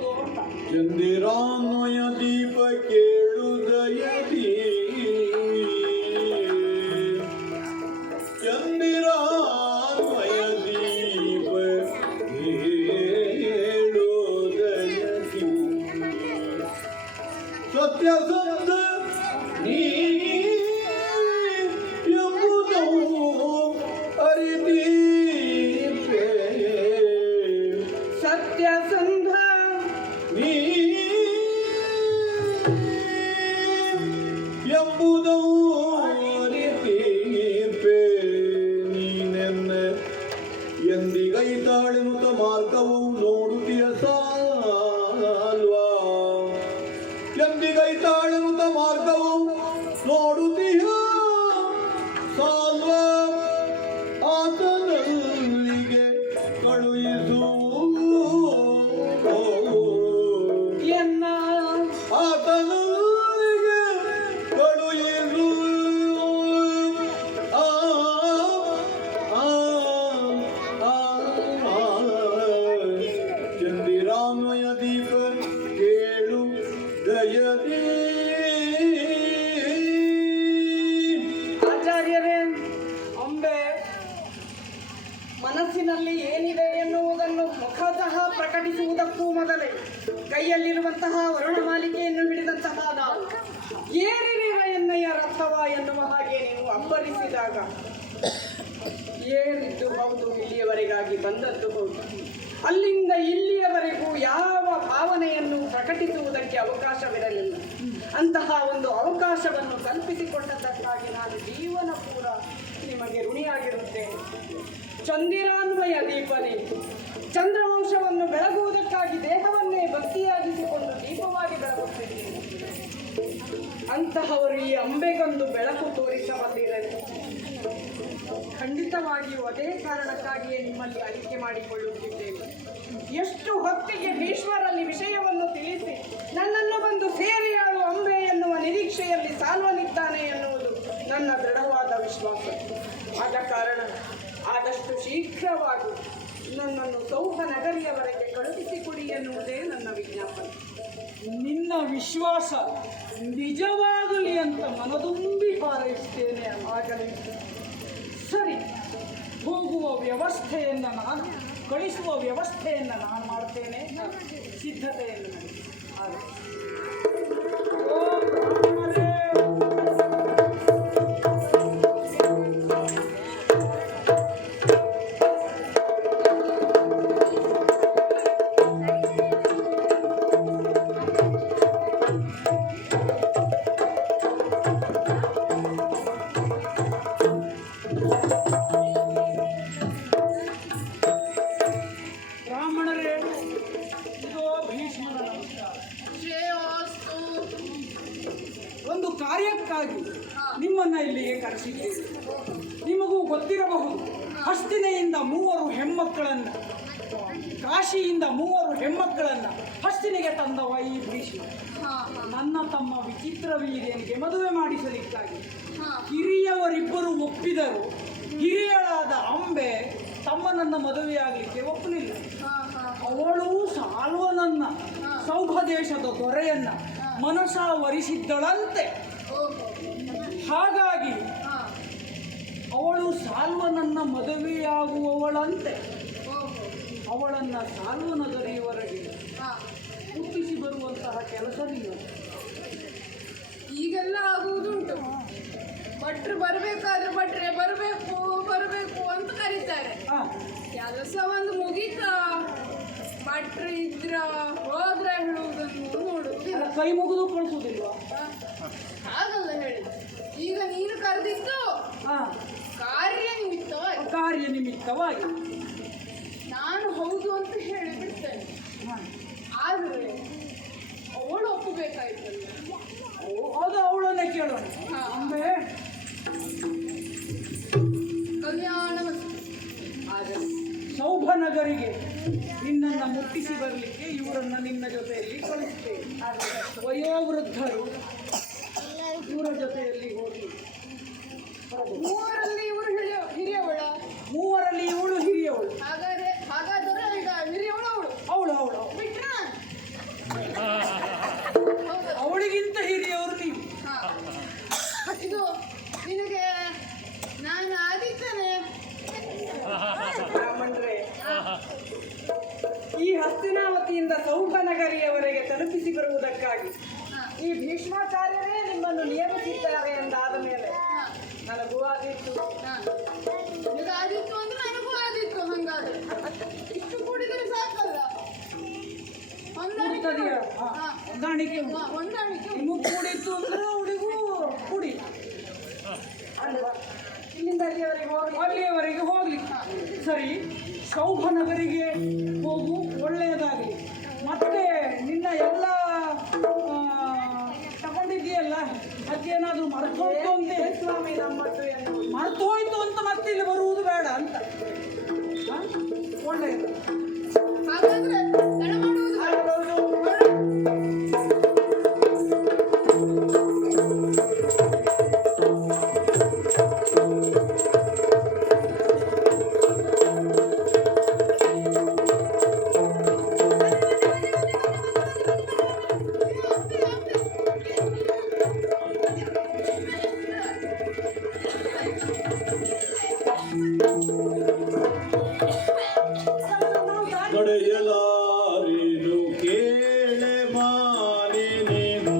ಯಾವುದು ಅಂತ. ಚಂದಿರಾನ್ವಯ ದೀಪ ಕೇಳುದಯದಿ ಚಂದಿರಾನ್ವಯ ದೀಪ ಕೇಳುದಯದಿ ಸತ್ಯಸಂಧ ನೀ ಎಂಬುದವು ಅರಿತೀಪೆ ಸತ್ಯಸಂಧ ನೀ ಎಂಬುದವು ಅರಿತೀಪೆ ನೀನೆನ್ನ ಎಂದಿಗೈತಾಳೆನುತ ಮಾರ್ಗವು ನೋಡುತ್ತೀಯ ಸಾಲ್ವಾ ಎಂದಿಗೈತಾಳೆನುತ ಮಾರ್ಗವು ನೋಡುತ್ತೀಯ ಸಾಲ್ವಾ ಆತನಲ್ಲಿಗೆ ಕಳುಹಿಸು ಎನ್ನ ಆತನಲ್ಲಿಗೆ ಕಳುಹಿಸು ಆ ಆ ಆ ಚಂದಿರಾನ್ವಯ ದೀಪ ಕೇಳು ದಯದಿ ಆಚಾರ್ಯರೇ, ಅಂಬೆ ಮನಸ್ಸಿನಲ್ಲಿ ಏನಿದೆ ಎನ್ನುವುದನ್ನು ಮುಖತಃ ಪ್ರಕಟಿಸುವುದಕ್ಕೂ ಮೊದಲೇ ಕೈಯಲ್ಲಿರುವಂತಹ ವರ್ಣಮಾಲಿಕೆಯನ್ನು ಹಿಡಿದಂತಹ ನಾವು ಏರಿರಿವ ಎನ್ನಯ್ಯ ರಥವ ಎನ್ನುವ ಹಾಗೆ ನೀವು ಅಬ್ಬರಿಸಿದಾಗ ಏರಿದ್ದು ಹೌದು, ಇಲ್ಲಿಯವರೆಗಾಗಿ ಬಂದದ್ದು ಹೌದು, ಅಲ್ಲಿಂದ ಇಲ್ಲಿಯವರೆಗೂ ಯಾವ ಭಾವನೆಯನ್ನು ಪ್ರಕಟಿಸುವುದಕ್ಕೆ ಅವಕಾಶವಿರಲಿಲ್ಲ. ಅಂತಹ ಒಂದು ಅವಕಾಶವನ್ನು ಕಲ್ಪಿಸಿಕೊಂಡದ್ದಕ್ಕಾಗಿ ನಾನು ಜೀವನ ಪೂರ ನಿಮಗೆ ಋಣಿಯಾಗಿರುತ್ತೇನೆ. ಚಂದಿರಾನ್ವಯ ದೀಪನೇ, ಚಂದ್ರವಂಶವನ್ನು ಬೆಳಗುವುದಕ್ಕಾಗಿ ದೇಹವನ್ನೇ ಭಕ್ತಿಯಾಗಿಸಿಕೊಂಡು ದೀಪವಾಗಿ ಬೆಳಗುತ್ತಿದ್ದೇನೆ. ಅಂತಹವರು ಈ ಅಂಬೆಗೊಂದು ಬೆಳಕು ತೋರಿಸಬಲ್ಲಿರಲಿ. ಖಂಡಿತವಾಗಿಯೂ ಅದೇ ಕಾರಣಕ್ಕಾಗಿಯೇ ನಿಮ್ಮಲ್ಲಿ ಆಯ್ಕೆ ಮಾಡಿಕೊಳ್ಳುತ್ತಿದ್ದೇವೆ. ಎಷ್ಟು ಹೊತ್ತಿಗೆ ಭೀಷ್ಮರಲ್ಲಿ ವಿಷಯವನ್ನು ತಿಳಿಸಿ ನನ್ನನ್ನು ಬಂದು ಸೇರಿಯಾಳು ಅಂಬೆ ಎನ್ನುವ ನಿರೀಕ್ಷೆಯಲ್ಲಿ ಸಾಲ್ವನಿದ್ದಾನೆ ಎನ್ನುವುದು ನನ್ನ ದೃಢವಾದ ವಿಶ್ವಾಸ. ಆದ ಕಾರಣ ಆದಷ್ಟು ಶೀಘ್ರವಾಗಿ ನನ್ನನ್ನು ಸೌಹ ನಗರಿಯವರೆಗೆ ಕಳುಹಿಸಿಕೊಡಿ ಎನ್ನುವುದೇ ನನ್ನ ವಿಜ್ಞಾಪನೆ. ನಿನ್ನ ವಿಶ್ವಾಸ ನಿಜವಾಗಲಿ ಅಂತ ಮನದುಂಬಿ ಹಾರೈಸ್ತೇನೆ. ಆಗಲಿ, ಸರಿ, ಹೋಗುವ ವ್ಯವಸ್ಥೆಯನ್ನು ನಾನು, ಕಳಿಸುವ ವ್ಯವಸ್ಥೆಯನ್ನು ನಾನು ಮಾಡ್ತೇನೆ. ಸಿದ್ಧತೆಯನ್ನು ನಡೆಸಿ. ಬ್ರಾಹ್ಮಣರೇ, ಇದು ಭೀಷ್ಮನ ನಮಸ್ಕಾರ. ಒಂದು ಕಾರ್ಯಕ್ಕಾಗಿ ನಿಮ್ಮನ್ನ ಇಲ್ಲಿಗೆ ಕರೆಸಿದ್ದೇವೆ. ನಿಮಗೂ ಗೊತ್ತಿರಬಹುದು, ಹಸ್ತಿನೆಯಿಂದ 3 ಹೆಣ್ಮಕ್ಕಳನ್ನು, ಕಾಶಿಯಿಂದ 3 ಹೆಣ್ಮಕ್ಕಳನ್ನು ಹಸ್ತಿನಿಗೆ ತಂದವ ಈ ಭೀಷ್ಮ. ನನ್ನ ತಮ್ಮ ವಿಚಿತ್ರ ವೀರ್ಯನಿಗೆ ಮದುವೆ ಮಾಡಿಸಲಿಕ್ಕಾಗಿ ಹಿರಿಯವರಿಬ್ಬರು ಒಪ್ಪಿದರು. ಹಿರಿಯಳಾದ ಅಂಬೆ ತಮ್ಮನನ್ನ ಮದುವೆಯಾಗಲಿಕ್ಕೆ ಒಪ್ಪಲಿಲ್ಲ. ಅವಳು ಸಾಲ್ವನನ್ನ, ಸೌಭ ದೇಶದ ದೊರೆಯನ್ನ ಮನಸ ವರಿಸಿದ್ದಳಂತೆ. ಹಾಗಾಗಿ ಅವಳು ಸಾಲ್ವನನ್ನ ಮದುವೆಯಾಗುವವಳಂತೆ. ಅವಳನ್ನ ಸಾಲ್ವನಗರಿಯವರೆಗೆ ಹುಟ್ಟಿಸಿ ಬರುವಂತಹ ಕೆಲಸ ನೀವು. ಈಗೆಲ್ಲ ಆಗುವುದುಂಟು. ಭಟ್ರು ಬರಬೇಕಾದ್ರೆ ಭಟ್ರೆ ಬರಬೇಕು ಬರಬೇಕು ಅಂತ ಕರೀತಾರೆ. ಕೆಲಸ ಒಂದು ಮುಗೀತ ಭಟ್ರು ಇದ್ರ ಹೋದ್ರ ಹೇಳುವುದನ್ನು ನೋಡುವುದಿಲ್ಲ. ಕೈ ಮುಗಿದು ಕಳಿಸುವುದಿಲ್ವಾ? ಹಾಗಲ್ಲ ಹೇಳಿ. ಈಗ ನೀನು ಕರೆದಿದ್ದು ಕಾರ್ಯನಿಮಿತ್ತವಾಗಿ. ಕಾರ್ಯನಿಮಿತ್ತವಾಗಿ ನಾನು ಹೌದು ಅಂತ ಹೇಳಿ ಬಿಡ್ತೇನೆ. ಆದರೆ ಅವಳು ಒಪ್ಪಬೇಕಾಯ್ತಲ್ಲ. ಅದು ಅವಳನ್ನೇ ಕೇಳೋಣ. ಅಂಬೆ, ಕಲ್ಯಾಣ ಸೌಭನಗರಿಗೆ ನಿನ್ನನ್ನು ಮುಟ್ಟಿಸಿ ಬರಲಿಕ್ಕೆ ಇವರನ್ನು ನಿನ್ನ ಜೊತೆಯಲ್ಲಿ ಕಳಿಸ್ತೇವೆ. ವಯೋವೃದ್ಧರು ಇವರ ಜೊತೆಯಲ್ಲಿ ಹೋಗಿ. ಮೂವರಲ್ಲಿ ಇವರು ಹಿರಿಯವಳ? ಮೂವರಲ್ಲಿ ಇವಳು ಹಿರಿಯವಳು. ಹಾಗಾದರೆ ಈಗ ಹಿರಿಯವಳು ಅವಳು. ಅವಳು ಅವಳು ಬಿಟ್ರ ಹೌದಾ? ಅವಳಿಗಿಂತ ಹಿರಿಯವರು ನೀವು. ಹಾ. ಇದು ನಿನಗೆ ನಾನು ಆದಿತ್ತನೆ. ಬ್ರಾಹ್ಮಣರೇ, ಈ ಹಸ್ತಿನಾವತಿಯಿಂದ ಸೌಭನಗರಿಯವರೆಗೆ ತಲುಪಿಸಿ ಬರುವುದಕ್ಕಾಗಿ ಹಾ. ಈ ಭೀಷ್ಮಾಚಾರ್ಯರೇ ನಿಮ್ಮನ್ನು ನೇಮಿಸಿದ್ದಾರೆ ಎಂದಾದ ಮೇಲೆ ಹಾ. ನನಗೂ ಆದಿತ್ತು. ಹಾ. ನಿನಗೆ ಆದಿತ್ತು ಅಂದ್ರೆ ನನಗೂ ಆದಿತ್ತು. ಹಂಗಾದ್ರೆ ಇಷ್ಟು ಕೂಡಿದರೆ ಸಾಕಲ್ಲ. ಹೊಂದಾಣಿಕೆ ಕೂಡ್ತದೆಯಾ? ಹಾ. ಹಾ. ಹೊಂದಾಣಿಕೆ ಉಂಟು. ಹಾ, ಹೊಂದಾಣಿಕೆ ಉಂಟು. ನಿಮಗೂ ಕೂಡಿತ್ತು ಅಂದ್ರೆ ಅವಳಿಗೂ ಕೂಡಿ ಅಲ್ವಾ? ಇಲ್ಲಿಂದ ಅಲ್ಲಿಯವರೆಗೆ ಹೋಗಿ ಅಲ್ಲಿಯವರೆಗೆ ಹೋಗ್ಲಿಕ್ಕೆ. ಸರಿ, ಶೌಭನಗರಿಗೆ ಹೋಗು, ಒಳ್ಳೆಯದಾಗಲಿ. ಮತ್ತೆ ನಿನ್ನ ಎಲ್ಲ ತಗೊಂಡಿದ್ದೀಯಲ್ಲ, ಅದೇನಾದ್ರೂ ಮರೆತು ಹೋಯ್ತು ಅಂತೆ. ಸ್ವಾಮಿ ನಮ್ಮದು ಎನ್ನುವುದು ಮರೆತು ಹೋಯ್ತು ಅಂತ ಮತ್ತೆ ಇಲ್ಲಿ ಬರುವುದು ಬೇಡ ಅಂತ. ಹಾ? ಒಳ್ಳೆಯದು. ಹಾಗಾದ್ರೆ ತಡ ಮಾಡುವುದು ಬೇಡ. ನಡೆಯಲಾರಿನು ಕೇಳೆ ಮಾಲಿನೇನು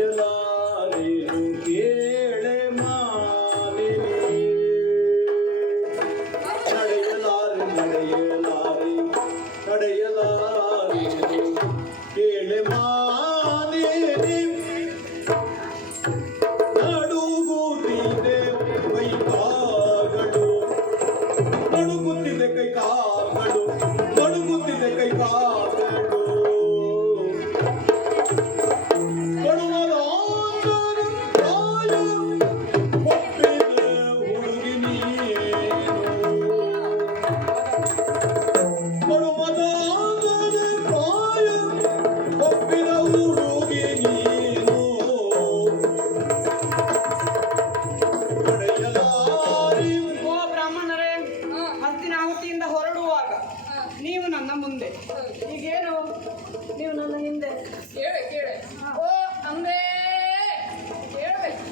ನಡೆಯಲಾರಿನು ಕೇಳೆ ಮಾಲಿನೇ ನಡೆಯಲಾರಿನು ಕೇಳೆ ಮಾಲಿನೇ ನಡುಗುತ್ತಿದೆ ಕೈಕಾಗಳು ನಡುಗುತ್ತಿದೆ ಕೈಕಾಗಳು ಕಡುವದ ಪ್ರಾಯ ಒಪ್ಪಿದ ಹುಡುಗಿ ನೀನು ಕಡುವದ ಪ್ರಾಯ ಒಪ್ಪಿದ ಹುಡುಗಿ ನೀನು ಓ ಬ್ರಾಹ್ಮಣರೇ, ಹಸ್ತಿನಾವತಿಯಿಂದ ಹೊರಡುವಾಗ ನೀವು ನನ್ನ ಮುಂದೆ, ಈಗೇನು ನೀವು ನನ್ನ ಹಿಂದೆ. ಕೇಳೆ ಕೇಳೆ. ಓ ಅಂಬೆ ಕೇಳಬೇಕು.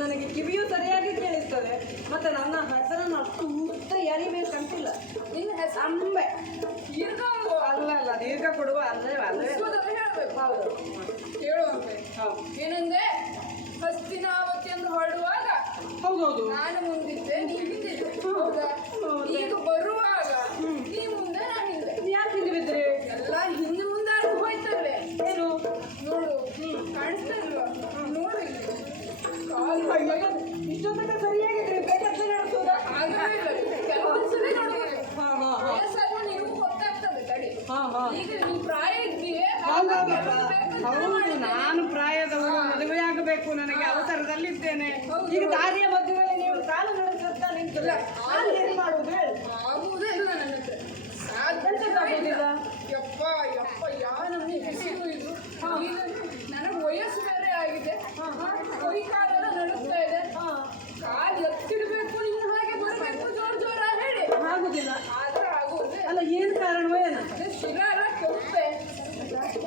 ನನಗೆ ಕಿವಿಯೂ ಸರಿಯಾಗಿ ಕೇಳಿಸ್ತದೆ, ಮತ್ತೆ ನನ್ನ ಹೆಸರನ್ನು ಅಷ್ಟು ಉದ್ದ ಎಳಿಬೇಕಂತಿಲ್ಲ. ನಿನ್ನ ಹೆಸರು ಅಂಬೆ ದೀರ್ಘ ಅಲ್ಲ ಅಲ್ಲ, ದೀರ್ಘ ಕೊಡುವ ಅಲ್ಲೇ ಅಲ್ಲೇ. ಹೇಳ್ಬೇಕು. ಹೌದು. ಕೇಳು ಅಂಬೆ. ಹೌದು ಏನಂದ್ರೆ ಹಸ್ತಿನಾವತಿ ಎಂದು ಹೊರಡುವಾಗ ಹೌದೌದು. ನಾನು ಮುಂದಿದ್ದೆ, ನೀ ಹಿಂದಿದ್ದೆ. ಹೌದಾ? ಈಗ ಬರುವಾಗ ನೀ ಮುಂದೆ, ನಾನು ಹಿಂದೆ. ಯಾಕೆ ಹಿಂದೆ ಬಿದ್ದರೆ? ಎಲ್ಲ ಹಿಂದೆ ಮುಂದೆ ಆಗಿ ಹೋಯ್ತಲ್ವೇ? ಏನು ನೋಡು, ಕಾಣಿಸ್ತಾ ಇಲ್ವಾ? ನೋಡು ಇಲ್ಲಿ. ಕಾಲು ಅಯ್ಯೋ, ಇಷ್ಟೊತ್ತಕ ಸರಿಯಾಗಿದ್ರೆ ಬೇಕಾದ್ರೆ ನಡೆಸೋದಾ? ಆಗಲೇ ಇಲ್ಲ. ಕೆಲವೊಂದ್ಸಲ ನೋಡ್ಬೇಕು. ಹಾ ಹಾ ಹಾ ವಯಸ್ಸಾದ್ರೂ ನಿನಗೂ ಗೊತ್ತಾಗ್ತದೆ ತಡಿ. ಹಾ ಹಾ. ಈಗ ನೀನ್ ಪ್ರಾಯ ಇದ್ದೀವಿ. ಹೌದೌದಪ್ಪ, ಹೌದು. ನಾನು ಪ್ರಾಯದವಳು, ಮದುವೆಯಾಗಬೇಕು, ನನಗೆ ಅವಸರದಲ್ಲಿದ್ದೇನೆ. ಈಗ ದಾರಿಯ ಮಧ್ಯದಲ್ಲಿ ನೀವು ಕಾಲು ನಡೆಸುತ್ತಾ ನಿಂತಿಲ್ಲ, ನಾನು ಏನು ಮಾಡುವುದು ಹೇಳಿ? ಆಗುವುದೇ ಇಲ್ಲ ನನ್ನ ಹತ್ರ. ಎಂತಕ್ಕಾಗುವುದಿಲ್ಲ? ಯಪ್ಪ ಯಪ್ಪ, ಯಾವ ನಮ್ಗೆ ಬಿಸಿಲು ಇದು. ಈಗ ನನಗೆ ವಯಸ್ಸು ಬೇರೆ ಆಗಿದೆ. ಕೈ ಕಾಲೆಲ್ಲ ನಡುತ್ತಾ ಇದೆ. ಕಾಲು ಎತ್ತಿಡ್ಬೇಕು, ನಿನ್ನ ಹಾಗೆ ಬರಬೇಕು, ಜೋರ ಹೇಳಿ. ಆಗುದಿಲ್ಲ. ಆದ್ರೆ ಆಗುವುದೇ ಅಲ್ಲ, ಏನು ಕಾರಣವೋ ಏನು? ಅದೇ ಶಿರ ಎಲ್ಲ ಕೆಂಪೆ.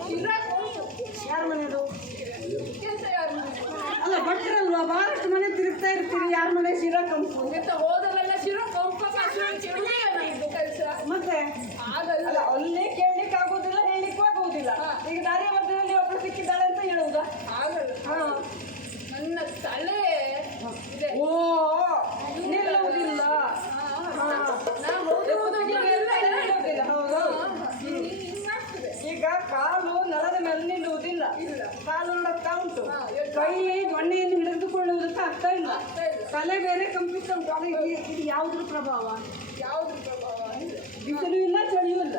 ಶಿರ ಕೊಂಪು. ಯಾರ ಮನೆಯದು? ಕೆಲ್ಸ ಯಾರು ಮಾಡಿದ್ರು? ಅಲ್ಲ, ಭಟ್ರಲ್ವಾ, ಬಹಳಷ್ಟು ಮನೆ ತಿರುಗ್ತಾ ಇರ್ತೀರಿ, ಯಾರ ಮನೆ ಶಿರಾ ಕಂಪು. ಮುಗಿತ ಹೋದಲ್ಲೆಲ್ಲ ಶಿರ ಕೊಂಪ ಕೆಡುಗೆ ನಮ್ದು ಕೆಲಸ. ಮತ್ತೆ ಆಗಲ್ಲ. ಅಲ್ಲ, ಅಲ್ಲೇ ಕೇಳಲಿಕ್ಕೆ ಆಗುದಿಲ್ಲ, ಹೇಳಲಿಕ್ಕೂ ಆಗುವುದಿಲ್ಲ. ಈಗ ದಾರಿಯ ಮಧ್ಯದಲ್ಲಿ ಒಬ್ಬಳು ಸಿಕ್ಕಿದ್ದಾಳೆ ಅಂತ ಹೇಳುವುದಾ? ಆಗಲ್ಲ. ಹಾ. ನನ್ನ ತಲೆ ಇದೆ. ಓ, ನಿಲ್ಲುವುದಿಲ್ಲ. ಹಾ. ನಾ ಹೋಗಿ ಎಲ್ಲ ನಿಲ್ಲುವುದಿಲ್ಲ. ಹೌದು. ಹಿಂಗಾಗ್ತದೆ. ಈಗ ಕಾಲು ನೆಲದ ಮೇಲೆ ನಿಲ್ಲುವುದಿಲ್ಲ, ಇಲ್ಲ. ಕಾಲು ನೋಡುತ್ತಾ ಉಂಟು, ಹಾ, ಎಷ್ಟು? ಕೈ ಮಣ್ಣೆಯನ್ನು ಹಿಡಿದುಕೊಳ್ಳುವುದಕ್ಕೆ ಆಗ್ತಾ ಇಲ್ಲ, ಆಗ್ತಾ ಇಲ್ಲ. ತಲೆ ಬೇರೆ ಕಂಪಿಸ್ತಾ ಉಂಟು. ಆಗ ಇದು ಯಾವುದ್ರ ಪ್ರಭಾವ? ಯಾವ್ದು ಪ್ರಭಾವ ಅಂದ್ರೆ ಬಿಸಿಲು ಇಲ್ಲ, ಚಳಿಯೂ ಇಲ್ಲ,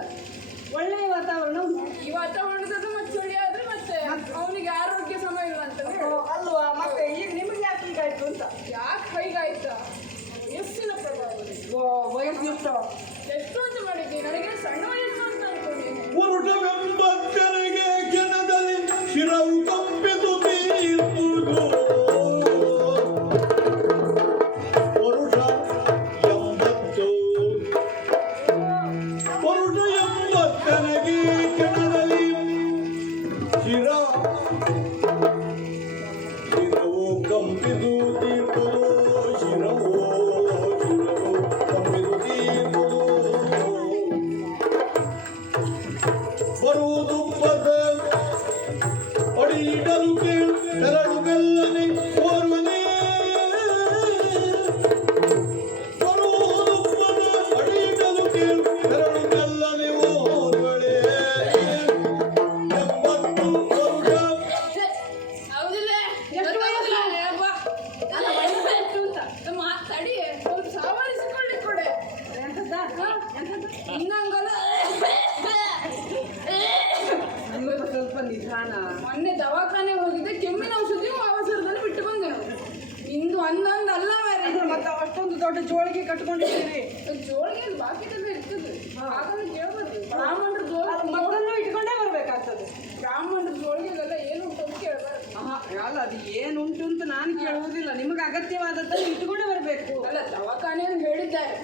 ಒಳ್ಳೆಯ ವಾತಾವರಣ ಉಂಟು. ಈ ವಾತಾವರಣದ ಮತ್ತೆ ಚಳಿ ಆದ್ರೆ ಮತ್ತೆ ಅವನಿಗೆ ಆರೋಗ್ಯ ಸಮ ಇಲ್ಲ ಅಂತ ಅಲ್ವಾ? ಮತ್ತೆ ಈಗ ನಿಮಗೆ ಯಾಕೆ ಹೀಗಾಯ್ತು ಅಂತ? ಯಾಕೆ ಹೈಗಾಯ್ತಾ? ವಯಸ್ಸಿನ ಪ್ರಭಾವ. ವಯಸ್ಸು ಎಷ್ಟು ಅಂತ ಮಾಡಿದ್ದೆ? ನನಗೆ ಸಣ್ಣ ವಯಸ್ಸು ಅಂತ ಅನ್ಕೊಂಡಿದ್ದೆ. ಪುರುಷವೆಂಬತ್ತರಿಗೆ ಜನದಲ್ಲಿ ಶಿರವು ಕಂಪಿತು ಬೀರುವುದು ಪುರುಷ ಎಂಬತ್ತು ಹೆರಳು ಮೆಲ್ಲನೆ ಹೋಗುವಳೆ. 80 ವರ್ಷ ಹೌದಿಲ್ಲ? ಎಷ್ಟು ವಯಸ್ಸು? ಅಬ್ಬ. ಅಲ್ಲ, ವಯಸ್ಸು ಎಷ್ಟು ಅಂತ? ತಡಿ ಸ್ವಲ್ಪ ಸಾವರಿಸಿಕೊಳ್ಳಿ ಕೊಡೆ. ಎಂತದ್ದ? ಎಂತದ್ದು? ಇನ್ನಂಗಲ್ಲ. ನಿಮಗೆ ಸ್ವಲ್ಪ ನಿಧಾನ. ಮೊನ್ನೆ ದವಾಖಾನೆಗೆ ಹೋಗಿದ್ದೆ, ಕೆಮ್ಮಿನ ಔಷಧಿಯು ಅವಸರದಲ್ಲಿ ಬಿಟ್ಟು ಬಂದೆ ನಾನು. ಇಂದು ಒಂದೊಂದು ಅಲ್ಲ ಮಾರ್ರೆ. ಅಂದ್ರೆ ಮತ್ತೆ ಅಷ್ಟೊಂದು ದೊಡ್ಡ ಜೋಳಿಗೆ ಕಟ್ಕೊಂಡಿದ್ದೀರಿ. ಜೋಳಿಗೆ ಬಾಕಿದೆಲ್ಲ ಇರ್ತದೆ. ಹಾಗಾದ್ರೆ ಕೇಳ್ಬಾರ್ದು. ಬ್ರಾಹ್ಮಣರ ಜೋಳಿಗೆ ಮಕ್ಕಳನ್ನು ಇಟ್ಕೊಂಡೇ ಬರ್ಬೇಕಾಗ್ತದೆ. ಬ್ರಾಹ್ಮಣರ ಜೋಳಿಗೆಲ್ಲ ಏನು ಉಂಟು ಅಂತ ಕೇಳ್ಬಾರ್ದು. ಅಲ್ಲ, ಅದು ಏನುಂಟು ಅಂತ ನಾನು ಕೇಳುವುದಿಲ್ಲ. ನಿಮಗೆ ಅಗತ್ಯವಾದದ್ದನ್ನು ಇಟ್ಕೊಂಡೇ ಬರಬೇಕು. ಅಲ್ಲ, ದವಾಖಾನೆಯಲ್ಲಿ ಹೇಳಿದ್ದಾರೆ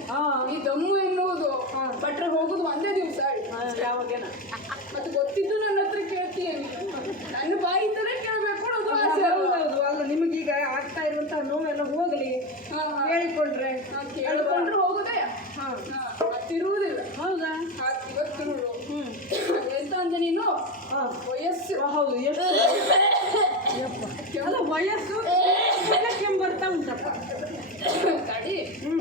ಈ ದಮ್ಮು ಎನ್ನುವುದು ಭಟ್ರೆ ಹೋಗುದು ಒಂದೇ ದಿವಸ. ಯಾವಾಗೇನ ಮತ್ತೆ ಗೊತ್ತಿದ್ದು ನನ್ನ ಹತ್ರ ಕೇಳ್ತೀಯ ನೀನು. ನನ್ನ ಬಾಯಿಯಿಂದಲೇ ಕೇಳಬೇಕು ಅನ್ನೋದು ಆಸೆ ಅಲ್ವಾ? ಹೌದು. ಅಲ್ಲ, ನಿಮಗೀಗ ಆಗ್ತಾ ಇರುವಂತಹ ನೋವೆಲ್ಲ ಹೋಗಲಿ ಹೇಳಿಕೊಂಡ್ರೆ ಕೇಳಿಕೊಂಡ್ರೆ ಹೋಗುದೇ ಮತ್ತಿರುವುದಿಲ್ಲ. ಹೌದಾ? ಇವತ್ತು ನೋಡು ಎಂತ ಅಂದ್ರೆ ನೀನು ವಯಸ್ಸು ಹೌದು. ಎಷ್ಟು ಅಲ್ಲ, ವಯಸ್ಸು ಕೆಮ್ಮು ಬರ್ತಾ ಉಂಟಪ್ಪ. ತಡಿ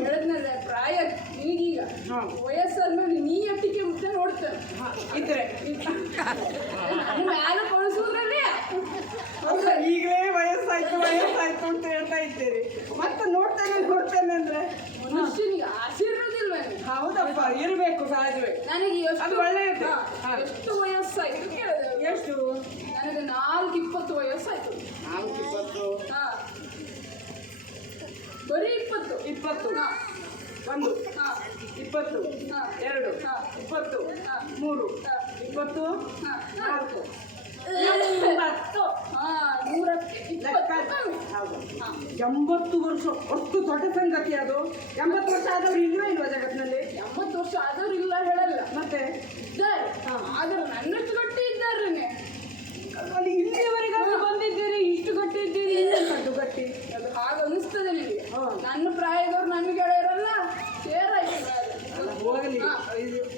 ಹೇಳಿದ್ನಲ್ಲ, ಪ್ರಾಯ ನಿನಗೀಗ ವಯಸ್ಸಾದ್ಮೇಲೆ ನೀ ಎಟ್ಟಿಗೆ ಮುಟ್ಟೆ ನೋಡ್ತೇನೆ ಇದ್ರೆ ನನ್ನ ಮ್ಯಾಲ ಕಳಿಸೋದ್ರಲ್ಲಿ ಹೌದಾ? ಈಗಲೇ ವಯಸ್ಸಾಯ್ತು ಅಂತ ಹೇಳ್ತಾ ಇದ್ದೀರಿ. ಮತ್ತೆ ನೋಡ್ತೇನೆ ಅಂದ್ರೆ ಮನುಷ್ಯನಿಗೆ ಆಸೆ ಇರೋದಿಲ್ವ? ಹೌದಪ್ಪ, ಇರಬೇಕು ಸಹಜವೇ. ನನಗೆ ಅದು ಒಳ್ಳೆಯದು. ಎಷ್ಟು ವಯಸ್ಸಾಯ್ತು ಕೇಳಿದೆ. ಎಷ್ಟು? ನನಗೆ 4-20 ವಯಸ್ಸಾಯ್ತು. 4-20? ಬರೀ 20. 20. 1 20 2 20 3 24 80 ವರ್ಷ. ಅಷ್ಟು ದೊಡ್ಡ ಸಂಗತಿ ಅದು. 80 ವರ್ಷ ಆದವ್ರು ಇಲ್ವೇ ಇಲ್ವಾ ಜಗತ್ತಿನಲ್ಲಿ? 80 ವರ್ಷ ಆದವ್ರು ಇಲ್ಲ ಹೇಳಲ್ಲ, ಮತ್ತೆ ಇದ್ದಾರೆ. ಆದ್ರೆ ನನ್ನಷ್ಟು ಗಟ್ಟಿ ಇದ್ದಾರೇನೆ. ಅಲ್ಲಿ ಇಲ್ಲಿಯವರೆಗಾದ್ರೂ ಬಂದಿದ್ದೀರಿ, ಇಷ್ಟು ಗಟ್ಟಿ ಇದ್ದೀರಿ. ಇನ್ನೆಂತದ್ದು ಗಟ್ಟಿ? ಅದು ಹಾಗೆ ಅನಿಸ್ತದೆ ನನಗೆ. ನನ್ನ ಪ್ರಾಯದವ್ರು ನನ್ನ ಗೆಳೆಯರಲ್ಲ, ಸೇರಾಯ್ತು. ಹೋಗಲಿ.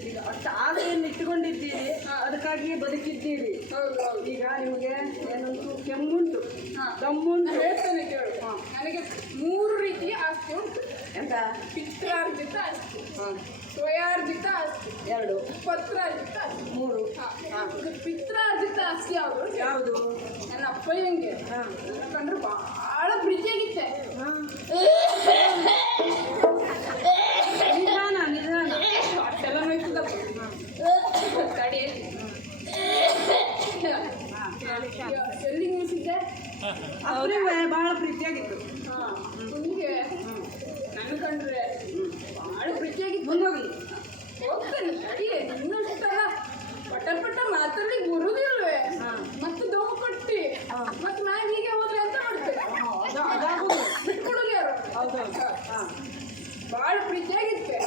ಈಗ ಅಷ್ಟು ಆಸೆಯನ್ನು ಇಟ್ಟುಕೊಂಡಿದ್ದೀರಿ, ಅದಕ್ಕಾಗಿಯೇ ಬದುಕಿದ್ದೀರಿ. ಈಗ ನಿಮಗೆ ಏನಂತೂ ಕೆಮ್ಮುಂಟು, ದಮ್ಮುಂಟು. ಹೇಳ್ತೇನೆ ಕೇಳು. ನನಗೆ 3 ರೀತಿಯ ಆಸ್ತಿ ಉಂಟು. ಎಂತ? ಪಿತ್ರಾರ್ಜಿತ ಆಸ್ತಿ, ಸ್ವಯಾರ್ಜಿತ ಆಸ್ತಿ, 2 ಪತ್ರಾರ್ಜಿತ ಆಸ್ತಿ. 3. ಪಿತ್ರಾರ್ಜಿತ ಆಸ್ತಿ ಯಾವುದು? ನನ್ನ ಅಪ್ಪಯ್ಯಂಗೆ ಕಂಡ್ರೆ ಬಹಳ ಪ್ರೀತಿಯಾಗಿತ್ತೆ. ನಿಧಾನ. ಅಷ್ಟೆಲ್ಲ ನೋಯ್ತದಪ್ಪ. ತಡಿ, ಎಲ್ಲಿ ನಿಲ್ಸಿದ್ದೆ? ಅವರೇ ಬಹಳ ಪ್ರೀತಿಯಾಗಿತ್ತು. ನಿಮಗೆ ನನ್ನ ಕಂಡ್ರೆ ಬಹಳ ಪ್ರೀತಿಯಾಗಿತ್ತು. ಮುಂದೋಗ್ಲಿ. ಹೋಗ್ತೇನೆ ತಡಿ. ಇನ್ನಷ್ಟಲ್ಲ ಪಟ ಮಾತಾಡ್ಲಿಕ್ಕೆ ಬರುದಿಲ್ವೇ? ಮತ್ತೆ ದಮ್ ಕೊಟ್ಟಿ ಮತ್ತೆ ನಾ ಹೀಗೆ ಹೋದ್ರೆ ಅಂತ ಮಾಡ್ತೇನೆ. ಬಿಟ್ಕೊಡೋದು ಯಾರು? ಬಹಳ ಪ್ರೀತಿಯಾಗಿತ್ತೆ.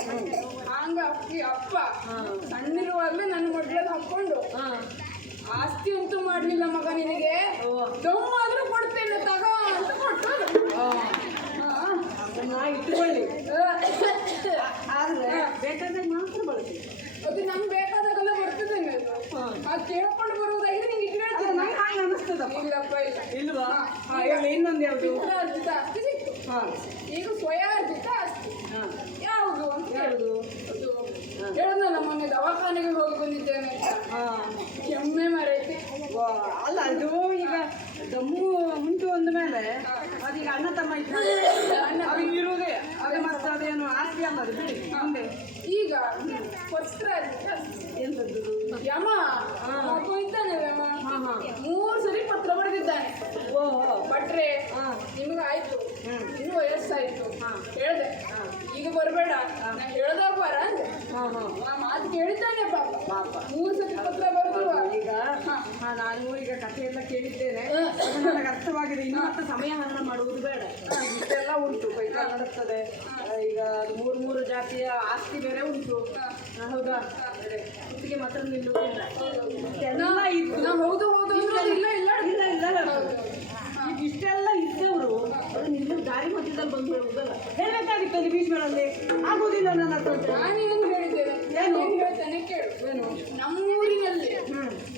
ಹಂಗ ಅಪ್ಪ ಸಣ್ಣಿರುವಾಗಲೇ ನನ್ನ ಮೊಡ್ಲಲ್ಲಿ ಹಾಕೊಂಡು ಆಸ್ತಿ ಅಂತೂ ಮಾಡ್ಲಿಲ್ಲ ಮಗ ನಿನಗೆ, ದಮ್ಮಾದ್ರೂ ಕೊಡ್ತೇನೆ ತಗೋ ಅಂತ ಕೊಟ್ಟು ಇಟ್ಟುಕೊಳ್ಳಿ. ಆದ್ರೆ ಬೇಕಾದಾಗ ಮಾತ್ರ ಬಳಸಿ. ಅದು ನಂಗೆ ಬೇಕಾದಾಗೆಲ್ಲ ಬರ್ತದೇನೆ. ಅದು ಕೇಳ್ಕೊಂಡು ಬರುವುದಾಗಿದೆ ನಿಂಗೆ ಕೇಳ್ತೇನೆ. ನಂಗೆ ಹಾಗೆ ಅನಿಸ್ತದಪ್ಪ. ಇಲ್ಲಪ್ಪ ಇಲ್ವಾ? ಇನ್ನೊಂದು ಯಾವುದು? ಪಿತ್ರಾರ್ಜಿತ ಆಸ್ತಿ ಸಿಕ್ತು. ಈಗ ಸ್ವಯಾರ್ಜಿತ ಆಸ್ತಿ ಯಾವುದು ಅಂತ ಹೇಳುದು. ಹೇಳಿದ್ನಲ್ಲ ಮೊನ್ನೆ ದವಾಖಾನೆಗೆ ಹೋಗಿ ಬಂದಿದ್ದೇನೆ ಅಂತ. ಕೆಮ್ಮೆ ಮರೈತಿ. ಅಲ್ಲ, ಅದು ಈಗ ದಮ್ಮು ಉಂಟು ಅಂದ ಮೇಲೆ ಅದೀಗ ಅಣ್ಣ ತಮ್ಮ ಇರುವುದೇ ಅದು. ಮತ್ತೆ ಅದೇನು ಆಸ್ತಿ ಅಲ್ಲ ಅದು, ಬಿಡಿ. ಮುಂದೆ ಈಗ ಪತ್ರಾರ್ಜಿತ ಎಂತದ್ದು? ಯಮ ಮಗು ಇದ್ದಾನೆ. ಯಮ 3 ಸರಿ ಪತ್ರ ಬರೆದಿದ್ದಾನೆ. ಭಟ್ರೆ ನಿಮ್ಗೆ ಆಯ್ತು, ಇನ್ನು ವಯಸ್ಸಾಯ್ತು ಹೇಳ್ದೆ, ಈಗ ಬರಬೇಡ, ನಾ ಹೇಳ್ದಾಗ ಬರ ಅಂದೆ. ಮಾತು ಕೇಳಿದ್ದಾನೆ ಪಾಪ. 3 ಸತಿ ಪತ್ರ ಬರೆದು ಈಗ ನಾನು ಈಗ ಕಥೆಯೆಲ್ಲ ಕೇಳಿದ್ದೇನೆ, ನನಗೆ ಅರ್ಥವಾಗಿದೆ. ಇನ್ನು ಮತ್ತೆ ಸಮಯ ಹರಣ ಮಾಡುವುದು ಬೇಡ. ಇಷ್ಟೆಲ್ಲ ಉಂಟು, ಕೈಕ ನಡೆಸ್ತದೆ. ಈಗ ಅದು 3 ಜಾತಿಯ ಆಸ್ತಿ ಬೇರೆ ಉಂಟು. ಹೌದಾ? ಇದಕ್ಕೆ ಮಾತ್ರ ನಿಲ್ಲುವುದಿಲ್ಲ. ಎಲ್ಲ ಇತ್ತು. ಹೌದು ಇಲ್ಲ ಇಲ್ಲ ಇಲ್ಲ ಈಗ ಇಷ್ಟೆಲ್ಲ ಇದ್ದವರು ಅದು ನಿನ್ನ ದಾರಿ ಮಧ್ಯದಲ್ಲಿ ಬಂದು ಹೇಳುವುದಲ್ಲ. ಹೇಳಬೇಕಾಗಿತ್ತು ಅಲ್ಲಿ ಭೀಷ್ಮರಲ್ಲಿ. ಆಗುವುದಿಲ್ಲ ನನ್ನ ಹತ್ರ. ನಾನೇನು ಹೇಳಿದ್ದೇನೆ? ಏನು ಹೇಳ್ತೇನೆ ಕೇಳು. ಏನು? ನಮ್ಮೂರಿನಲ್ಲಿ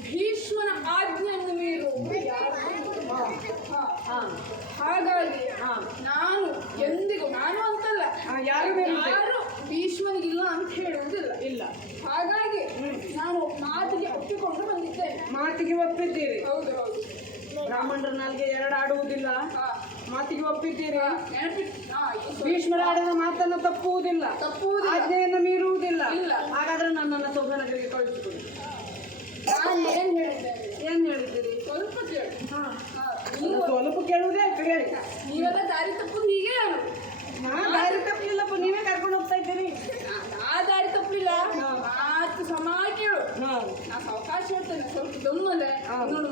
ಭೀಷ್ಮನ ಆಜ್ಞೆಯನ್ನು ಮೀರುವುದು ಯಾರು? ಹಾಗಾಗಿ ನಾನು ಎಂದಿಗೂ, ನಾನು ಅಂತಲ್ಲ, ಯಾರು ಭೀಷ್ಮನಿಗಿಲ್ಲ ಅಂತ ಹೇಳುವುದಿಲ್ಲ. ಒಪ್ಪಿಕೊಂಡು ಬಂದಿದ್ದೇನೆ. ಮಾತಿಗೆ ಒಪ್ಪಿದ್ದೀರಿ. ಹೌದು ಹೌದು. ಬ್ರಾಹ್ಮಣರ ನಾಲ್ಗೆ ಎರಡು ಆಡುವುದಿಲ್ಲ. ಹಾ, ಮಾತಿಗೆ ಒಪ್ಪಿದ್ದೀರಿ. ನೆನಪಿಟ್ಟು ಭೀಷ್ಮರ ಆಡಿದ ಮಾತನ್ನು ತಪ್ಪುವುದಿಲ್ಲ, ತಪ್ಪುವುದಿಲ್ಲ. ಆಜ್ಞೆಯನ್ನು ಮೀರುವುದಿಲ್ಲ. ಇಲ್ಲ. ಹಾಗಾದ್ರೆ ನನ್ನನ್ನು ಸೌಭನಗರಿಗೆ ಕಳಿಸಿಕೊಡಿ. ನಾನು ಏನ್ ಹೇಳಿದ್ದೇನೆ ಏನ್ ಹೇಳಿದ್ದೀರಿ? ಸ್ವಲ್ಪ ಕೇಳಿ. ಹಾ, ನೀವು ಸ್ವಲ್ಪ ಕೇಳುವುದೇ ಆಯ್ತು, ಹೇಳಿ. ನೀವೆಲ್ಲ ದಾರಿ ತಪ್ಪುದು ಹೀಗೆ ನಾನು ನಾ ದಾರಿ ತಪ್ಪಲಿಲ್ಲಪ್ಪ, ನೀವೇ ಕರ್ಕೊಂಡು ಹೋಗ್ತಾ ಇದ್ದೀರಿ. ನಾ ದಾರಿ ತಪ್ಪಲಿಲ್ಲ. ಮಾತು ಸಮ ಕೇಳು. ಹಾ, ನಾ ಅವಕಾಶ ಹೇಳ್ತೇನೆ, ಸ್ವಲ್ಪ ದಮ್ಮಲೆ ನೋಡು.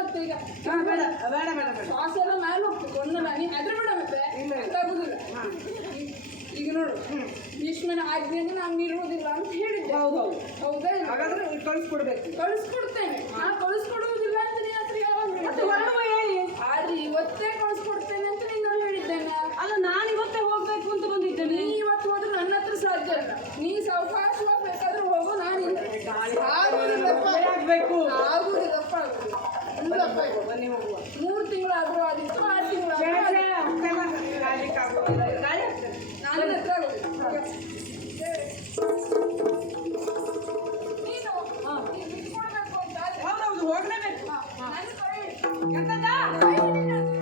ಮತ್ತೆ ಈಗ ಹಾ, ಬೇಡ ಬೇಡ ಬೇಡ ಬೇಡ. ಶ್ವಾಸ ಎಲ್ಲ ಮೇಲೆ ಹೋಗ್ತದೆ. ಒಂದಲ್ಲ ನೀನು ಹೆದ್ರ ಬೇಡ ಮತ್ತೆ ಇಲ್ಲ. ಗೊತ್ತಾಗುದಿಲ್ಲ. ಈಗ ನೋಡು, ಭೀಷ್ಮನ ಆಜ್ಞೆಯನ್ನು ನಾನು ಮೀರುವುದಿಲ್ಲ ಅಂತ ಹೇಳಿದ್ದೆ. ಹೌದೌದು. ಹೌದಾ ಇಲ್ಲ? ಹಾಗಾದ್ರೆ ಕಳಿಸ್ಕೊಡ್ಬೇಕು. ಕಳಿಸ್ಕೊಡ್ತೇನೆ. ನಾ ಕಳಿಸ್ಕೊಡುವುದಿಲ್ಲ ಅಂತ ನೀನ್ ಹತ್ರ ಯಾವಾಗ ಮತ್ತೆ ಹೇಳಿದ್ದೆ? ಹೊರಡುವ ಹೇಳಿ. ಆದ್ರೆ ಇವತ್ತೇ ಕಳಿಸ್ಕೊಡ್ತೇನೆ ಅಂತ ನೀನು ಹೇಳಿದ್ದೇನೆ. ಅಲ್ಲ, ನಾನು ಇವತ್ತೇ ಹೋಗ್ಬೇಕು ಅಂತ ಬಂದಿದ್ದೇನೆ. ನೀ ಇವತ್ತು ಹೋದ್ರೆ ನನ್ನ ಹತ್ರ ಸಾಧ್ಯ ಇಲ್ಲ. ನೀ ಸಾವಕಾಶವಾಗಿ ಬೇಕಾದ್ರೂ ಹೋಗು. ನಾನು ಆಗುದಿಲ್ಲಪ್ಪ. ಆಗ್ಬೇಕು. ಆಗುದಿಲ್ಲಪ್ಪ. ಇಲ್ಲಪ್ಪ. ಬನ್ನಿ ಹೋಗುವ. 3 ತಿಂಗಳಾದ್ರೂ ಆದಿತ್ತು, 6 ತಿಂಗಳಾದ್ರೂ ನಾನು ಹತ್ರ ಆಗುದಿಲ್ಲ. ನೀನು ಬಿಟ್ಕೊಡ್ಬೇಕು ಅಂತ ಆದ್ರೆ ಹೌದೌದು, ಹೋಗ್ಲೇಬೇಕು. ನನ್ನ ಕೈ ಎಂತದ?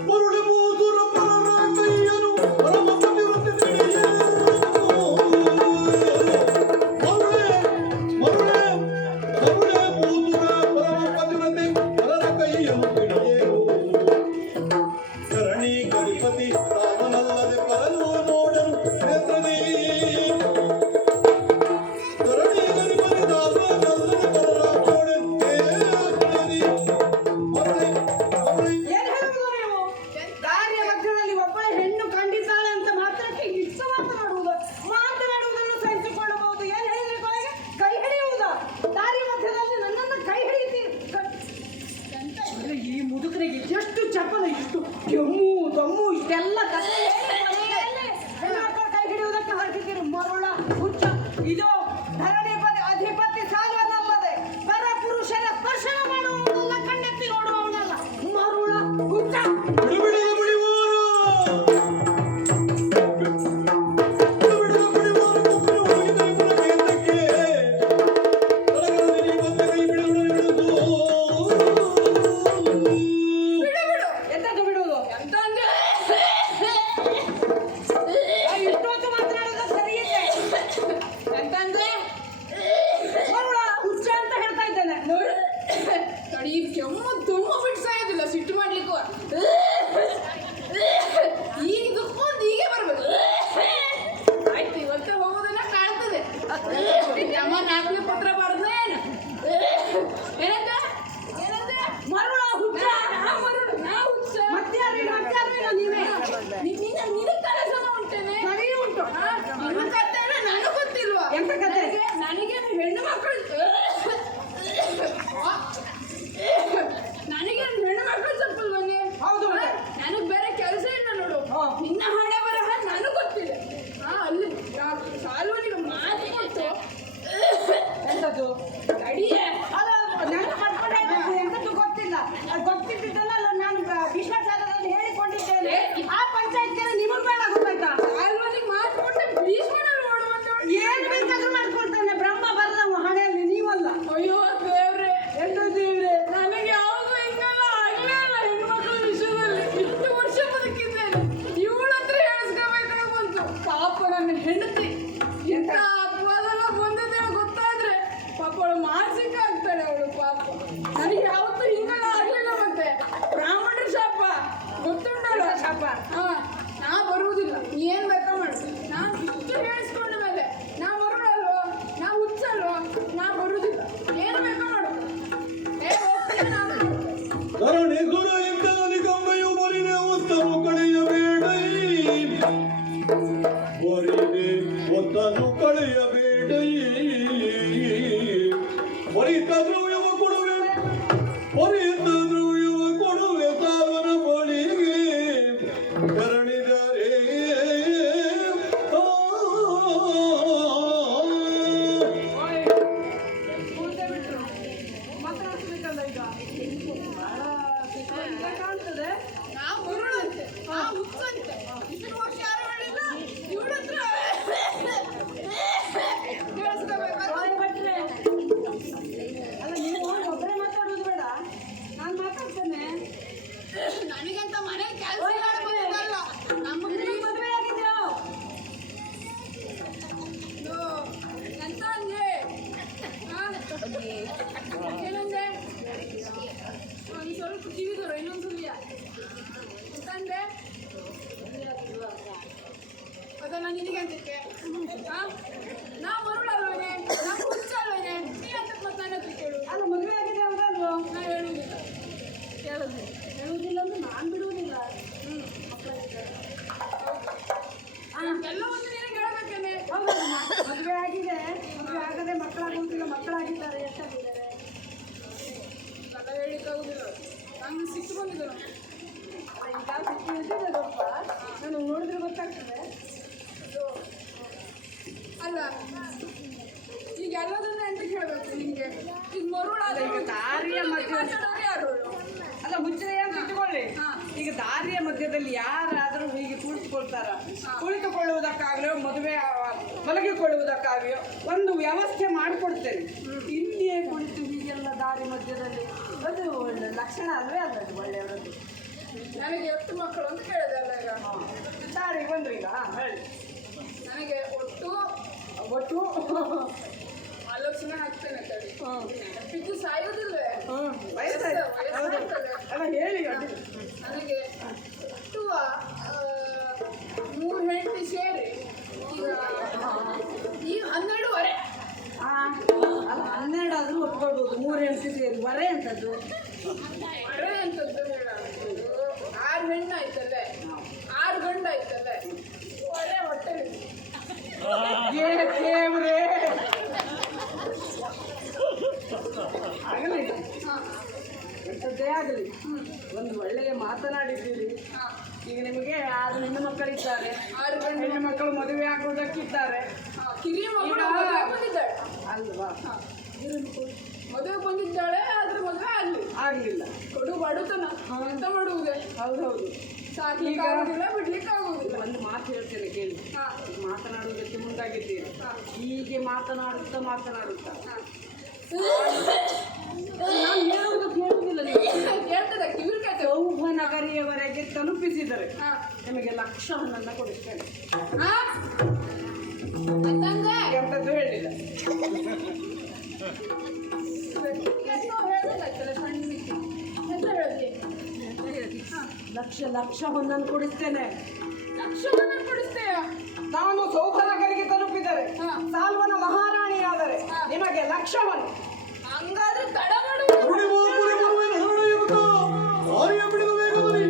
ಮರುಳಬೂದುರ ಪರರ ಕೈಯನು ಪರಮಪತಿವ್ರತೆ ತಿಳಿಯೇ. ಮರುಳೆ ಬೂದುರ ಪರಮಪತಿವ್ರತೆ ಪರರ ಕೈಯನು ತಿಳಿಯೇನು. ಧರಣಿ ಗಣಪತಿ ರಾಮನಲ್ಲದೆ ಪರನು ನೋಡನು ನೇತ್ರದಿ. ಧರಣಿ ಗಣಪತಿ ರಾಮನಲ್ಲದೆ ಪರರ ನೋಡನು ನೇತ್ರದಿ. ಏನ್ ಹೇಳುವುದು ನೀವು? ದಾರಿಯ ಮಧ್ಯದಲ್ಲಿ ಒಬ್ಬಳೆ ಹೆಣ್ಣು ಕಂಡಿದ್ದಾಳೆ ಅಂತ ಮಾತ್ರಕ್ಕೆ ಇಷ್ಟು ಮಾತನಾಡುವುದು? ಮಾತನಾಡುವುದನ್ನು ಸಹಿಸಿಕೊಳ್ಳಬಹುದು. ಏನ್ ಹೇಳಿದ್ರಿ ಕೊನೆಗೆ? ಕೈ ಹಿಡಿಯುವುದ? ದಾರಿಯ ಮಧ್ಯದಲ್ಲಿ ನನ್ನನ್ನು ಕೈ ಹಿಡಿಯುತ್ತೀರಿ? ಅಂದ್ರೆ ಈ ಮುದುಕರಿಗೆ ಎಷ್ಟು ಚಪಲ, ಇಷ್ಟು ಕೆಮ್ಮು ದಮ್ಮು ಇಷ್ಟೆಲ್ಲ ಕಥೆ ಹೇಳಿ ಹೆಣ್ಮಕ್ಕಳು ಕೈ ಹಿಡಿಯುವುದಕ್ಕೆ ಹೊರಟಿದ್ದೀರಿ. ಮರುಳ ಹುಚ್ಚ. ಇದು ಧರಣಿ ಅಧಿಪತಿ ಸಾಲ್ವನಲ್ಲದೆ ಪರ ಪುರುಷರ ಸ್ಪರ್ಶನ ಮಾಡುವವನಲ್ಲ, ಕಣ್ಣೆತ್ತಿ ನೋಡುವವನಲ್ಲ. ಮರುಳ ಹುಚ್ಚ. ಬಿಡುಬಿಡದ ಬಿಡುವರು. ಬಿಡುಬಿಡದ ಬಿಡುವರು ಕೊಬ್ಬರಿ ಒಣಗಿದರೆ ಪುನಃ ಕೇಂದ್ರಕ್ಕೆ. ತಡಗರದಲ್ಲಿ ಬಂದ ಕೈ ಬಿಡುವುದು. ಬಿಡು ಬಿಡು. ಎಂತದ್ದು ಬಿಡುವುದು? ಎಂತ ಅಂದ್ರೆ ಇಷ್ಟೊತ್ತು ಮಾತನಾಡೋದು ಸರಿಯಿದೆ. ಎಂತಂದ್ರೆ ಮರುಳ ಹುಚ್ಚ ಅಂತ ಹೇಳ್ತಾ ಇದ್ದೇನೆ. ನೋಡಿ ಈ ಕೆಮ್ಮು ತುಂಬ ಬಿಟ್ಟು ಸಾಯೋದಿಲ್ಲ. ಸಿಟ್ಟು ಮಾಡ್ಲಿಕ್ಕೂ ಈಗ ದುಕ್ಕೊಂಡು ಹೀಗೆ ಬರ್ಬೇಕು. ಆಯ್ತು, ಇವತ್ತೇ ಹೋಗೋದನ್ನ ಕಾಣ್ತದೆ. ನಮ್ಮ 4ನೇ ಪತ್ರ ಬರದ ಏನು ಏನಂತ ಏನಂತ ಮರುಳ ಹುಚ್ಚ. ನಾ ಹುಚ್ಚ. ಮತ್ಯಾರು ನೀವೇ? ನಿನ್ನ ಕೆಲಸನ ಉಂಟೇನೆ. ಸರಿ ಉಂಟು. ನಿನ್ನ ಕತೆ ನನಗೆ ಗೊತ್ತಿಲ್ವಾ? ಎಂತ ಕತೆ? ನನಗೆ ಹೆಣ್ಣು ಮಕ್ಕಳು ನನಗೆ ಹೆಣ್ಣು ಮಕ್ಕಳು ತಪ್ಪಲ್ವನೇ? ಹೌದು. ನನಗೆ ಬೇರೆ ಕೆಲಸ ಇಲ್ಲ ನೋಡು. ನಿನ್ನ ಹಣೆ ಬರಹ ನನಗೆ ಗೊತ್ತಿದೆ. ಅಲ್ಲಿ ಸಾಲ್ವನಿಗೆ ಮಾತು ಕೊಟ್ಟು ಎಂತದ್ದು? ಅಡಿಯೇ ಅಲ್ಲ, ನನಗೆ ಪಡ್ಕೊಂಡೆ ಎಂತದ್ದು ಗೊತ್ತಿಲ್ಲ. ಅದು ಗೊತ್ತಿದ್ದಲ್ಲ, ನಾನು ಭೀಷ್ಮಾಚಾರ್ಯರಲ್ಲಿ ಹೇಳಿಕೊಂಡಿದ್ದೇನೆ. ಆ ಪಂಚಾಯತ್ಗೆ ನಿಮಗೆ ಬೇಡ, ಗೊತ್ತಾಯ್ತಾ? ಸಾಲ್ವನಿಗೆ ಮಾತು ಕೊಟ್ಟು ಭೀಷ್ಮನಲ್ಲಿ ಮಾಡುವಂತ ಏನು ಬೇಕಾದ್ರೂ ಮಾಡ್ಕೊಳ್ತಾನೆ. ಬ್ರಹ್ಮ ಬರದ ಹಣೆಯಲ್ಲಿ ನೀವಲ್ಲ. ಅಯ್ಯೋ ದೇವ್ರೆ, ಎಂತ ದೇವ್ರೆ? ನನಗೆ ಯಾವುದು ಹಿಂಗೆಲ್ಲ ಆಗಲೇ ಇಲ್ಲ. ಹೆಣ್ಮಕ್ಳ ವಿಷಯದಲ್ಲಿ ಇಷ್ಟು ವರ್ಷ ಬದುಕಿದ್ದೇನೆ. ಇವಳ ಹತ್ರ ಹೇಳಿಸ್ಕೋಬೇಕಾಗಿ ಬಂತು. ಪಾಪ ನನ್ನ ಹೆಂಡತಿ ಎಂತ ಅಪವಾದೆಲ್ಲ ಬಂದಿದ್ದೇವೆ ಗೊತ್ತಾದ್ರೆ ಪಾಪ ಅವಳು ಮಾನಸಿಕ ಆಗ್ತಾಳೆ. ಅವಳು ಪಾಪ ನನಗೆ ಯಾವತ್ತೂ ಹಿಂಗೆಲ್ಲ ಆಗ್ಲಿಲ್ಲ. ಮತ್ತೆ ಬ್ರಾಹ್ಮಣರ ಶಾಪ ಗೊತ್ತುಂಟಲ್ಲ? ಶಾಪ. ನಾ ಬರುವುದಿಲ್ಲ. ಏನ್ ಬೇಕಾ ಮಾಡು. ನಾನು ಇಷ್ಟು ಹೇಳಿಸ್ಕೊಂಡ ಮೇಲೆ ನಾ ಬರೋಳಲ್ವ? ನಾ ಹುಚ್ಚಲ್ವ? ನಾ ಬರುವುದಿಲ್ಲ. ಏನು ಬೇಕಾ ಮಾಡು. ಹೋಗ್ತೇನೆ ನಾನು. ಧರಣಿ ಗುರು ಇದ್ದವನಿ ಕಂಬೆಯು ಬರಿದೆ ಒತ್ತನು ಕಳೆಯಬೇಡ. ಬರಿದೆ ಒತ್ತನು ಕಳೆಯಬೇಡ. ಬರಿತ ದ್ರವ್ಯವ ಕೊಡುವೆ, ಬರಿತ ದ್ರವ್ಯವ ಕೊಡುವೆ ಸಾವನ ಬಳಿಗೆ. ಧರಣಿ ಮಕ್ಕಳಾಗುವುದಿಲ್ಲ, ಮಕ್ಕಳಾಗಿದ್ದಾರೆ, ಎಷ್ಟಾಗಿದ್ದಾರೆ? ಕಥೆ ಹೇಳಿಕ್ಕಾಗುದಿಲ್ಲ, ನಂಗೆ ಸಿಟ್ಟು ಬಂದಿದೆ ನೋಡಿ. ಈಗ ಸಿಕ್ಕಿ ಇರ್ತಿದೆ ಸ್ವಲ್ಪ, ನಾನು ನೋಡಿದ್ರೆ ಗೊತ್ತಾಗ್ತದೆ. ಅದು ಅಲ್ಲ, ಈಗ ಎಲ್ಲದನ್ನ ಎಂತ ಕೇಳಬೇಕು ನಿಮಗೆ? ಈಗ ಮರುಳಾದ ಈಗ ದಾರಿಯ ಮಧ್ಯ ಮಾತಾಡೋರು ಯಾರು? ಅಲ್ಲ ಹುಚ್ಚರೆ ಅಂತ ಇಟ್ಕೊಳ್ಳಿ. ಈಗ ದಾರಿಯ ಮಧ್ಯದಲ್ಲಿ ಯಾರಾದರೂ ಹೀಗೆ ಕುಳಿತುಕೊಳ್ಳುವುದಕ್ಕಾಗಲಿಯೋ ಮದುವೆ ಮಲಗಿಕೊಳ್ಳುವುದಕ್ಕಾಗಲಿಯೋ ಒಂದು ವ್ಯವಸ್ಥೆ ಮಾಡಿಕೊಡ್ತೇನೆ. ಇಲ್ಲಿಯೇ ಕುಳಿತು ಹೀಗೆಲ್ಲ ದಾರಿ ಮಧ್ಯದಲ್ಲಿ ಅದು ಒಳ್ಳೆ ಲಕ್ಷಣ ಅಲ್ವೇ ಅಲ್ಲ, ಅದು ಒಳ್ಳೆಯವರದ್ದು. ನನಗೆ ಎಷ್ಟು ಮಕ್ಕಳು ಅಂತ ಕೇಳಿದೆ ಅಲ್ಲ ಈಗ. ದಾರಿಗೆ ಬಂದ್ರು ಈಗ ಹೇಳಿ. ನನಗೆ ಒಟ್ಟು ಆಲೋಚನೆ ಹಾಕ್ತೇನೆ ತಡಿ. ಬಿದ್ದು ಸಾಯೋದಿಲ್ವೇ? ವಯಸ್ಸಾಯ್ತು. ವಯಸ್ಸಾಗ್ತದೆ. ಅಲ್ಲ ಹೇಳಿ. ನನಗೆ ಒಟ್ಟು 3 ಹೆಂಡತಿ ಸೇರಿ ಈಗ 12ವರೆ. ಅಲ್ಲ 12 ಆದರೂ ಒಪ್ಕೊಳ್ಬೋದು, 3 ಹೆಂಡತಿ ಸೇರಿ ವರೆ ಅಂತದ್ದು. ವರೆ ಅಂತದ್ದು ಹೇಳ, 6 ಹೆಣ್ಣು ಆಯ್ತಲ್ಲೇ, 6 ಗಂಡು ಆಯ್ತಲ್ಲೇ, ಒಳ್ಳೆ ಹೊಟ್ಟೆ. ದೇವ್ರೇ ಆಗಲಿ, ಎಂಥದ್ದೇ ಆಗಲಿ, ಒಂದು ಒಳ್ಳೆಯ ಮಾತನಾಡಿದ್ದೀರಿ. ಈಗ ನಿಮಗೆ 6 ಹೆಣ್ಣು ಮಕ್ಕಳಿದ್ದಾರೆ, 6 ಹೆಣ್ಣು ಮಕ್ಕಳು ಮದುವೆ ಆಗುವುದಕ್ಕಿದ್ದಾರೆ ಕಿರಿಯ ಮಗಳು ಮದುವೆ ಬಂದಿದ್ದಾಳೆ ಅಲ್ವಾ? ಮದುವೆ ಬಂದಿದ್ದಾಳೆ, ಆದ್ರೆ ಮದುವೆ ಆಗಲಿಲ್ಲ. ಕೊಡು ಬಡುತನ ಎಂತ ಮಾಡುವುದೇ? ಹೌದೌದು. ಸಾಕ್ಲಿಕ್ಕೆ ಆಗುದಿಲ್ಲ, ಬಿಡ್ಲಿಕ್ಕೆ ಆಗುದಿಲ್ಲ. ಒಂದು ಮಾತು ಹೇಳ್ತೇನೆ ಕೇಳಿ. ಮಾತನಾಡುವುದಕ್ಕೆ ಮುಂದಾಗಿದ್ದೀರಿ. ಹೀಗೆ ಮಾತನಾಡುತ್ತಾ ನಾನು ಹೇಳುವುದು ಕೇಳುವುದಿಲ್ಲ ನೀವು. ಕೇಳ್ತದೆ, ಕಿವಿರ್ ಕೇಳ್ತದೆ. ಸೌಭನಗರಿಯವರೆಗೆ ತಲುಪಿಸಿದರೆ ನಿಮಗೆ 1,00,000 ಹಣವನ್ನು ಕೊಡಿಸ್ತೇನೆ. ಅಂತಂದ್ರೆ ಎಂಥದ್ದು ಹೇಳಿಲ್ಲ. ಏನೋ ಹೇಳ್ಬೇಕಾಯ್ತಲ್ಲ ಸಣ್ಣ ಮಿಕ್ಕಿ. ಎಂತ ಹೇಳ್ತಿ? ಲಕ್ಷ ಹೊನ್ನನ್ನು ಕೊಡಿಸ್ತೇನೆ. 1,00,000 ಕೊಡಿಸ್ತೇಯ? ನಾನು ಸೌಭನಗರಿಗೆ ತಲುಪಿದರೆ, ಸಾಲ್ವನ ಮಹಾರಾಣಿಯಾದರೆ ನಿಮಗೆ 1,00,000. ಹಂಗಾದ್ರೆ ತಡ ಮಾಡುವುದು. ಕಾರ್ಯ ಬಿಡುವ ವೇಗದಲ್ಲಿ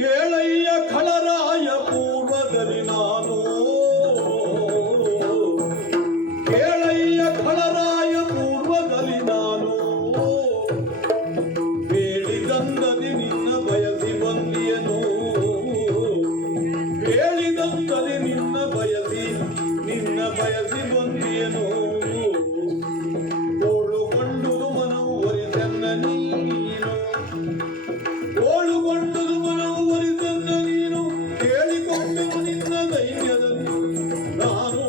ಕೇಳಯ್ಯ ಖಳರಾಯ ಪೂರ್ವದಲ್ಲಿ ನಾನು, ಕೇಳಯ್ಯ ಖಳರಾಯ ಪೂರ್ವದಲ್ಲಿ ನಾನು, ಬೇಡಿದಂದದಿ ನಿನ್ನ ಬಯಸಿ ಬಂದಿಯನು, ಬೇಡಿದಂದದಿ ನಿನ್ನ ಬಯಸಿ ಬಂದಿಯನು, ಓಳುಗೊಂಡುದು ಮನವು ಒರಿಸೆನ್ನ ನೀನು, ಓಳುಗೊಂಡುದು ಮನವು ಒರಿಸೆನ್ನ ನೀನು, ಕೇಳಿಕೊಂಡೆನು ನಿನ್ನ ದೈನ್ಯದಲ್ಲಿ ನಾನು.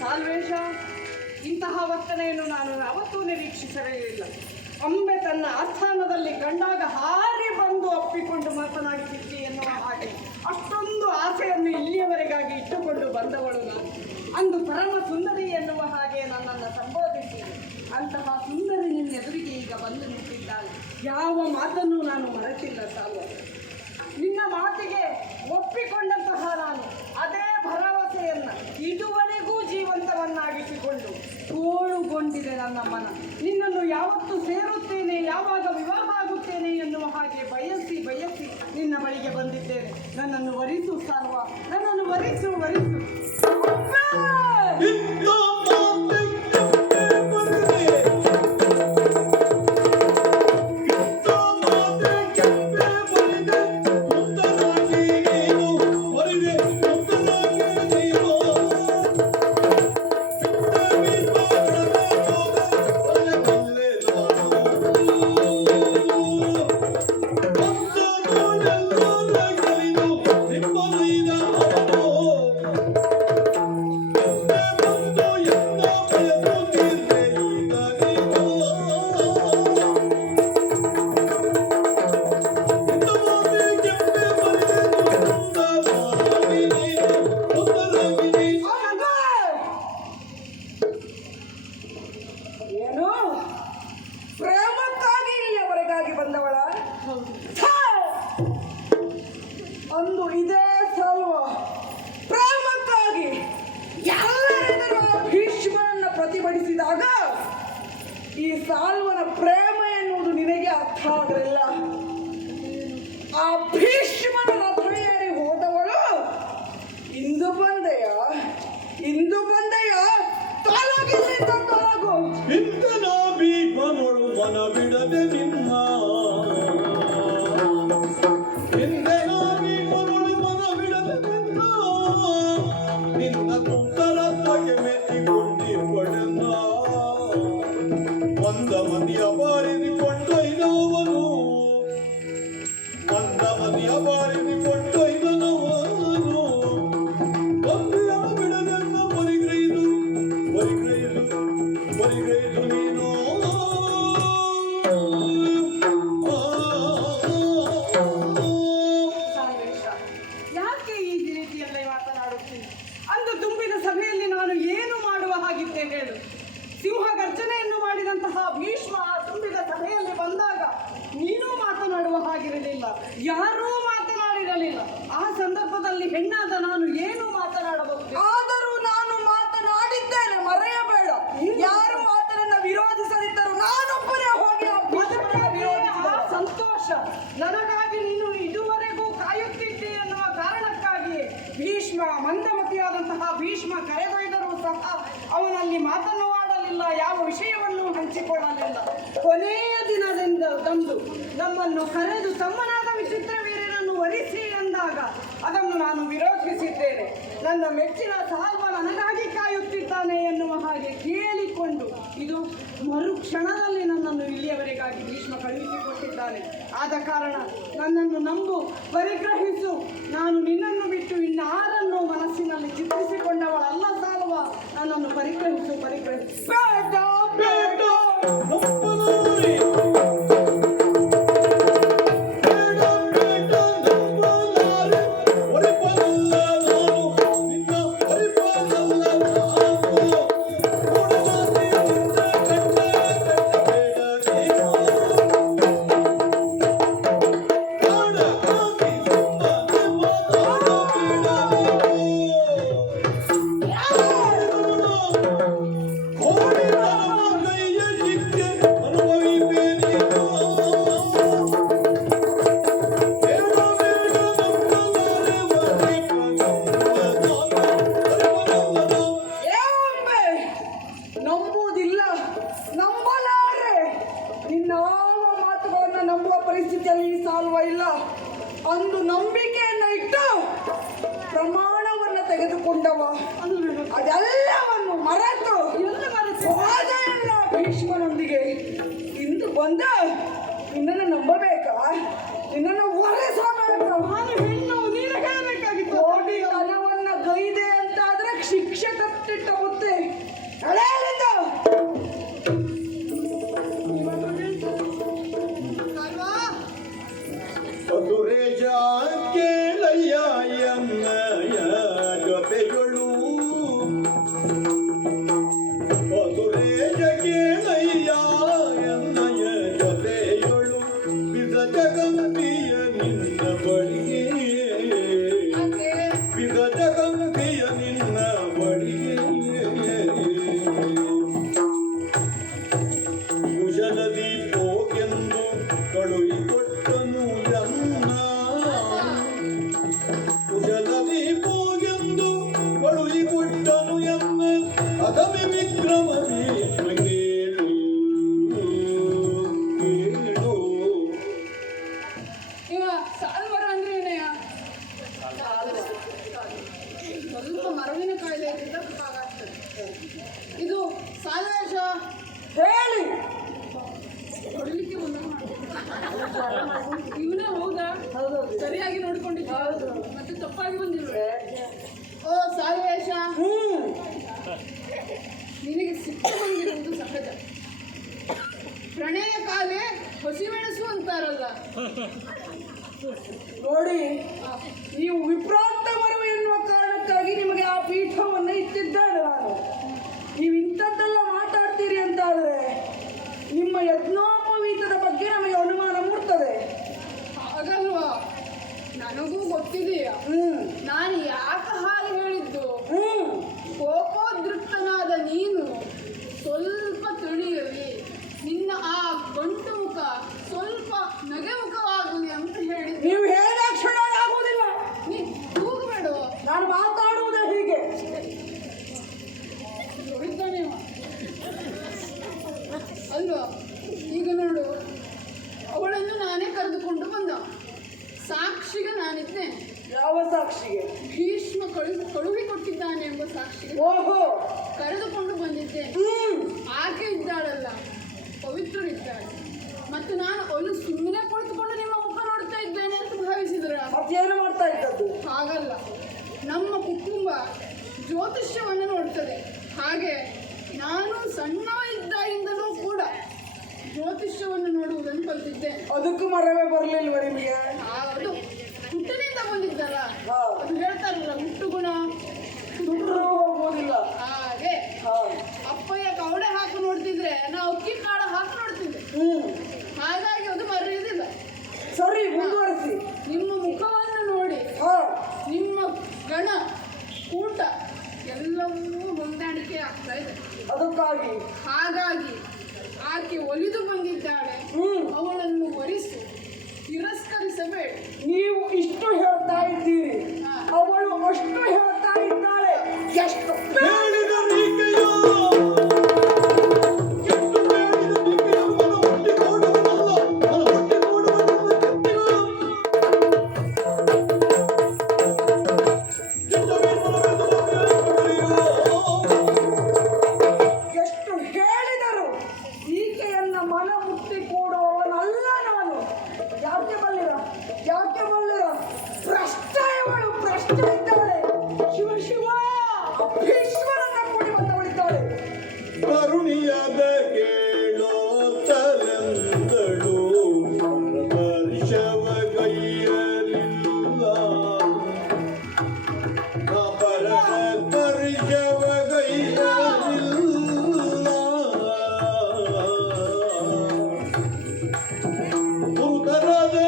ಸಾಲ್ವೇಶ, ಇಂತಹ ವರ್ತನೆಯನ್ನು ನಾನು ಯಾವತ್ತೂ ನಿರೀಕ್ಷಿಸಿರಲಿಲ್ಲ. ಅಂಬೆ ತನ್ನ ಆಸ್ಥಾನದಲ್ಲಿ ಕಂಡಾಗ ಹಾರಿ ಬಂದು ಅಪ್ಪಿಕೊಂಡು ಮಾತನಾಡುತ್ತಿದ್ದೆ ಎನ್ನುವ ಹಾಗೆ ಅಷ್ಟೊಂದು ಆಸೆಯನ್ನು ಇಲ್ಲಿಯವರೆಗಾಗಿ ಇಟ್ಟುಕೊಂಡು ಬಂದವಳು ನಾನು. ಅಂದು ಪರಮ ಸುಂದರಿ ಎನ್ನುವ ಹಾಗೆ ನನ್ನನ್ನು ಸಂಬೋಧಿಸಿ ಅಂತಹ ಸುಂದರಿ ನಿನ್ನ ಎದುರಿಗೆ ಈಗ ಬಂದು ನಿಂತಿದ್ದಾಳೆ. ಯಾವ ಮಾತನ್ನು ನಾನು ಮರೆತಿಲ್ಲ ಸಾಲ್ವ. ನಿನ್ನ ಮಾತಿಗೆ ಒಪ್ಪಿಕೊಂಡಂತಹ ನಾನು ಅದೇ ಭರವಸೆಯನ್ನು ಇದುವರೆಗೂ ಜೀವಂತವನ್ನಾಗಿಸಿಕೊಂಡು ತೋಳುಗೊಂಡಿದೆ ನನ್ನ ಮನ. ನಿನ್ನನ್ನು ಯಾವತ್ತು ಸೇರುತ್ತೇನೆ, ಯಾವಾಗ ವಿವಾಹ ಆಗುತ್ತೇನೆ ಎನ್ನುವ ಹಾಗೆ ಬಯಸಿ ನಿನ್ನ ಬಳಿಗೆ ಬಂದಿದ್ದೇನೆ. ನನ್ನನ್ನು ವರಿಸು ಸಾಲ್ವ, ನನ್ನನ್ನು ವರಿಸು. ಇಂಥ ಇದು ಬಂದೆಯ ತೊಲಗಿಲ್ಲಿಂದ ತೊಲಗು. ಇಂದನ ಭೀಷ್ಮನೊಳು ಮನ ಬಿಡದೆ ನಿನ್ನ ಇಂದನ ಭೀಷ್ಮನೊಳು ಮನ ಬಿಡದೆ ನಿನ್ನ ತುತ್ತರತ್ವಕ್ಕೆ ಮೆಚ್ಚಿಕೊಂಡಿರ್ಪಡೆನ್ನ ಒಂದ ಮದಿಯ ಬಾರಿಸಿಕೊಂಡೊಯ್ದವನು ಒಂದ ಮದಿಯ ಬಾರಿಸಿಕೊಂಡೊಯ್ದನವನು ಒಂದಿಯ ಬಿಡದನ್ನ ಪರಿಗ್ರಹಿಸು ನೀನು ಸಾಲ್ವೇಶ, ಯಾಕೆ ಈ ರೀತಿಯಲ್ಲ ಮಾತನಾಡುತ್ತೀನಿ? ಅಂದು ತುಂಬಿದ ಸಭೆಯಲ್ಲಿ ನಾನು ಏನು ಮಾಡುವ ಹಾಗಿದ್ದೆ ಹೇಳು? ಸಿಂಹ ಗರ್ಜನೆಯನ್ನು ಮಾಡಿದಂತಹ ಭೀಷ್ಮ ಆ ತುಂಬಿದ ಸಭೆಯಲ್ಲಿ ಬಂದಾಗ ನೀನೂ ಮಾತನಾಡುವ ಹಾಗಿರಲಿಲ್ಲ, ಯಾರೂ ಮಾತನಾಡಿರಲಿಲ್ಲ. ಆ ಸಂದರ್ಭದಲ್ಲಿ ಹೆಣ್ಣಾದ ನಾನು ಏನು ಮಾತನಾಡಬಹುದು? ಆದರೂ ನಾನು ಮಾತನಾಡಿದ್ದೇನೆ, ಮರೆಯಬೇಡ. ಯಾರು ಮಾತನ್ನ ವಿರೋಧಿಸದಿದ್ದರು ನಾನೊಬ್ಬನೇ ಹೋಗಿ ಆ ಭೀಷ್ಮನ ವಿರೋಧಿಸಿದೆ. ಆ ಸಂತೋಷ ನನಗಾಗಿ ನೀನು ಇದುವರೆಗೂ ಕಾಯುತ್ತಿದ್ದೆ ಎನ್ನುವ ಕಾರಣಕ್ಕಾಗಿಯೇ ಭೀಷ್ಮ, ಮಂದಮತಿಯಾದಂತಹ ಭೀಷ್ಮ ಕರೆದೊಯ್ದರೂ ಸಹ ಅವನಲ್ಲಿ ಮಾತನ್ನು ಆಡಲಿಲ್ಲ, ಯಾವ ವಿಷಯವನ್ನು ಹಂಚಿಕೊಳ್ಳಲಿಲ್ಲ. ಕೊನೆಯ ದಿನದಿಂದ ತಂದು ನಮ್ಮನ್ನು ಕರೆದು ತಮ್ಮನಾದ ವಿಚಿತ್ರ ವೀರ್ಯನನ್ನು ವರಿಸಿ ಎಂದಾಗ ಅದನ್ನು ನಾನು ವಿರೋಧಿಸಿದ್ದೇನೆ. ನನ್ನ ಮೆಚ್ಚಿನ ಸಾಲ್ವ ನನಗಾಗಿ ಕಾಯುತ್ತಿದ್ದಾನೆ ಎನ್ನುವ ಹಾಗೆ ಕೇಳಿಕೊಂಡು ಇದು ಮರುಕ್ಷಣದಲ್ಲಿ ನನ್ನನ್ನು ಇಲ್ಲಿಯವರೆಗಾಗಿ ಭೀಷ್ಮ ಕಳುಹಿಸಿಕೊಟ್ಟಿದ್ದಾನೆ. ಆದ ಕಾರಣ ನನ್ನನ್ನು ನಂಬು, ಪರಿಗ್ರಹಿಸು. ನಾನು ನಿನ್ನನ್ನು ಬಿಟ್ಟು ಇನ್ನಾರನ್ನು ಮನಸ್ಸಿನಲ್ಲಿ ಚಿತ್ರಿಸಿಕೊಂಡವಳಲ್ಲ ಸಾಲ್ವ. ನನ್ನನ್ನು ಪರಿಗ್ರಹಿಸು. ಬೇಡ ಬೇಡ ಒಪ್ಪಲಾರೆ ನಂಬುವುದಿಲ್ಲ, ನಂಬಲಾರೆ. ನಿನ್ನಾವ ಮಾತುಗಳನ್ನು ನಂಬುವ ಪರಿಸ್ಥಿತಿಯಲ್ಲಿ ಸಾಲ್ವ ಇಲ್ಲ. ಅಂದು ನಂಬಿಕೆಯನ್ನು ಇಟ್ಟು ಪ್ರಮಾಣವನ್ನು ತೆಗೆದುಕೊಂಡವ ಅದೆಲ್ಲವನ್ನು ಮರೆತು ಹೋದ ಎಲ್ಲ ಭೀಷ್ಮನೊಂದಿಗೆ ಇಂದು ಬಂದ ನಿನ್ನನ್ನು ನಂಬಬೇಕಾ? ನಿನ್ನನ್ನು ಒರೆಸಬೇಕು. ನಾನು ಹೆಣ್ಣು, ನೀನು ಹೇಳಬೇಕಾಗಿತ್ತು. ಕೋಟಿ ಹಣವನ್ನ ಗೈದೆ ಅಂತಾದ್ರೆ ಶಿಕ್ಷೆ ತಪ್ಪಿಟ್ಟ ಮುತ್ತೆ ನಡೆಯಲಿಂದ ಸುರೇಶ ಕೇಳಯ್ಯ ಎನ್ನಯ ಜೊತೆಗಳು ಸುರೇಶ ಕೇಳಯ್ಯ ಎನ್ನಯ ಜೊತೆಗಳು ಬಿದ ಜಗಂತಿಯ ನಿನ್ನ ಬಳಿಗೆ ಬಿದ ಜಗಂತಿಯ ನಿನ್ನ ಬಳಿಗೆ ಕುಶಲದಿ ಹೋಗೆಂದು ಕಳುಹಿಕೊಟ್ಟನು ಎನ್ನ ಕುಶಲದಿ ಹೋಗೆಂದು ಕಳುಹಿಕೊಟ್ಟನು ಎನ್ನ ಅದಮಿ ವಿಕ್ರಮ ಭೀಷ್ಮ ಕೇಳು ಕೇಳು ಇವ ಸಾಲ್ವರ ಅಂದ್ರೆ ಏನಯ್ಯ? ಸ್ವಲ್ಪ ಮರವಿನ ಕಾಯಿಲೆ ಇದ್ದ ಹಾಗಾಗ್ತದೆ. ಇದು ಸಾಲ್ವೇಶ ಹೇಳಿ. ಹೊಡಿಲಿಕ್ಕೆ ಇವನೇ ಹೌದಾ? ಸರಿಯಾಗಿ ನೋಡ್ಕೊಂಡಿದ್ದ ಮತ್ತೆ ತಪ್ಪಾಗಿ ಬಂದಿಲ್ವ? ಓ ಸಾಲ್ವೇಶ, ನಿನಗೆ ಸಿಟ್ಟು ಬಂದಿರುವುದು ಸಹಜ. ಪ್ರಣಯ ಕಾಲೆ ಹೊಸಿಮೆಣಸು ಅಂತಾರಲ್ಲ. ನೋಡಿ, ನೀವು ವಿಪ್ರಾಂತ ಮರವು ಎನ್ನುವ ಕಾರಣಕ್ಕಾಗಿ ನಿಮಗೆ ಆ ಪೀಠವನ್ನು ಇಟ್ಟಿದ್ದಾರೆ. ನಾನು ನೀವು ಇಂಥದ್ದೆಲ್ಲ ಮಾತಾಡ್ತೀರಿ ಅಂತಾದ್ರೆ ನಿಮ್ಮ ಯಜ್ಞೋಪವೀತದ ಬಗ್ಗೆ ನಮಗೆ ಅನುಮಾನ ಮೂಡ್ತದೆ. ಹಾಗಲ್ವಾ? ನನಗೂ ಗೊತ್ತಿದೆಯಾ ನಾನು ಯಾಕೆ ಹಾಗೆ ಹೇಳಿದ್ದು? ಕೋಪೋದ್ರಿಕ್ತನಾದ ನೀನು ಸ್ವಲ್ಪ ತಿಳಿಯಲಿ, ನಿನ್ನ ಆ ಗಂಟು ಮುಖ ಸ್ವಲ್ಪ ನಗೆ ಮುಖವಾಗಲಿ ಅಂತ ಹೇಳಿದ್ದೆ. ನೀವು ಹೇಳಿದ ಕ್ಷಣ ಆಗುವುದಿಲ್ಲ. ನೀ ಕೂಗಬೇಡ. ನಾನು ಮಾತಾಡುವುದೇ ಹೀಗೆ. ಕರೆದುಕೊಂಡು ಬಂದಿದ್ದೇನೆ. ಆಕೆ ಇದ್ದಾಳಲ್ಲ, ಪವಿತ್ರಳಿದ್ದಾಳೆ. ಮತ್ತು ನಾನು ಅವಳು ಸುಮ್ಮನೆ ಕುಳಿತುಕೊಂಡು ನಿಮ್ಮ ಮುಖ ನೋಡ್ತಾ ಇದ್ದೇನೆ ಅಂತ ಭಾವಿಸಿದ್ರ? ಮತ್ತೇನು ಮಾಡ್ತಾ ಇದ್ದದ್ದು? ಹಾಗಲ್ಲ, ನಮ್ಮ ಕುಟುಂಬ ಜ್ಯೋತಿಷ್ಯವನ್ನು ನೋಡ್ತದೆ. ಹಾಗೆ ನಾನು ಸಣ್ಣ ಇದ್ದಾಗಿಂದಲೂ ಕೂಡ ಜ್ಯೋತಿಷ್ಯವನ್ನು ನೋಡುವುದನ್ನು ಕಲಿತಿದ್ದೇನೆ. ಅದಕ್ಕೂ ಮರವೇ ಬರಲಿಲ್ವ ನಿಮಗೆ? ಅದು ಹುಟ್ಟಿನಿಂದ ಬಂದಿದ್ದಲ್ಲ, ಅದು ಹೇಳ್ತಾರಲ್ಲ ಹುಟ್ಟುಗುಣ ದುಡ್ಡು ಹೋಗೋದಿಲ್ಲ. ಹಾಗೆ ಅಪ್ಪಯ್ಯ ಕವಡೆ ಹಾಕಿ ನೋಡ್ತಿದ್ರೆ ನಾವು ಅಕ್ಕಿ ಕಾಳು ಹಾಕಿ ನೋಡ್ತಿದ್ದೆ. ಹಾಗಾಗಿ ಅದು ಮರೆಯುವುದಿಲ್ಲ. ಸರಿ, ಮುಂದುವರಿಸಿ. ನಿಮ್ಮ ಮುಖವನ್ನು ನೋಡಿ ನಿಮ್ಮ ಗಣ ಊಟ ಎಲ್ಲವೂ ಹೊಂದಾಣಿಕೆ ಆಗ್ತಾ ಇದೆ. ಅದಕ್ಕಾಗಿ ಹಾಗಾಗಿ ಆಕೆ ಒಲಿದು ಬಂದಿದ್ದಾಳೆ, ಅವಳನ್ನು ವರಿಸಿ ತಿರಸ್ಕರಿಸಬೇಡ. ನೀವು ಇಷ್ಟು ಹೇಳ್ತಾ ಇದ್ದೀರಿ, ಅವಳು ಅಷ್ಟು ಹೇಳ್ತಾ ಇದ್ದಾಳೆ. ಎಷ್ಟು ಹೇಳಿದ ನೀಕೆಯೋ ಎಷ್ಟು ಹೇಳಿದ ನೀಕೆಯೋ ಮನ ಹುಟ್ಟಿ ಕೊಡುವುದಲ್ಲ, ಮನ ಹುಟ್ಟಿ ಕೊಡುವುದಲ್ಲ ಕೆತ್ತಿಗಳು. ಎಷ್ಟು ಹೇಳಿದರು ಈಕೆಯನ್ನ ಮನ ಮುಟ್ಟಿ ಕೂಡುವವನಲ್ಲ ನಾನು. ಯಾಕೆ ಬಲ್ಲಿರ, ಯಾಕೆ ಬಲ್ಲಿರ? ಭ್ರಷ್ಟ ಇವಳು, ಭ್ರಷ್ಟ ಇದ್ದಾಳೆ. ಶಿವ ಶಿವ, ಈಶ್ವರನ ಕೂಡಿ ಬಂದವಳಿದ್ದಾಳೆ. ಕರುಣಿಯದ ಕೇಳೋ ತಲೆಂದಳು ಪರಪರ್ಶವ ಗೈಯಲಿಲ್ಲ, ಪರಪರ್ಶವ ಗೈಯಲಿಲ್ಲ. ಗುರುತರದ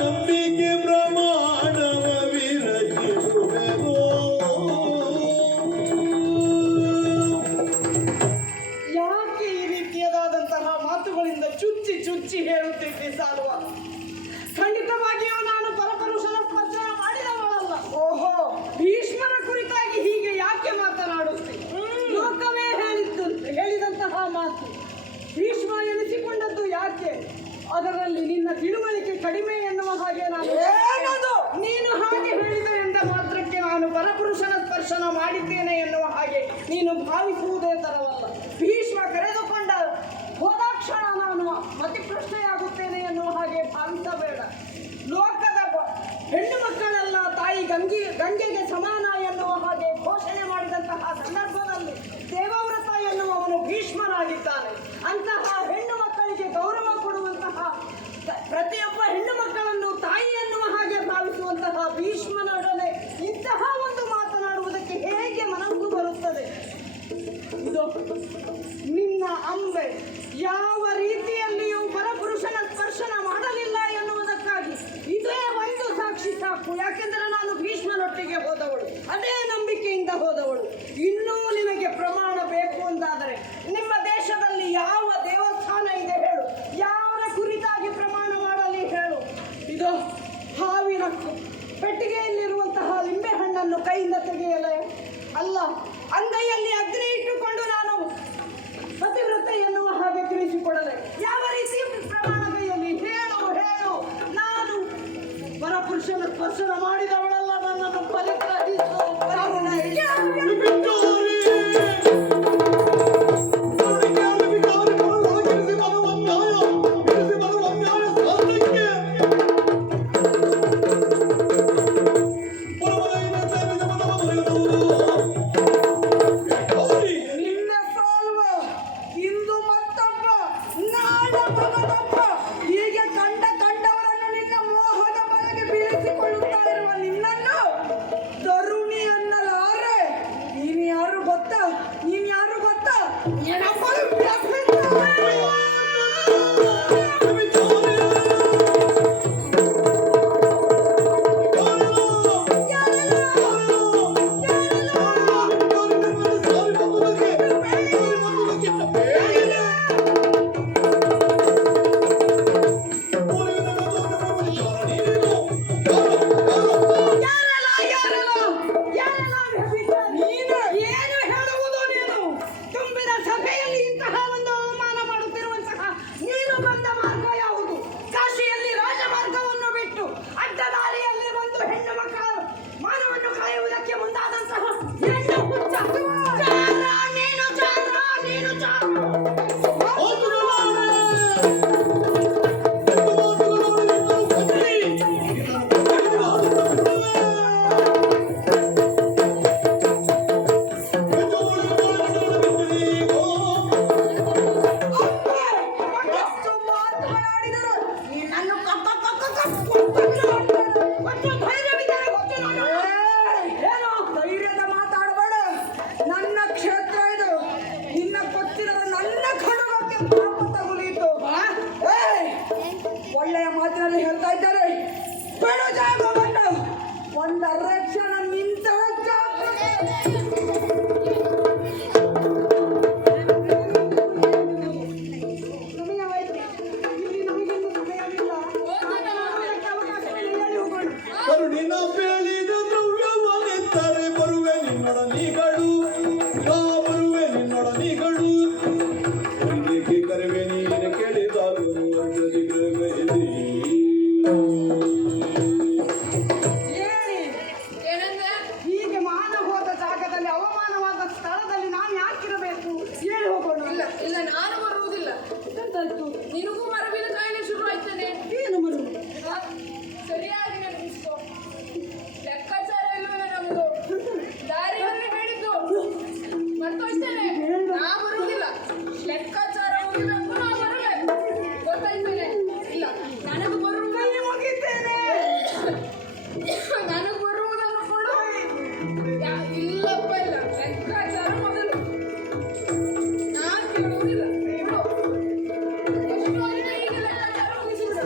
ನಂಬಿಕೆ ಪ್ರಮಾಣವ ವಿರಚಿಸುವೆನೋ. ಯಾಕೆ ಈ ರೀತಿಯದಾದಂತಹ ಮಾತುಗಳಿಂದ ಚುಚ್ಚಿ ಚುಚ್ಚಿ ಹೇಳುತ್ತಿದ್ದೆ ಸಾಲ್ವ? ಖಂಡಿತವಾಗಿಯೂ ನಾನು ಪರಪುರುಷನ ಸ್ಪರ್ಶನ ಮಾಡಿದವಳಲ್ಲ. ಓಹೋ, ಭೀಷ್ಮರ ಕುರಿತಾಗಿ ಹೀಗೆ ಯಾಕೆ ಮಾತನಾಡುತ್ತಿ? ಲೋಕವೇ ಹೇಳಿದಂತಹ ಮಾತು ಭೀಷ್ಮ ಎನಿಸಿಕೊಂಡದ್ದು ಯಾಕೆ? ಅದರಲ್ಲಿ ನಿನ್ನ ತಿಳುವಳಿಕೆ ಕಡಿಮೆ ಎನ್ನುವ ಹಾಗೆ ನಾನು ಏನದು? ನೀನು ಹಾಗೆ ಹೇಳಿದೆ ಎಂದ ಮಾತ್ರಕ್ಕೆ ನಾನು ಪರಪುರುಷನ ಸ್ಪರ್ಶನ ಮಾಡಿದ್ದೇನೆ ಎನ್ನುವ ಹಾಗೆ ನೀನು ಭಾವಿಸುವುದೇ ತರವಲ್ಲ. ಭೀಷ್ಮ ಕರೆದುಕೊಂಡ ಹೋದಾಕ್ಷಣ ನಾನು ಮತಿಪ್ರಶ್ನೆಯಾಗುತ್ತೇನೆ ಎನ್ನುವ ಹಾಗೆ ಭಾವಿಸಬೇಡ. ಲೋಕದ ಹೆಣ್ಣು ಮಕ್ಕಳೆಲ್ಲ ತಾಯಿ ಗಂಗೆಗೆ ಸಮಾನ ಎನ್ನುವ ಹಾಗೆ ಘೋಷಣೆ ಮಾಡಿದಂತಹ ಸಂದರ್ಭದಲ್ಲಿ ದೇವವ್ರತ ಎನ್ನುವವನು ಭೀಷ್ಮನಾಗಿದ್ದಾನೆ. ಅಂತಹ ಹೆಣ್ಣು ಮಕ್ಕಳಿಗೆ ಗೌರವ ಕೊಡುವಂತಹ, ಪ್ರತಿಯೊಬ್ಬ ಹೆಣ್ಣು ಮಕ್ಕಳನ್ನು ತಾಯಿ ಎನ್ನುವ ಹಾಗೆ ಭಾವಿಸುವಂತಹ ಭೀಷ್ಮನೊಡನೆ ಇಂತಹ ಒಂದು ಮಾತನಾಡುವುದಕ್ಕೆ ಹೇಗೆ ಮನಸ್ಸು ಬರುತ್ತದೆ? ಇದು ನಿನ್ನ ಅಂಬೆ ಯಾವ ರೀತಿಯಲ್ಲಿಯೂ ಪರಪುರುಷನ ಸ್ಪರ್ಶನ ಮಾಡಲಿಲ್ಲ ಎನ್ನುವುದಕ್ಕಾಗಿ ಇದೇ ಒಂದು ಸಾಕ್ಷಿ ಸಾಕು. ಯಾಕೆಂದರೆ ನಾನು ಭೀಷ್ಮನೊಟ್ಟಿಗೆ ಹೋದವಳು, ಅದೇ ನಂಬಿಕೆಯಿಂದ ಹೋದವಳು. ಇನ್ನೂ ನಿಮಗೆ ಪ್ರಮಾಣ ಬೇಕು ಅಂತಾದರೆ ನಿಮ್ಮ ದೇಶದಲ್ಲಿ ಯಾವ ದೇವಸ್ಥಾನ ಇದೆ ಹೇಳು, ಯಾರ ಕುರಿತಾಗಿ ಪ್ರಮಾಣ ಮಾಡಲಿ ಹೇಳು. ಇದು ಹಾವಿನ ಪೆಟ್ಟಿಗೆಯಲ್ಲಿರುವಂತಹ ಲಿಂಬೆ ಹಣ್ಣನ್ನು ಕೈಯಿಂದ ತೆಗೆಯಲೇ ಅಲ್ಲ, ಅಂಗೈಯಲ್ಲಿ ಅಗ್ನಿ ಇಟ್ಟುಕೊಂಡು ನಾನು ಪತಿವ್ರತೆ ಎನ್ನುವ ಹಾಗೆ ತಿಳಿಸಿಕೊಡಲೆ ಯಾವ ರೀತಿ ಪ್ರಮಾಣ ಕೈಯಲ್ಲಿ ಹೇಳು ಹೇಳು. ನಾನು ಪರಪುರುಷನ ಸ್ಪರ್ಶನ ಮಾಡಿದವಳಲ್ಲ, ನನ್ನನ್ನು ಪರಿಗ್ರಹಿಸು. ನಿನ್ನ ಸಾಲ್ವ ಇಂದು ಮತ್ತೊಬ್ಬ, ನಾಳೆ ಮಗದೊಬ್ಬ, ಹೀಗೆ ಕಂಡವರನ್ನು ನಿನ್ನ ಮೋಹದ ಬಲೆಗೆ ಬೀಳಿಸಿಕೊಳ್ಳುತ್ತಾ ಇರುವ ನಿನ್ನನ್ನು ತರುಣಿ ಅನ್ನಲಾರೆ. ನೀನು ಯಾರು ಗೊತ್ತಾ? ನೀನು ಯಾರು ಗೊತ್ತಾ? ಏನು ಹೇಳುವುದು ನೀನು? ತುಂಬಿದ ಸಭೆಯಲ್ಲಿ ಜಾಗವನ್ನು ಒಂದರ ಕ್ಷಣ ನಿಂತ ಸಮಯವಾಯ್ತು. ಇಲ್ಲಿ ನಮಗಿನ್ನು ಸಮಯವಿಲ್ಲ. ಹೇಳಿ ಹೋಗೋಣ. ಕರುಣಿನ ಬೇಳಿದ ದ್ರವ್ಯವನಿದ್ದರೆ ಬರುವೆ ನಿನ್ನೊಡನಿಗಳು ನಾ ಬರುವೆ ನಿನ್ನೊಡನಿಗಳು ಹೀಗೆ ಕರುವೆ ನೀನು ಕೇಳಿದಾಗ ಹೇಳಿ. ಏನಂದ್ರೆ ಹೀಗೆ ಮಾನ ಹೋದ ಜಾಗದಲ್ಲಿ ಅವಮಾನವಾದ ಸ್ಥಳದಲ್ಲಿ ನಾವು ಯಾಕಿರಬೇಕು? ಹೇಳಿ ಹೋಗೋಣ. ಇಲ್ಲ ನಾನು ಬರುವುದಿಲ್ಲ. ಎಂತಾಯ್ತು? ನಿನಗೂ ಮರವಿನ ಕಾಯಿಲೆ ಶುರು ಆಯ್ತಾನೆ. ಏನು ಮರು ಸರಿಯಾಗಿ ನೆನಪಿಸ್ಕೊ. ಲೆಕ್ಕಾಚಾರ ಇಲ್ಲವೇ ನಮ್ದು. ದಾರಿಯಲ್ಲಿ ಹೇಳಿದ್ದು ಮರ್ತೋಯ್ತೇನೆ. ನಾ ಬರುವುದಿಲ್ಲ. ಲೆಕ್ಕಾಚಾರ ಮುಗಿಬೇಕು, ನಾ ಬರಬೇಕು. ಗೊತ್ತಾಯ್ತೇನೆ? ಇಲ್ಲ ನನಗೂ ಕೈ ಮುಗಿತೇನೆ. ನನಗೆ ಬರುವುದನ್ನು ಕೊಡು. ಇಲ್ಲಪ್ಪ ಇಲ್ಲ. ಲೆಕ್ಕಾಚಾರ ಮೊದಲು. ನಾ ಕೇಳುವುದಿಲ್ಲ. ಬಿಡು. ಎಷ್ಟು ಅಂತ ಈಗ ಲೆಕ್ಕಾಚಾರ ಮುಗಿಸಿಬಿಡು.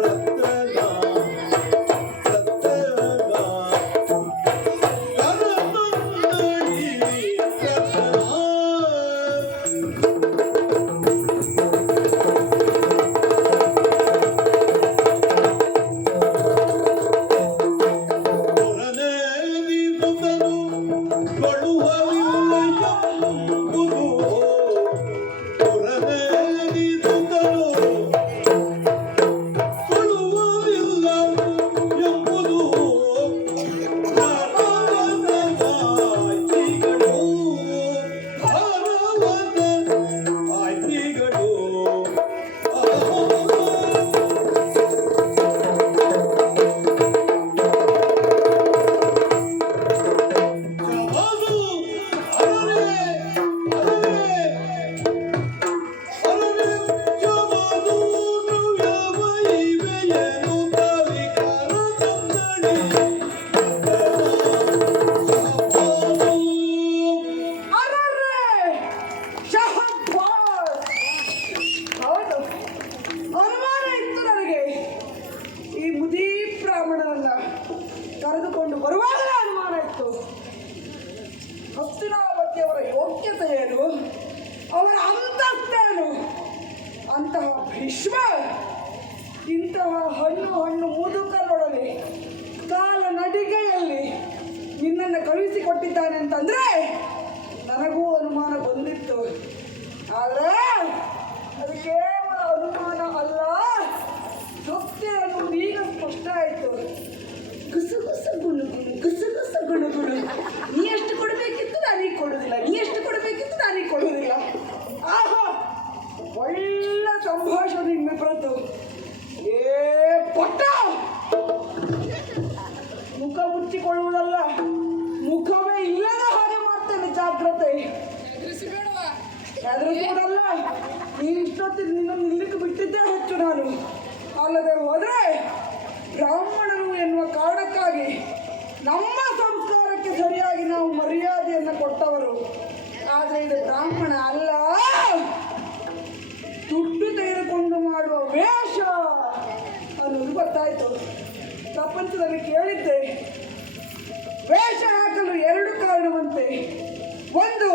ರತ್ನ ಬ್ರಾಹ್ಮಣನನ್ನ ಕರೆದುಕೊಂಡು ಬರುವಾಗಲೇ ಅನುಮಾನ ಇತ್ತು. ಹಸ್ತಿನಾವತಿಯವರ ಯೋಗ್ಯತೆ ಏನು, ಅವರ ಅಂತಸ್ತೇನು? ಅಂತಹ ಭೀಷ್ಮ ಇಂತಹ ಹಣ್ಣು ಮುದುಕರೊಡನೆ ಕಾಲ ನಡಿಗೆಯಲ್ಲಿ ನಿನ್ನನ್ನು ಕಳುಹಿಸಿಕೊಟ್ಟಿದ್ದಾನೆ ಅಂತಂದ್ರೆ ನನಗೂ ಅನುಮಾನ ಬಂದಿತ್ತು. ಆದರೆ ಅದು ಕೇವಲ ಅನುಮಾನ ಅಲ್ಲ, ಸತ್ಯ ಅನ್ನೋದು ಈಗ ಸ್ಪಷ್ಟ ಆಯಿತು. ಗುಸುಗುಸು ಗುಣಗುಣು ನೀ ಎಷ್ಟು ಕೊಡಬೇಕಿತ್ತು ನಾನೀಗ ಕೊಡುವುದಿಲ್ಲ, ನೀ ಎಷ್ಟು ಕೊಡಬೇಕಿತ್ತು ನಾನೀಗ ಕೊಡುವುದಿಲ್ಲ. ಆಹಾ, ಒಳ್ಳೆ ಸಂಭಾಷಣೆ ನಿಮ್ಮಿಬ್ಬರದ್ದು. ಏ ಪಟ್ಟ, ಮುಖ ಮುಚ್ಚಿಕೊಳ್ಳುವುದಲ್ಲ, ಮುಖವೇ ಇಲ್ಲದ ಹಾಗೆ ಮಾಡ್ತೇನೆ, ಜಾಗ್ರತೆ. ಹೆದರಿಸುವುದಲ್ಲ, ನೀನು ಇಷ್ಟೊತ್ತಿಗೆ ನಿನ್ನನ್ನು ನಿಲ್ಲಿಕ್ಕೆ ಬಿಟ್ಟಿದ್ದೇ ಹೆಚ್ಚು. ನಾನು ಅಲ್ಲದೆ ಹೋದರೆ ಬ್ರಾಹ್ಮಣರು ಎನ್ನುವ ಕಾರಣಕ್ಕಾಗಿ ನಮ್ಮ ಸಂಸ್ಕಾರಕ್ಕೆ ಸರಿಯಾಗಿ ನಾವು ಮರ್ಯಾದೆಯನ್ನು ಕೊಟ್ಟವರು. ಆದರೆ ಇದು ಬ್ರಾಹ್ಮಣ ಅಲ್ಲ, ದುಡ್ಡು ತೆಗೆದುಕೊಂಡು ಮಾಡುವ ವೇಷ ಅನ್ನೋದು ಗೊತ್ತಾಯಿತು. ಪ್ರಪಂಚದಲ್ಲಿ ಕೇಳಿದ್ದೆ, ವೇಷ ಹಾಕಲು ಎರಡು ಕಾರಣವಂತೆ. ಒಂದು,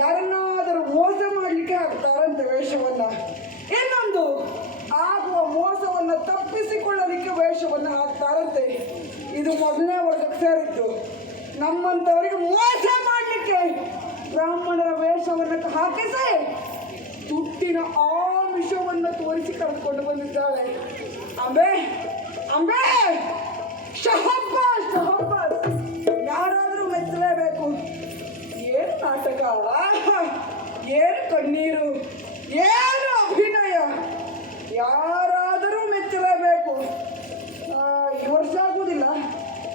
ಯಾರನ್ನಾದರೂ ಮೋಸ ಮಾಡಲಿಕ್ಕೆ ಹಾಕ್ತಾರಂತೆ ವೇಷವನ್ನ. ಇನ್ನೊಂದು, ಆಗುವ ಮೋಸವನ್ನು ತಪ್ಪಿಸಿಕೊಳ್ಳಲಿಕ್ಕೆ ವೇಷವನ್ನು ಹಾಕ್ತಾರಂತೆ. ಇದು ಮೊದಲನೇ ವರ್ಗಕ್ಕೆ ಸೇರಿದ್ದು. ನಮ್ಮಂಥವರಿಗೆ ಮೋಸ ಮಾಡಲಿಕ್ಕೆ ಬ್ರಾಹ್ಮಣರ ವೇಷವನ್ನು ಹಾಕಿಸಿ ದುಡ್ಡಿನ ಆಮಿಷವನ್ನು ತೋರಿಸಿ ಕರೆದುಕೊಂಡು ಬಂದಿದ್ದಾಳೆ. ಅಂಬೆ ಅಂಬೆ, ಶಹಬ್ಬಾಸ್ ಶಹಬ್ಬಾಸ್, ಯಾರಾದರೂ ಮೆಚ್ಚಲೇಬೇಕು. ಏನು ನಾಟಕ, ಏನು ಕಣ್ಣೀರು, ಏನು ಅಭಿನಯ, ಯಾರಾದರೂ ಮೆಚ್ಚಲೇಬೇಕು. ಈ ವರ್ಷ ಆಗುವುದಿಲ್ಲ,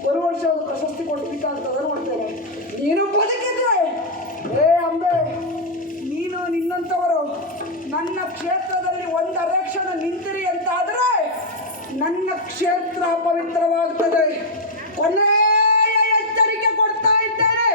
ಒಂದು ವರ್ಷ ಒಂದು ಪ್ರಶಸ್ತಿ ಕೊಡ್ಬೇಕಾಗ್ತದೆ ನೋಡ್ತೇನೆ. ನೀನು ಬದುಕಿದ್ರೆ, ಏ ಅಂಬೆ, ನೀನು ನಿನ್ನಂಥವರು ನನ್ನ ಕ್ಷೇತ್ರದಲ್ಲಿ ಒಂದು ಅರಕ್ಷಣ ನಿಂತಿರಿ ಅಂತಾದರೆ ನನ್ನ ಕ್ಷೇತ್ರ ಪವಿತ್ರವಾಗ್ತದೆ. ಕೊನೆಯ ಎಚ್ಚರಿಕೆ ಕೊಡ್ತಾ ಇದ್ದೇನೆ.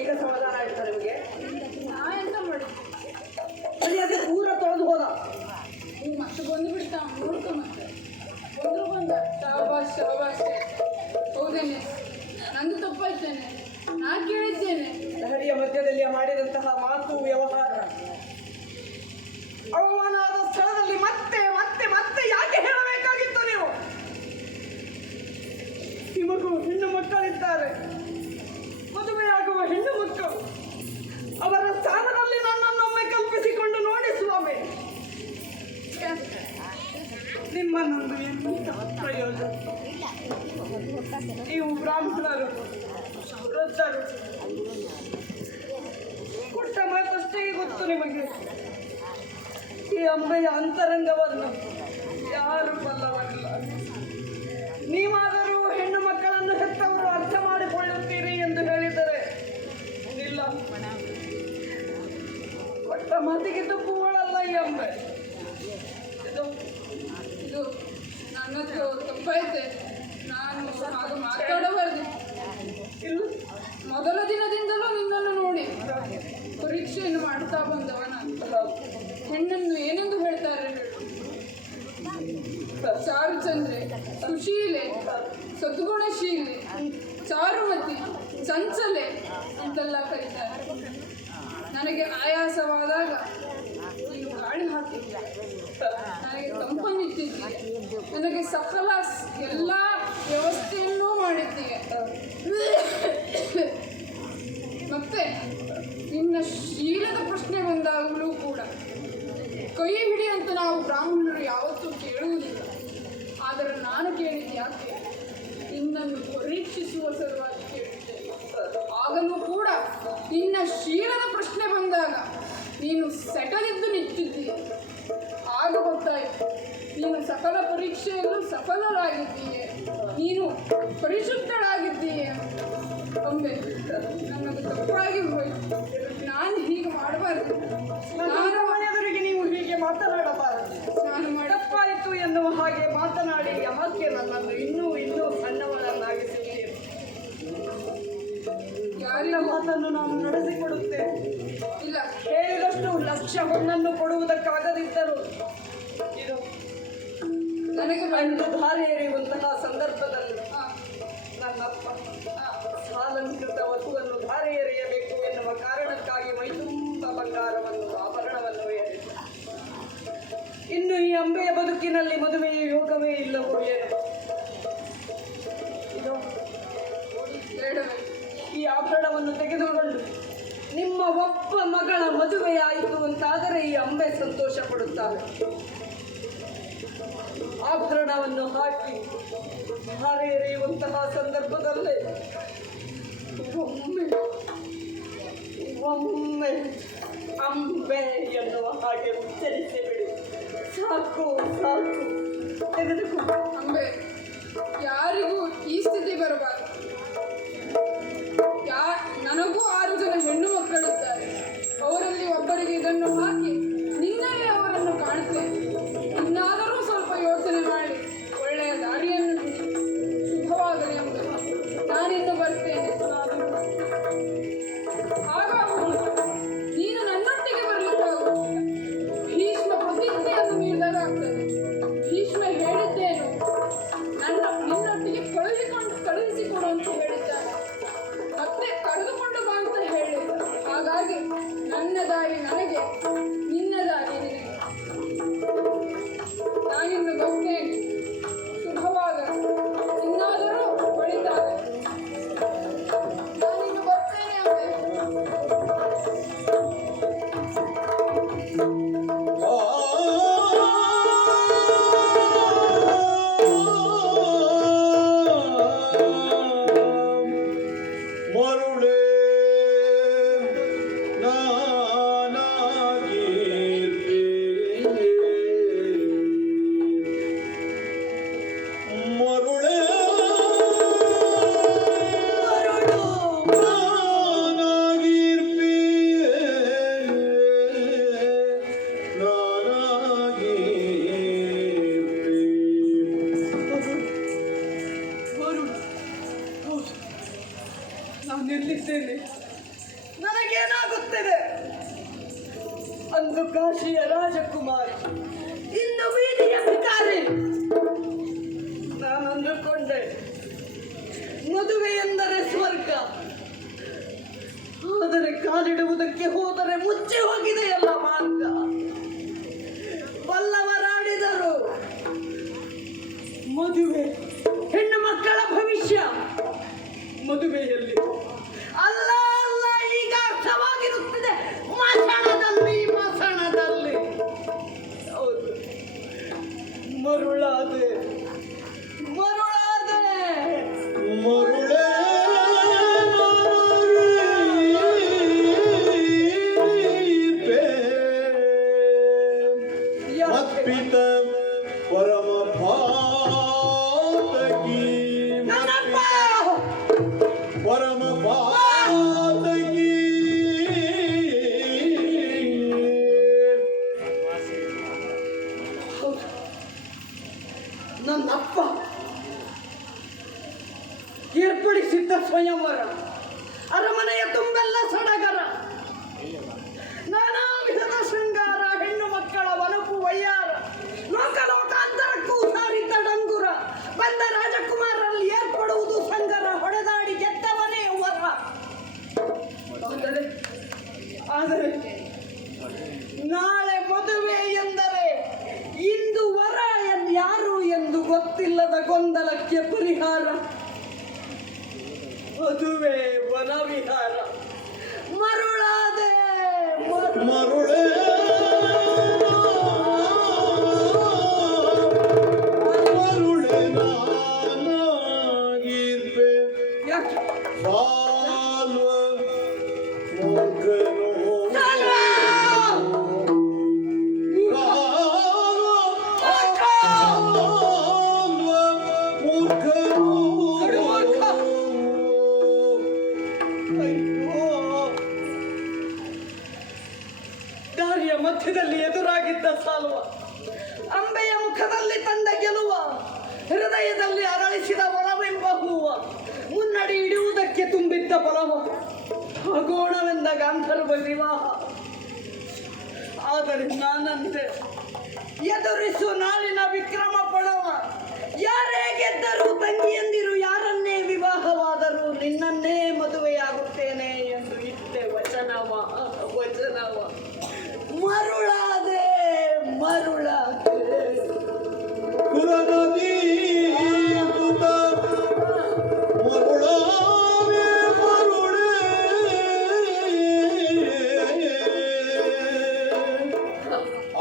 ಈಗ ಸಮಾಧಾನ ಆಯ್ತಾ ನಿಮಗೆ? ನಾ ಎಂತ ಮಾಡಿ ಅದೇ ಪೂರ ತೊಳೆದು ಹೋದ. ಮತ್ತೆ ಬಂದು ಬಿಡ್ತಾ ನೋಡ್ಕೊ, ಮತ್ತೆ ಬಂದ ಶಾಬಾಷ್ ಶಾಬಾಷ್. ಹೌದೇನೆ, ನಂದು ತಪ್ಪಾಯ್ತೇನೆ, ನಾ ಕೇಳಿದ್ದೇನೆ. ಲಹರಿಯ ಮಧ್ಯದಲ್ಲಿ ಮಾಡಿದಂತಹ ಮಾತು ವ್ಯವಹಾರ ಅವಮಾನ ಆದ ಸ್ಥಳದಲ್ಲಿ ಮತ್ತೆ ಮತ್ತೆ ಮತ್ತೆ ಯಾಕೆ ಹೇಳಬೇಕಾಗಿತ್ತು ನೀವು? ನಿಮಗೂ ಹೆಣ್ಣು ಮಕ್ಕಳಿದ್ದಾರೆ, ಮದುವೆಯಾಗುವ ಹೆಣ್ಣು ಮಕ್ಕಳು. ಅವರ ಸ್ಥಾನದಲ್ಲಿ ನನ್ನನ್ನೊಮ್ಮೆ ಕಲ್ಪಿಸಿಕೊಂಡು ನೋಡಿ ಸ್ವಾಮಿ, ನಿಮ್ಮನ್ನೊಂದು ಎಂತ ಪ್ರಯೋಜನ? ನೀವು ಬ್ರಾಹ್ಮಣರು, ವೃದ್ಧರು, ಕೊಟ್ಟ ಮಾತಷ್ಟೇ ಗೊತ್ತು ನಿಮಗೆ. ಈ ಅಂಬೆಯ ಅಂತರಂಗವನ್ನು ಯಾರು ಬಲ್ಲವರಿಲ್ಲ. ನೀವಾದರೂ ಹೆಣ್ಣು ಮಕ್ಕಳನ್ನು ಹೆತ್ತವರು ಅರ್ಥ ಮಾಡಿಕೊಳ್ಳುತ್ತೀರಿ ಎಂದು ಹೇಳಿದರೆ ಇಲ್ಲ, ಕೊಟ್ಟ ಮಾತಿಗೆ ತಪ್ಪುಗಳಲ್ಲ ಈ ಅಂಬೆ. ಇದು ನನ್ನದು ತಪ್ಪಾಯ್ತೆ, ನಾನು ಹಾಗೆ ಮಾತಾಡಬಾರ್ದು. ಇಲ್ಲ, ಮೊದಲ ದಿನದಿಂದಲೂ ನಿನ್ನನ್ನು ನೋಡಿ ಪರೀಕ್ಷೆಯನ್ನು ಮಾಡ್ತಾ ಬಂದವ ನಾನು. ಹೆಣ್ಣನ್ನು ಏನೆಂದು ಹೇಳ್ತಾರೆ ಹೇಳು? ಚಾರುಚಂದ್ರೆ, ಸುಶೀಲೆ, ಸದ್ಗುಣಶೀಲೆ, ಚಾರುಮತಿ, ಚಂಚಲೆ ಅಂತೆಲ್ಲ ಕರೀತಾರೆ. ನನಗೆ ಆಯಾಸವಾದಾಗ ನೀನು ಗಾಳಿ ಹಾಕಿದ್ದೆ, ನನಗೆ ತಂಪನ್ನಿಟ್ಟಿದ್ದೆ, ನನಗೆ ಸಕಲ ಎಲ್ಲ ವ್ಯವಸ್ಥೆಯನ್ನೂ ಮಾಡಿದ್ದೀಯ. ಮತ್ತೆ ನಿನ್ನ ಶೀಲದ ಪ್ರಶ್ನೆ ಬಂದಾಗಲೂ ಕೂಡ ಕೈ ಹಿಡಿ ಅಂತ ನಾವು ಬ್ರಾಹ್ಮಣರು ಯಾವತ್ತೂ ಕೇಳುವುದಿಲ್ಲ. ಆದರೆ ನಾನು ಕೇಳಿದ್ದು ಯಾಕೆ? ನಿನ್ನನ್ನು ಪರೀಕ್ಷಿಸುವ ಸಲುವಾಗಿ ಕೇಳಿದ್ದೆ. ಆಗಲೂ ಕೂಡ ನಿನ್ನ ಶೀಲದ ಪ್ರಶ್ನೆ ಬಂದಾಗ ನೀನು ಸೆಟದಿದ್ದು ನಿಂತಿದ್ದೀಯ. ಆಗ ಗೊತ್ತಾಯಿತು, ನೀನು ಸಕಲ ಪರೀಕ್ಷೆಯಲ್ಲೂ ಸಫಲರಾಗಿದ್ದೀಯೆ, ನೀನು ಪರಿಶುದ್ಧಳಾಗಿದ್ದೀಯೆ. ಒಮ್ಮೆ ನನ್ನದು ತಪ್ಪಾಗಿ ಹೋಯ್ತು. ನಾನು ಹೀಗೆ ಮಾಡಬಾರ್ದು. ನನ್ನ ಮನೆಯವರಿಗೆ ನೀವು ಹೀಗೆ ಮಾತನಾಡಬಾರದು. ನಾನು ತಪ್ಪಾಯಿತು ಎನ್ನುವ ಹಾಗೆ ಮಾತನಾಡಿ ಯಾಕೆ ನನ್ನನ್ನು ಇನ್ನೂ ಸಣ್ಣವಳನ್ನಾಗಿಸುತ್ತೀರಿ? ಯಾರಿನ ಮಾತನ್ನು ನಾನು ನಡೆಸಿಕೊಡುತ್ತೇನೆ. ಇಲ್ಲ, ಹೇಳಿದಷ್ಟು ಲಕ್ಷ ಹೊನ್ನನ್ನು ಕೊಡುವುದಕ್ಕಾಗದಿದ್ದರು ಇದು ನನಗೆ ಗಂಡು ಧಾರೆ ಎರೆಯುವಂತಹ ಸಂದರ್ಭದಲ್ಲಿ ಆ, ನನ್ನಪ್ಪ ಸಾಲಂಕೃತ ವಧುವನ್ನು ಧಾರೆ ಎರೆಯಬೇಕು ಎನ್ನುವ ಕಾರಣಕ್ಕಾಗಿ ಮೈತುಂಬ ಬಂಗಾರವನ್ನು ಆಭರಣವನ್ನು ಏರಿತು. ಇನ್ನು ಈ ಅಂಬೆಯ ಬದುಕಿನಲ್ಲಿ ಮದುವೆಯ ಯೋಗವೇ ಇಲ್ಲವೋ ಏನು? ಇದು ಬೇಡವೇ? ಈ ಆಭರಣವನ್ನು ತೆಗೆದುಕೊಂಡು ನಿಮ್ಮ ಒಬ್ಬ ಮಗಳ ಮದುವೆಯಾಯಿತು ಅಂತಾದರೆ ಈ ಅಂಬೆ ಸಂತೋಷ ಪಡುತ್ತಾಳೆ. ಆಭರಣವನ್ನು ಹಾಕಿ ಹಾರೆ ಎರೆಯುವಂತಹ ಸಂದರ್ಭದಲ್ಲೇ ಒಮ್ಮೆ ಅಂಬೆ ಎನ್ನುವ ಹಾಗೆ ಉಚ್ಚರಿಸಿ ಬಿಡಿ. ಸಾಕು ಸಾಕು, ತೆಗೆದುಕೊ. ಅಂಬೆ, ಯಾರಿಗೂ ಈ ಸ್ಥಿತಿ ಬರಬಾರದು. ನನಗೂ 6 ಜನ ಹೆಣ್ಣು ಮಕ್ಕಳಿದ್ದಾರೆ. ಅವರಲ್ಲಿ ಒಬ್ಬರಿಗೆ ಇದನ್ನು ಹಾಕಿ ನಿನ್ನಲ್ಲಿ ಅವರನ್ನು ಕಾಣುತ್ತೇನೆ. ಇನ್ನಾದರೂ ಸ್ವಲ್ಪ ಯೋಚನೆ ಮಾಡಿ ಒಳ್ಳೆಯ ದಾರಿಯನ್ನು ಹಿಡಿ. ಶುಭವಾಗಲಿ ಎಂಬ ನಾನಿನ್ನು ಬರ್ತೇನೆ. ಹಾಗಾಗುವುದು ನೀನು ನನ್ನೊಟ್ಟಿಗೆ ಬರಲಿಕ್ಕಾಗುವುದಿಲ್ಲ. ಭೀಷ್ಮ ಪ್ರತಿಜ್ಞೆಯನ್ನು ಮೀರಿದಾಗ ಆಗ್ತದೆ. ಭೀಷ್ಮ ಹೇಳಿದ್ದೇನು, ನಿನ್ನೊಟ್ಟಿಗೆ ಕಳುಹಿಸಿಕೊಡು ಅಂತ ಹೇಳಿದ್ದಾನೆ. ಮತ್ತೆ ಕರೆದುಕೊಂಡು ಬಾ ಅಂತ ಹೇಳಿದ. ಹಾಗಾಗಿ ನನ್ನ ದಾರಿ ನನಗೆ, ನಿನ್ನ ದಾರಿ ನಿನಗೆ. ನಾನಿನ್ನು ಬರ್ತೇನೆ. ಶುಭವಾಗಲಿ. ಇನ್ನಾದರೂ ಒಳಿತಾಗಲಿ. ನಾನಿನ್ನು ಬರ್ತೇನೆ ಅಂಬೆ. ಮರುಳೇ ಮರುಳೇ ನಾನಿಲ್ಲಿದ್ದೇನೆ. ನನಗೇನಾಗುತ್ತಿದೆ? ಅಂದು ಕಾಶಿಯ ರಾಜಕುಮಾರಿ, ಇನ್ನು ಬೀದಿಯ ಭಿಕಾರಿ. ನಾನು ಅಂದುಕೊಂಡೆ ಮದುವೆ ಎಂದರೆ ಸ್ವರ್ಗ. ಆದರೆ ಕಾಲಿಡುವುದಕ್ಕೆ ಹೋದರೆ ಮುಚ್ಚಿ ಹೋಗಿದೆಯಲ್ಲ ಮಾರ್ಗ. ಬಲ್ಲವರಾಡಿದರು ಮದುವೆ ಹೆಣ್ಣು ಮಕ್ಕಳ ಭವಿಷ್ಯ. ಮದುವೆಯಲ್ಲಿ ಅಲ್ಲ ಅಲ್ಲ, ಈಗ ಅರ್ಥವಾಗಿರುತ್ತದೆ. ಮಸಣದಲ್ಲಿ ಹೌದು, ಮರುಳಾದೆ ಮರುಳೇ ಮತ್ಪಿತ ಪರಮ ಭಾತಕಿ ಪರಮ ಭಾತಕಿ ನನ್ನಪ್ಪ ಏರ್ಪಡಿಸಿದ್ದ ಸ್ವಯಂವರ, ಅರಮನೆಯ ತುಂಬೆಲ್ಲ ಸಡಗರ, ನಾನಾ ವಿಧದ ಶೃಂಗಾರ, ಹೆಣ್ಣು ಮಕ್ಕಳ ವನಪು ವಯ್ಯಾರ, ಲೋಕಲೋಕಾಂತರಕ್ಕೂ ಸಾರಿದ್ದ ಡಂಗುರ. ಬಂದ ರಾಜಕುಮಾರರಲ್ಲಿ ಏರ್ಪಡುವುದು ಸಂಗರ, ಹೊಡೆದಾಡಿ ಗೆದ್ದವನೇ ವರ. ಆದರೆ ನಾಳೆ ಮದುವೆ ಎಂದರೆ ಇಂದು ವರ ಯಾರು ಎಂದು ಗೊತ್ತಿಲ್ಲದ ಗೊಂದಲಕ್ಕೆ ಪರಿಹಾರ. ಮದುವೆ ವನವಿಹಾರ. ಮರುಳಾದೆ ಮರುಳೇ ಮರುಳೇ ನಾನಾಗಿರ್ಬೆ ಯಾಕೆ ಸಾಲ್ವ ಮೂರ್ಖನು ಅಯ್ಯೋ, ದಾರಿಯ ಮಧ್ಯದಲ್ಲಿ ಎದುರಾಗಿದ್ದ ಸಾಲುವ, ಅಂಬೆಯ ಮುಖದಲ್ಲಿ ತಂದ ಗೆಲುವ, ಹೃದಯದಲ್ಲಿ ಅರಳಿಸಿದ ಒಲವೆಂಬ ಹೂವ, ಮುನ್ನಡಿ ಹಿಡಿಯುವುದಕ್ಕೆ ತುಂಬಿದ್ದ ಬಲವ, ಖಗೋಳವೆಂದ ಗಾಂಧರ್ವ ವಿವಾಹ. ಆದರೆ ನಾನಂತೆ ಎದುರಿಸು ನಾಳಿನ ವಿಕ್ರಮ ಪಡವ, ಯಾರೇ ಗೆದ್ದರೂ ತಂಗಿಯಂದಿರು, ಯಾರನ್ನೇ ವಿವಾಹವಾದರೂ ನಿನ್ನನ್ನೇ ಮದುವೆಯಾಗುತ್ತೇನೆ ಎಂದು ಇಟ್ಟೆ ವಚನವ. ಮರುಳಾದೆ ಕುಲನದಿ ಸುತ ಮರುಳಾವೆ ಮರುಳೇ.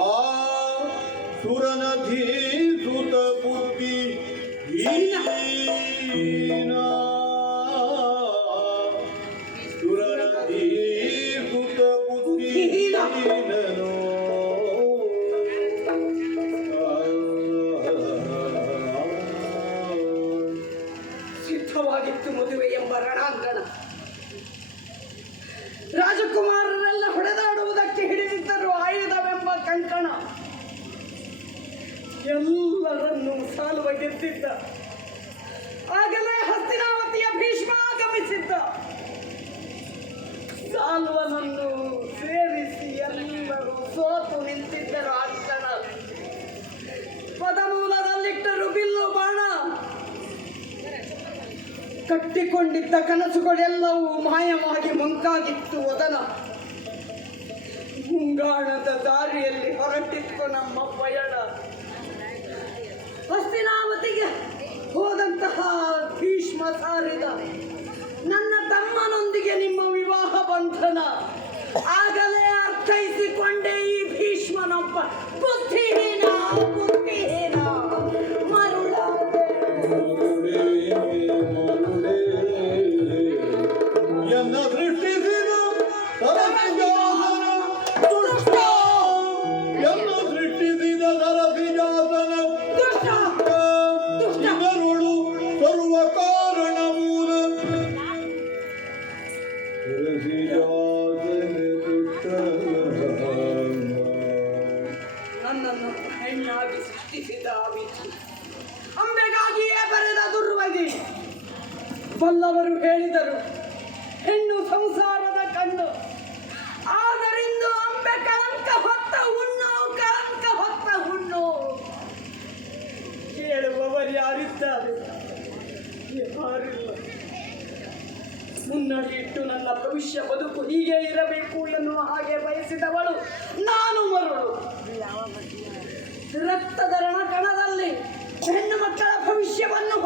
ಆ ಸುರನದಿ ಸುತ ಬುದ್ಧಿ ಹೀನ, ಸುರನದಿ ಸುತ ಬುದ್ಧಿ ಹೀನನೋ. ಸಿದ್ಧವಾಗಿತ್ತು ಮದುವೆ ಎಂಬ ರಣಾಂಗಣ. ರಾಜಕುಮಾರರೆಲ್ಲ ಹೊಡೆದಾಡುವುದಕ್ಕೆ ಹಿಡಿದಿದ್ದರು ಆಯುಧವೆಂಬ ಕಂಕಣ. ಎಲ್ಲರನ್ನೂ ಸಾಲುವ ಗೆದ್ದಿದ್ದ. ಆಗಲೇ ಹಸ್ತಿನಾವತಿಯ ಭೀಷ್ಮ ಆಗಮಿಸಿದ್ದ. ಸಾಲ್ವನನ್ನು ಸೇರಿಸಿ ಎಲ್ಲರೂ ಸೋತು ನಿಂತಿದ್ದರು. ಆ ಕ್ಷಣ ಪದಮೂಲದಲ್ಲಿಟ್ಟರು ಬಿಲ್ಲು ಬಾಣ. ಕಟ್ಟಿಕೊಂಡಿದ್ದ ಕನಸುಗಳೆಲ್ಲವೂ ಮಾಯವಾಗಿ ಮಂಕಾಗಿತ್ತು ವದನ. ಮುಂಗಾಣದ ದಾರಿಯಲ್ಲಿ ಹೊರಟಿತ್ತು ನಮ್ಮ ಪಯಣ. ಹಸ್ತಿನಾವತಿಗೆ ಹೋದಂತಹ ಭೀಷ್ಮ ಸಾರಿದ, ನನ್ನ ತಮ್ಮನೊಂದಿಗೆ ನಿಮ್ಮ ವಿವಾಹ ಬಂಧನ. ಆಗಲೇ ಅರ್ಥೈಸಿಕೊಂಡೆ ಈ ಭೀಷ್ಮನೊಬ್ಬ ಬುದ್ಧಿಹೀನ ಮರುಳಾದೆ. ಎನ್ನ ಸೃಷ್ಟಿಸಿದ ಸರಸಿಜಾತನ ದುಷ್ಟ, ಎನ್ನ ಸೃಷ್ಟಿಸಿದ ಸರಸಿಜಾತನ ದುಷ್ಟ ಇವರುಳು ಸರ್ವ ಕಾರಣ ಮೂಲ. ಸರಸಿಜಾತನ ದುಷ್ಟ ನನ್ನನ್ನು ಹೆಣ್ಣಾಗಿ ಸೃಷ್ಟಿಸಿದ ವಿಧಿ, ಅಂಬೆಗಾಗಿಯೇ ಬರೆದ ದುರ್ವಧಿ. ಬಲ್ಲವರು ಹೇಳಿದರು ಹೆಣ್ಣು ಸಂಸಾರದ ಕಣ್ಣು. ಆದರಿಂದು ಅಂಬೆ ಕಳಂಕ ಹೊತ್ತ ಹುಣ್ಣು. ಕೇಳುವವರು ಯಾರಿದ್ದಾರೆ? ಯಾರಿಲ್ಲ. ಮುನ್ನಡಿ ಇಟ್ಟು ನನ್ನ ಭವಿಷ್ಯ ಬದುಕು ಹೀಗೆ ಇರಬೇಕು ಎನ್ನುವ ಹಾಗೆ ಬಯಸಿದವಳು ನಾನು ಮರುಳು. ರಕ್ತದ ರಣಕಣದಲ್ಲಿ ಹೆಣ್ಣು ಮಕ್ಕಳ ಭವಿಷ್ಯವನ್ನು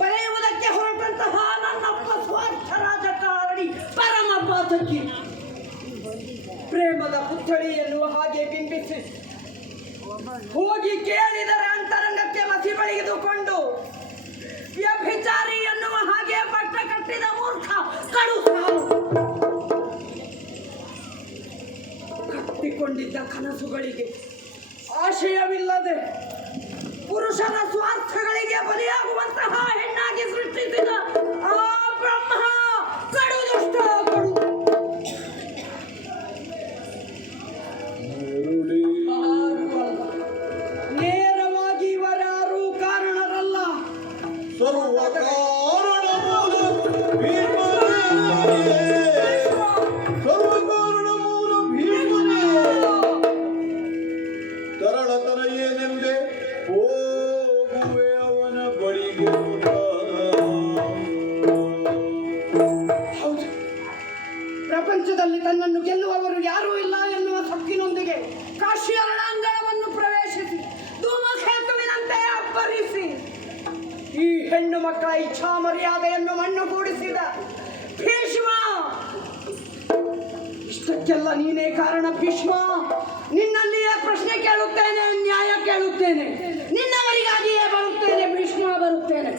ಬರೆಯುವುದಕ್ಕೆ ಹೊರಟಂತಹ ನನ್ನಪ್ಪ ಸ್ವಾರ್ಥ ರಾಜಕಾರಣಿ, ಪರಮ ಪಾತಕಿ. ಪ್ರೇಮದ ಪುತ್ಥಳಿ ಎನ್ನುವ ಹಾಗೆ ಬಿಂಬಿಸಿ ಹೋಗಿ ಕೇಳಿದರೆ ಅಂತರಂಗಕ್ಕೆ ಮಸಿ ಬಳಿದುಕೊಂಡು ವ್ಯಭಿಚಾರಿ ಎನ್ನುವ ಹಾಗೆ ಪಟ್ಟ ಕಟ್ಟಿದ ಮೂರ್ಖ ಕಡು ಸಾವು. ಕಟ್ಟಿಕೊಂಡಿದ್ದ ಕನಸುಗಳಿಗೆ ಆಶಯವಿಲ್ಲದೆ ಪುರುಷನ ಸ್ವಾರ್ಥಗಳಿಗೆ ಬಲಿಯಾಗುವಂತಹ ಹೆಣ್ಣಾಗಿ ಸೃಷ್ಟಿಸಿದ ಆ ಬ್ರಹ್ಮ ಕಡು ದುಷ್ಟ ಕಡು. ನೇರವಾಗಿ ಇವರ್ಯಾರೂ ಕಾರಣರಲ್ಲ. ಸರ್ವ ಕಾರಣ ಮೂಲ ಭೀಷ್ಮನೇ. ಸರ್ವ ಕಾರಣ ಮೂಲ ಭೀಷ್ಮನೇ. ತರಳತನ ಏನೆಂದೆ ಹೋಗುವೆ ಅವನ ಬಳಿಗೆ. ಹೌದು, ಪ್ರಪಂಚದಲ್ಲಿ ತನ್ನನ್ನು ಗೆಲ್ಲುವವರು ಯಾರೂ ಇಲ್ಲ ಎನ್ನುವ ಸೊಕ್ಕಿನೊಂದಿಗೆ ಕಾಶಿಯ ರಣಾಂಗಣವನ್ನು ಪ್ರವೇಶಿಸಿ ಧೂಮಕೇತುವಿನಂತೆ ಅಬ್ಬರಿಸಿ ಈ ಹೆಣ್ಣು ಮಕ್ಕಳ ಇಚ್ಛಾ ಮರ್ಯಾದೆಯನ್ನು ಮಣ್ಣುಗೂಡಿಸಿದ ಭೀಷ್ಮ. ಇಷ್ಟಕ್ಕೆಲ್ಲ ನೀನೇ ಕಾರಣ ಭೀಷ್ಮ. ನಿನ್ನಲ್ಲಿಯೇ ಪ್ರಶ್ನೆ ಕೇಳುತ್ತೇನೆ, ನ್ಯಾಯ ಕೇಳುತ್ತೇನೆ. ನಿನ್ನವರಿಗಾಗಿಯೇ ಬರುತ್ತೇನೆ ಭೀಷ್ಮ, ಬರುತ್ತೇನೆ.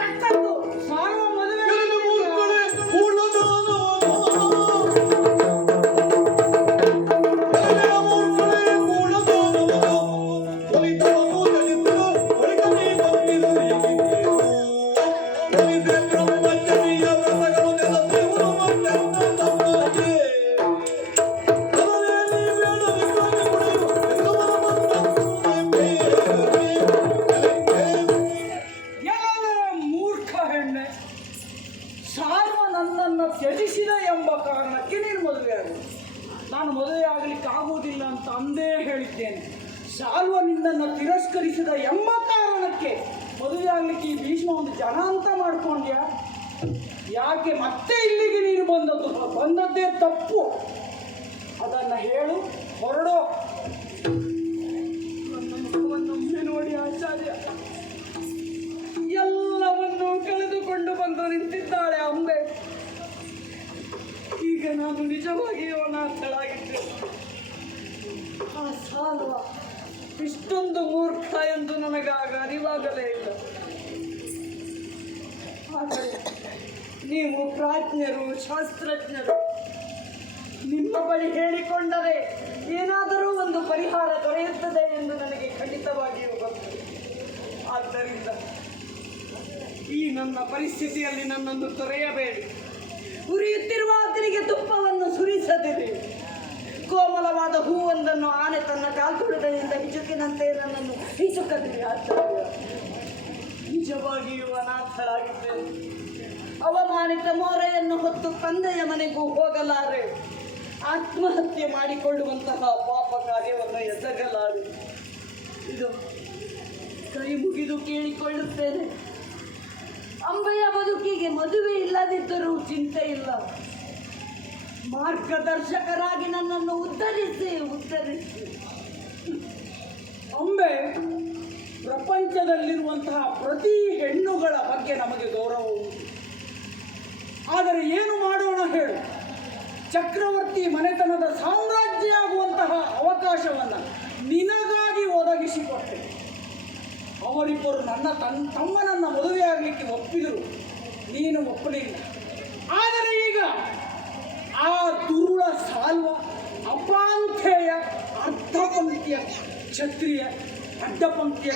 ತಕ್ಕದ್ದು ಸಾರುವ ಮದುವೆ ಎಲ್ಲಿ ಮೂರ್ಖಳೆ ಕೂಡದಾನವನು. ಎಲ್ಲಿ ಮೂರ್ಖಳೆ ಕೂಡದಾನವನು. ಒಲಿದವನು ಜನಿಸಿದ ಬಳಿಕ ನೀ ಬಂದಿರು ಹೀಗಿದ್ದೀರು. ಒಲಿದೆ ಬ್ರಹ್ಮಚರ್ಯ ವ್ರತಗಳು ನೆಲಸಿರುವುದು ಮತ್ತೆಂಥ ತಪ್ಪಾಗಿ. ಅದರೇ ನೀ ಬೇಡ ವಿಕ್ರಮಿ ಪಡೆಯು ಎಲ್ಲವರ ಮಂತ್ರ ಎಲ್ಲವೇ ಮೂರ್ಖ ಹೆಣ್ಣೆ. ಸಾರ್ವ ನನ್ನನ್ನು ತ್ಯಜಿಸಿದ ಎಂಬ ಕಾರಣಕ್ಕೆ ನೀನು ಮದುವೆಯಾಗು. ನಾನು ಮದುವೆ ಆಗಲಿಕ್ಕೆ ಆಗುವುದಿಲ್ಲ ಅಂತ ಅಂದೇ ಹೇಳಿದ್ದೇನೆ. ಸಾರ್ವ ನಿನ್ನನ್ನು ತಿರಸ್ಕರಿಸಿದ ಎಂಬ ಕಾರಣಕ್ಕೆ ಮದುವೆ ಆಗಲಿಕ್ಕೆ ಈ ಭೀಷ್ಮ ಒಂದು ಜನ ಅಂತ ಮಾಡ್ಕೊಂಡ್ಯಾ? ಯಾಕೆ ಮತ್ತೆ ಇಲ್ಲಿಗೆ ನೀನು ಬಂದದ್ದೇ ತಪ್ಪು. ಅದನ್ನು ಹೇಳು, ಹೊರಡೋ. ನನ್ನ ಮುಖವನ್ನೊಮ್ಮೆ ನೋಡಿ ಆಚಾರ್ಯ, ಎಲ್ಲವನ್ನೂ ಕಳೆದುಕೊಂಡು ಬಂದು ನಿಂತಿದ್ದಾಳೆ ಅಂಬೆ. ಈಗ ನಾನು ನಿಜವಾಗಿಯೂ ಅನಾಥಳಾಗಿದ್ದೆ. ಆ ಸಾಲ್ವ ಇಷ್ಟೊಂದು ಮೂರ್ಖ ಎಂದು ನನಗಾಗ ಅರಿವಾಗಲೇ ಇಲ್ಲ. ಆದರೆ ನೀವು ಪ್ರಾಜ್ಞರು, ಶಾಸ್ತ್ರಜ್ಞರು, ನಿಮ್ಮ ಬಳಿ ಹೇಳಿಕೊಂಡರೆ ಏನಾದರೂ ಒಂದು ಪರಿಹಾರ ದೊರೆಯುತ್ತದೆ ಎಂದು ನನಗೆ ಖಂಡಿತವಾಗಿಯೂ ಗೊತ್ತು. ಆದ್ದರಿಂದ ಈ ನನ್ನ ಪರಿಸ್ಥಿತಿಯಲ್ಲಿ ನನ್ನನ್ನು ತೊರೆಯಬೇಡಿ. ಉರಿಯುತ್ತಿರುವ ಅಗ್ನಿಗೆ ತುಪ್ಪವನ್ನು ಸುರಿಸದಿರಿ. ಕೋಮಲವಾದ ಹೂವೊಂದನ್ನು ಆನೆ ತನ್ನ ಕಾಲ್ತುಳಿಗಳಿಂದ ಹಿಚುಕಿನಂತೆ ನನ್ನನ್ನು ಹಿಚುಕದಿರಿ ಆಚಾರ್ಯ. ನಿಜವಾಗಿಯೂ ಅನಾಥಳಾಗಿದ್ದೇನೆ. ಅವಮಾನಿತ ಮೋರೆಯನ್ನು ಹೊತ್ತು ತಂದೆಯ ಮನೆಗೂ ಹೋಗಲಾರೆ. ಆತ್ಮಹತ್ಯೆ ಮಾಡಿಕೊಳ್ಳುವಂತಹ ಪಾಪ ಕಾರ್ಯವನ್ನು ಎಸಗಲಾರೆ. ಇದು ಕೈ ಮುಗಿದು ಕೇಳಿಕೊಳ್ಳುತ್ತೇನೆ. ಅಂಬೆಯ ಬದುಕಿಗೆ ಮದುವೆ ಇಲ್ಲದಿದ್ದರೂ ಚಿಂತೆ ಇಲ್ಲ. ಮಾರ್ಗದರ್ಶಕರಾಗಿ ನನ್ನನ್ನು ಉದ್ಧರಿಸಿ. ಅಂಬೆ, ಪ್ರಪಂಚದಲ್ಲಿರುವಂತಹ ಪ್ರತಿ ಹೆಣ್ಣುಗಳ ಬಗ್ಗೆ ನಮಗೆ ಗೌರವ ಉಂಟು. ಆದರೆ ಏನು ಮಾಡೋಣ ಹೇಳು? ಚಕ್ರವರ್ತಿ ಮನೆತನದ ಸಾಮ್ರಾಜ್ಯ ಆಗುವಂತಹ ಅವಕಾಶವನ್ನು ನಿನಗಾಗಿ ಒದಗಿಸಿಕೊಟ್ಟೆ. ಅವರಿಬ್ಬರು ನನ್ನ ತಮ್ಮನನ್ನು ಮದುವೆಯಾಗಲಿಕ್ಕೆ ಒಪ್ಪಿದರು, ನೀನು ಒಪ್ಪಲಿಲ್ಲ. ಆದರೆ ಈಗ ಆ ದುರುಳ ಸಾಲ್ವ, ಅಪಾಂಥೇಯ, ಅಡ್ಡಪಂಕ್ತಿಯ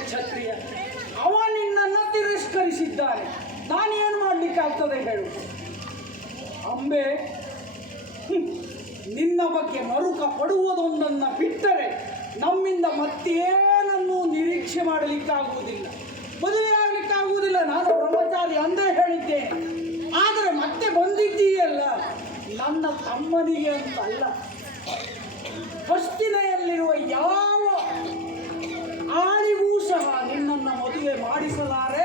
ಕ್ಷತ್ರಿಯ ಅವ ನಿನ್ನನ್ನು ತಿರಸ್ಕರಿಸಿದ್ದಾನೆ. ನಾನೇನು ಮಾಡಲಿಕ್ಕಾಗ್ತದೆ ಹೇಳು? ಅಂಬೆ, ನಿನ್ನ ಬಗ್ಗೆ ಮರುಕ ಪಡುವುದೊಂದನ್ನು ಬಿಟ್ಟರೆ ನಮ್ಮಿಂದ ಮತ್ತೇನನ್ನು ನಿರೀಕ್ಷೆ ಮಾಡಲಿಕ್ಕಾಗುವುದಿಲ್ಲ, ಮದುವೆ ಆಗಲಿಕ್ಕಾಗುವುದಿಲ್ಲ. ನಾನು ಬ್ರಹ್ಮಚಾರಿ ಅಂದೇ ಹೇಳಿದ್ದೇನೆ. ಆದರೆ ಮತ್ತೆ ಬಂದಿದ್ದೀಯಲ್ಲ, ನನ್ನ ತಮ್ಮನಿಗೆ ಅಂತಲ್ಲ, ಹೊಸ್ತಿನೆಯಲ್ಲಿರುವ ಯಾವ ಆಳಿಗೂ ಸಹ ನಿನ್ನನ್ನು ಮದುವೆ ಮಾಡಿಸಲಾರೆ.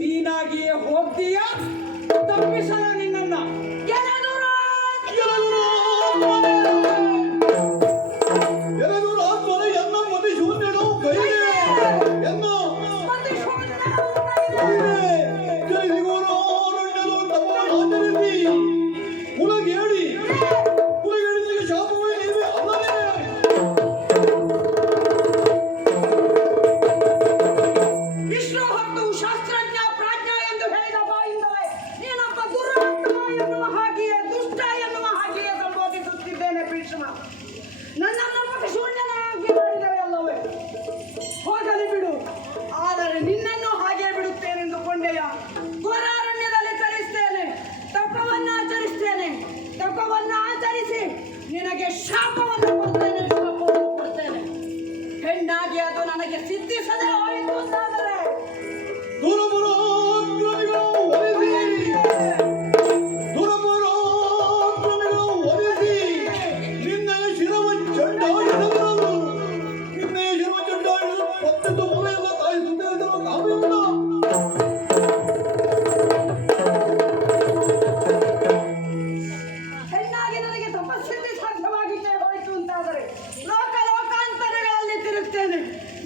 ನೀನಾಗಿಯೇ ಹೋಗ್ತೀಯ, ತಪ್ಪಿಸಲ ನಿನ್ನನ್ನು. ನನ್ನನ್ನು ಮುಟ್ಟಿ ಶೂನ್ಯನಾಗಿ ಮಾಡಿದರೆ ಅಲ್ಲವೇ? ಹೋಗಲಿ ಬಿಡು. ಆದರೆ ನಿನ್ನನ್ನು ಹಾಗೆ ಬಿಡುತ್ತೇನೆಂದುಕೊಂಡೆಯ? ಘೋರಾರಣ್ಯದಲ್ಲಿ ಚಲಿಸ್ತೇನೆ, ತಪವನ್ನು ಆಚರಿಸಿ ನಿನಗೆ ಶಾಪವನ್ನು ಕೊಡ್ತೇನೆ. ಹೆಣ್ಣಾಗಿ ಅದು ನನಗೆ ಸಿದ್ಧಿಸದೆ ಹೋಯಿತು ಅಂತಾದರೆ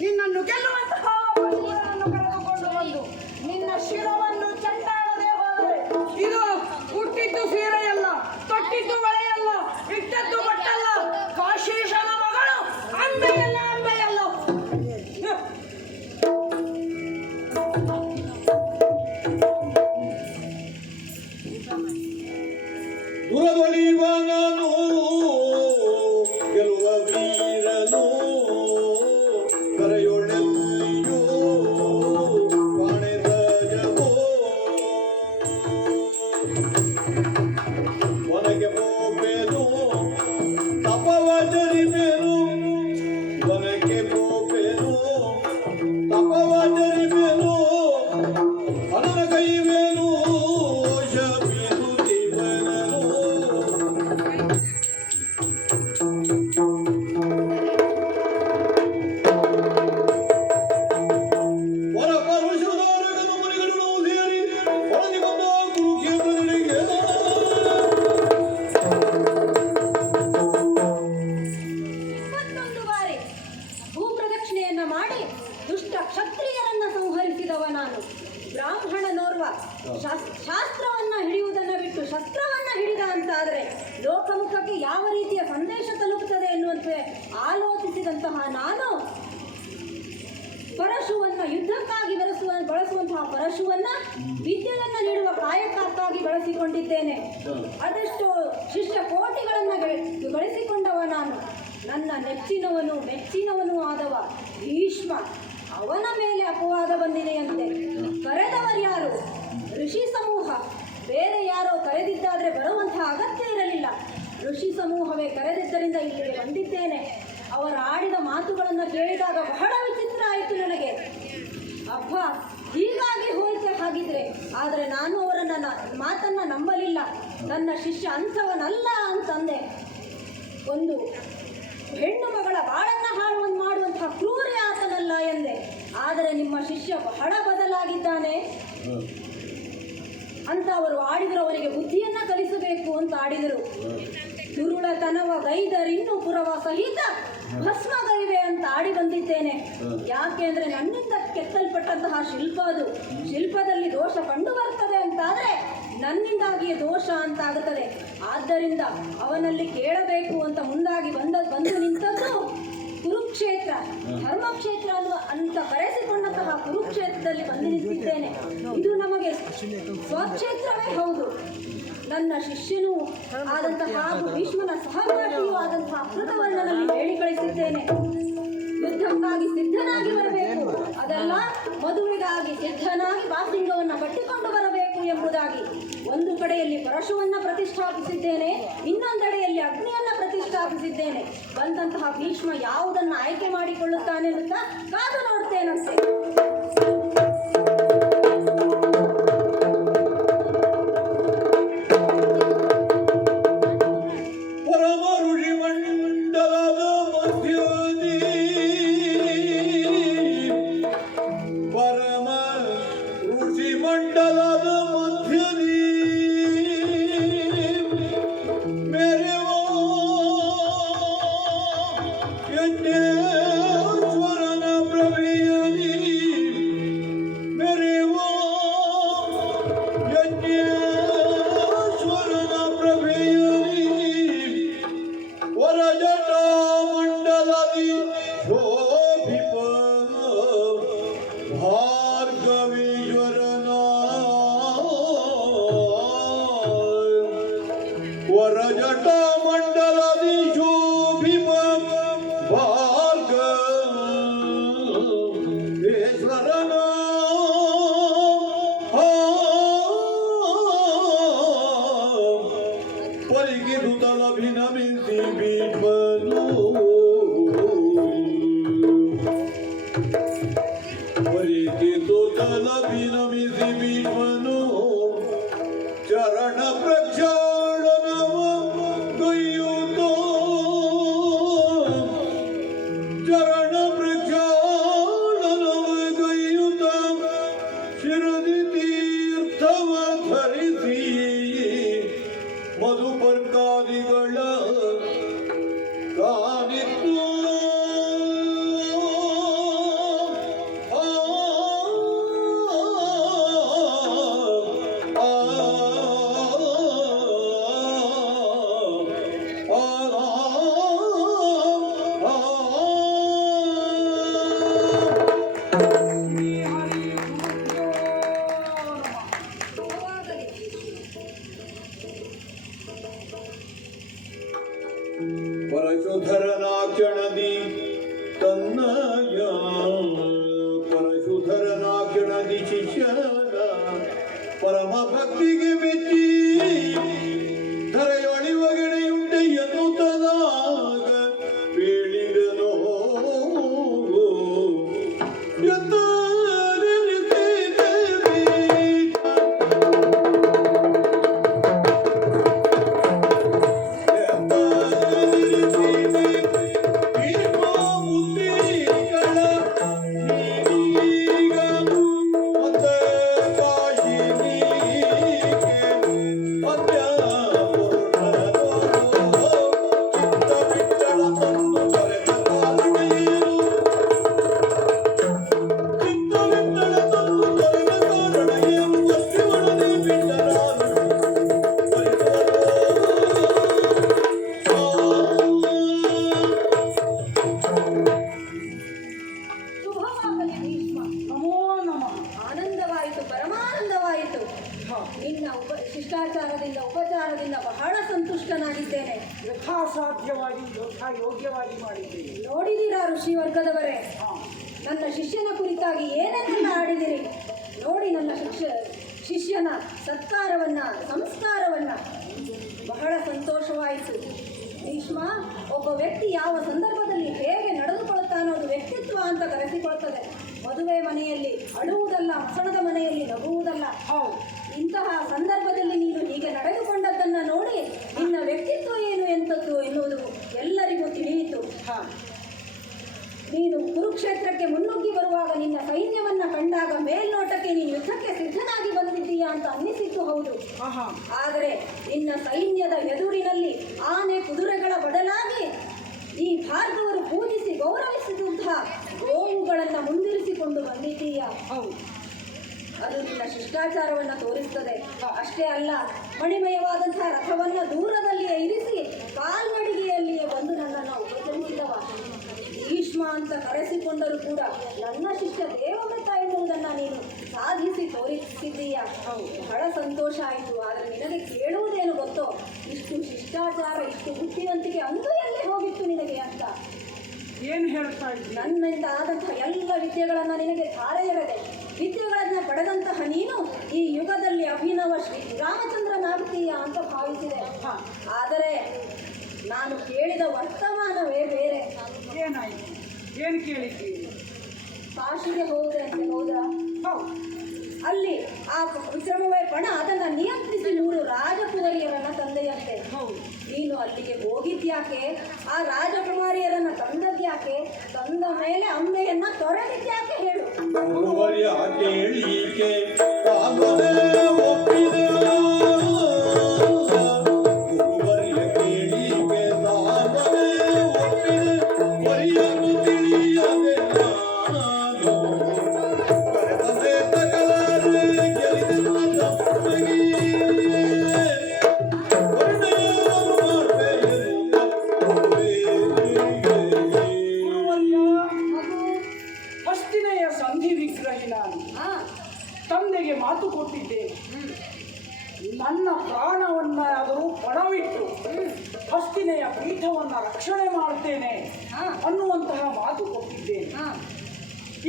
ನಿನ್ನನ್ನು ಗೆಲ್ಲುವಂತಹ ಪಶುಗಳನ್ನು ಕರೆದುಕೊಂಡು ಬಂದು ನಿನ್ನ ಶಿರವನ್ನು ಚಂಡಾಡದೆ ಹೋದರೆ ಇದು ಹುಟ್ಟಿದ್ದು ಸೀರೆಯಲ್ಲ, ತೊಟ್ಟಿದ್ದು ಬಳೆಯಲ್ಲ, ಇಟ್ಟದ್ದು ಬಟ್ಟಲ್ಲ, ಕಾಶೀಶನ ಮಗಳು ಅಂಬೆಯಲ್ಲ. ಶಾಸ್ತ್ರವನ್ನ ಹಿಡಿಯುವುದನ್ನ ಬಿಟ್ಟು ಶಸ್ತ್ರವನ್ನ ಹಿಡಿದ ಅಂತಾದರೆ ಲೋಕಮುಖಕ್ಕೆ ಯಾವ ರೀತಿಯ ಸಂದೇಶ ತಲುಪುತ್ತದೆ ಎನ್ನುವಂತೆ ಆಲೋಚಿಸಿದಂತಹ ನಾನು ಪರಶುವನ್ನ ಯುದ್ಧಕ್ಕಾಗಿ ಬಳಸುವಂತಹ ಪರಶುವನ್ನ ವಿದ್ಯೆಯನ್ನ ನೀಡುವ ಕಾಯಕ್ಕಾಗಿ ಬಳಸಿಕೊಂಡಿದ್ದೇನೆ. ಅದೆಷ್ಟೋ ಶಿಷ್ಯ ಕೋಟಿಗಳನ್ನ ಗಳಿಸಿಕೊಂಡವ ನಾನು. ನನ್ನ ನೆಚ್ಚಿನವನು ಮೆಚ್ಚಿನವನು ಆದವ ಭೀಷ್ಮ, ಅವನ ಮೇಲೆ ಅಪವಾದ ಬಂದಿದೆಯಂತೆ. ಕರೆದವರ್ಯಾರು? ಋಷಿ ಸಮೂಹ. ಬೇರೆ ಯಾರೋ ಕರೆದಿದ್ದಾದ್ರೆ ಬರುವಂತಹ ಅಗತ್ಯ ಇರಲಿಲ್ಲ. ಋಷಿ ಸಮೂಹವೇ ಕರೆದಿದ್ದರಿಂದ ಇಲ್ಲಿಗೆ ಬಂದಿದ್ದೇನೆ. ಅವರ ಆಡಿದ ಮಾತುಗಳನ್ನು ಕೇಳಿದಾಗ ಬಹಳ ವಿಚಿತ್ರ ಆಯಿತು ನನಗೆ. ಅಬ್ಬ, ಹೀಗಾಗಿ ಹೋಯ್ತೆ ಹಾಗಿದ್ರೆ. ಆದರೆ ನಾನು ಅವರನ್ನ ಮಾತನ್ನ ನಂಬಲಿಲ್ಲ. ನನ್ನ ಶಿಷ್ಯ ಅಂಥವನಲ್ಲ ಅಂತಂದೆ. ಒಂದು ಹೆಣ್ಣು ಮಗಳ ಬಾಳನ್ನ ಮಾಡುವಂತಹ ಕ್ರೂರಿ ಆತನಲ್ಲ ಎಂದೆ. ಆದರೆ ನಿಮ್ಮ ಶಿಷ್ಯ ಬಹಳ ಬದಲಾಗಿದ್ದಾನೆ ಅಂತ ಅವರು ಆಡಿದರು. ಅವರಿಗೆ ಬುದ್ಧಿಯನ್ನ ಕಲಿಸಬೇಕು ಅಂತ ಆಡಿದರು. ದುರುಳತನವ ಗೈದರಿನ್ನು ಪುರವ ಸಹಿತ ಭಸ್ಮಗೈವೆ ಅಂತ ಆಡಿ ಬಂದಿದ್ದೇನೆ. ಯಾಕೆ ಅಂದ್ರೆ ನನ್ನಿಂದ ಕೆತ್ತಲ್ಪಟ್ಟಂತಹ ಶಿಲ್ಪ ಅದು. ಶಿಲ್ಪದಲ್ಲಿ ದೋಷ ಕಂಡು ಬರ್ತದೆ ಅಂತಾದ್ರೆ ನನ್ನಿಂದಾಗಿಯೇ ದೋಷ ಅಂತ ಆಗುತ್ತದೆ. ಆದ್ದರಿಂದ ಅವನಲ್ಲಿ ಕೇಳಬೇಕು ಅಂತ ಮುಂದಾಗಿ ಬಂದು ನಿಂತದ್ದು ಕುರುಕ್ಷೇತ್ರ, ಧರ್ಮಕ್ಷೇತ್ರ ಅಂತ ಕರೆಸಿಕೊಂಡಂತಹ ಕುರುಕ್ಷೇತ್ರದಲ್ಲಿ ಬಂದು ನಿಂತಿದ್ದೇನೆ. ಇದು ನಮಗೆ ಸ್ವಕ್ಷೇತ್ರವೇ ಹೌದು. ನನ್ನ ಶಿಷ್ಯನೂ ಆದಂತಹ ಹಾಗೂ ಭೀಷ್ಮನ ಸಹಪಾಠಿಯೂ ಆದಂತಹ ಕೃತವರ್ಣನಲ್ಲಿ ಹೇಳಿ ಕಳಿಸಿದ್ದೇನೆ. ಯುದ್ಧಕ್ಕಾಗಿ ಸಿದ್ಧನಾಗಿ ಬರಬೇಕು, ಅದೆಲ್ಲ ಮದುವೆಗಾಗಿ ಸಿದ್ಧನಾಗಿ ಬಾಸಿಂಗವನ್ನು ಕಟ್ಟಿಕೊಂಡು ಬರಬೇಕು ಎಂಬುದಾಗಿ. ಒಂದು ಕಡೆಯಲ್ಲಿ ಪರಶುವನ್ನ ಪ್ರತಿಷ್ಠಾಪಿಸಿದ್ದೇನೆ, ಇನ್ನೊಂದೆಡೆಯಲ್ಲಿ ಅಗ್ನಿಯನ್ನ ಪ್ರತಿಷ್ಠಾಪಿಸಿದ್ದೇನೆ. ಬಂದಂತಹ ಭೀಷ್ಮ ಯಾವುದನ್ನು ಆಯ್ಕೆ ಮಾಡಿಕೊಳ್ಳುತ್ತಾನೆ ಅಂತ ಕಾದು ನೋಡ್ತೇನಂತೆ. ಚರಣ ಪ್ರಕ್ಷಾಳನವ ಗೈಯುತ್ತೋ ಚರಣ ಪ್ರಕ್ಷಾಳನವ ಗೈಯುತ್ತ ಶಿರದಿ ತೀರ್ಥವ ಧರಿಸಿ ಮಧುಪರ್ಕಾದಿಗಳ ಕಾನಿತ್ತು ಪರಶುಧರನಾಕ್ಷಣದಿ ತನ್ನಯ ಪರಶುಧರನಾಕ್ಷಣದಿ ಶಿಷ್ಯನ ಪರಮ ಭಕ್ತಿಗೆ ಮೆಚ್ಚಿ ಧರೆಯೊಳಿವಗಣೆಯುಂಟೆ ಎನ್ನುತ್ತದಾಗ ಬೀಳಿದನೋ ನಿನ್ನ ಶಿಷ್ಟಾಚಾರದಿಂದ ಉಪಚಾರದಿಂದ ಬಹಳ ಸಂತುಷ್ಟನಾಗಿದ್ದೇನೆ. ಯಥಾಸಾಧ್ಯವಾಗಿ ಯೋಗ್ಯವಾಗಿ ಮಾಡಿದ್ದೇನೆ. ನೋಡಿದೀರಾ ಋಷಿವರ್ಗದವರೇ, ನನ್ನ ಶಿಷ್ಯನ ಕುರಿತಾಗಿ ಏನೆಲ್ಲ ಆಡಿದಿರಿ ನೋಡಿ. ನನ್ನ ಶಿಷ್ಯನ ಸತ್ಕಾರವನ್ನ ಸಂಸ್ಕಾರವನ್ನ ಬಹಳ ಸಂತೋಷವಾಯಿತು. ಭೀಷ್ಮ, ಒಬ್ಬ ವ್ಯಕ್ತಿ ಯಾವ ಸಂದರ್ಭದಲ್ಲಿ ಹೇಗೆ ನಡೆದುಕೊಳ್ಳುತ್ತಾನೋ ಅದು ವ್ಯಕ್ತಿತ್ವ ಅಂತ ಕರೆಸಿಕೊಳ್ಳುತ್ತದೆ. ಮದುವೆ ಮನೆಯಲ್ಲಿ ಅಳುವುದಲ್ಲ, ಮಸಣದ ಮನೆಯಲ್ಲಿ ನಗುವುದಲ್ಲ. ಇಂತಹ ಸಂದರ್ಭದಲ್ಲಿ ನೀನು ಹೀಗೆ ನಡೆದುಕೊಂಡದ್ದನ್ನು ನೋಡಿ ನಿನ್ನ ವ್ಯಕ್ತಿತ್ವ ಏನು ಎಂಥದ್ದು ಎನ್ನುವುದು ಎಲ್ಲರಿಗೂ ತಿಳಿಯಿತು. ನೀನು ಕುರುಕ್ಷೇತ್ರಕ್ಕೆ ಮುನ್ನುಗ್ಗಿ ಬರುವಾಗ ನಿನ್ನ ಸೈನ್ಯವನ್ನ ಕಂಡಾಗ ಮೇಲ್ನೋಟಕ್ಕೆ ನೀನು ಯುದ್ಧಕ್ಕೆ ಸಿದ್ಧನಾಗಿ ಬಂದಿದ್ದೀಯಾ ಅಂತ ಅನ್ನಿಸಿದ್ದು ಹೌದು. ಆದರೆ ನಿನ್ನ ಸೈನ್ಯದ ಎದುರಿನಲ್ಲಿ ಆನೆ ಕುದುರೆಗಳ ಬದಲಾಗಿ ಈ ಭಾರತವರು ಪೂಜಿಸಿ ಗೌರವಿಸಿದಂತಹ ಗೋವುಗಳನ್ನು ಮುಂದಿರಿಸಿಕೊಂಡು ಬಂದಿದ್ದೀಯಾ. ಅದು ನಿನ್ನ ಶಿಷ್ಟಾಚಾರವನ್ನು ತೋರಿಸ್ತದೆ. ಅಷ್ಟೇ ಅಲ್ಲ, ಮಣಿಮಯವಾದಂತಹ ರಥವನ್ನು ದೂರದಲ್ಲಿಯೇ ಇರಿಸಿ ಕಾಲ್ನಡಿಗೆಯಲ್ಲಿಯೇ ಬಂದು ನನ್ನನ್ನು ಉಪಚರಿಸಿದವ. ಭೀಷ್ಮ ಅಂತ ಕರೆಸಿಕೊಂಡರೂ ಕೂಡ ನನ್ನ ಶಿಷ್ಯ ದೇವವ್ರತ ಎನ್ನುವುದನ್ನು ನೀನು ಸಾಧಿಸಿ ತೋರಿಸಿದ್ದೀಯ. ಬಹಳ ಸಂತೋಷ ಆಯಿತು. ಆದರೆ ನಿನಗೆ ಕೇಳುವುದೇನು ಗೊತ್ತೋ, ಇಷ್ಟು ಶಿಷ್ಟಾಚಾರ, ಇಷ್ಟು ಬುದ್ಧಿವಂತಿಕೆ ಅಂದು ಎಲ್ಲಿ ಹೋಗಿತ್ತು ನಿನಗೆ ಅಂತ. ಏನು ಹೇಳ್ತಾ ಇದ್ದೀನಿ? ನನ್ನಿಂದ ಆದಂತಹ ಎಲ್ಲ ವಿದ್ಯೆಗಳನ್ನು ನಿನಗೆ ಧಾರೆ ಎರೆದೆ. ವಿದ್ಯೆಗಳನ್ನು ಪಡೆದಂತಹ ನೀನು ಈ ಯುಗದಲ್ಲಿ ಅಭಿನವ ಶ್ರೀ ರಾಮಚಂದ್ರನಾಗ್ತೀಯ ಅಂತ ಭಾವಿಸಿದೆ. ಆದರೆ ನಾನು ಕೇಳಿದ ವರ್ತಮಾನವೇ ಬೇರೆ. ಏನಾಯಿತು? ಏನು ಕೇಳಿದ್ದೀರಿ? ಕಾಶಿಗೆ ಹೋದ್ರೆ ಅಂತ ಹೋದ್ರ? ಅಲ್ಲಿ ಆ ವಿಕ್ರಮವೇ ಪಣ ಅದನ್ನು ನಿಯಂತ್ರಿಸಿ 100 ರಾಜಕುಮಾರಿಯರನ್ನ ತಂದೆಯಂತೆ. ನೀನು ಅಲ್ಲಿಗೆ ಹೋಗಿದ್ಯಾಕೆ? ಆ ರಾಜಕುಮಾರಿಯರನ್ನ ತಂದದ್ಯಾಕೆ? ತಂದ ಮೇಲೆ ಅಂಬೆಯನ್ನ ತೊರೆದಿದ್ಯಾಕೆ ಹೇಳು. ತಂದೆಗೆ ಮಾತು ಕೊಟ್ಟಿದ್ದೇನೆ, ನನ್ನ ಪ್ರಾಣವನ್ನಾದರೂ ಪಣವಿಟ್ಟು ಹಸ್ತಿನೆಯ ಪೀಠವನ್ನು ರಕ್ಷಣೆ ಮಾಡ್ತೇನೆ ಅನ್ನುವಂತಹ ಮಾತು ಕೊಟ್ಟಿದ್ದೇನೆ.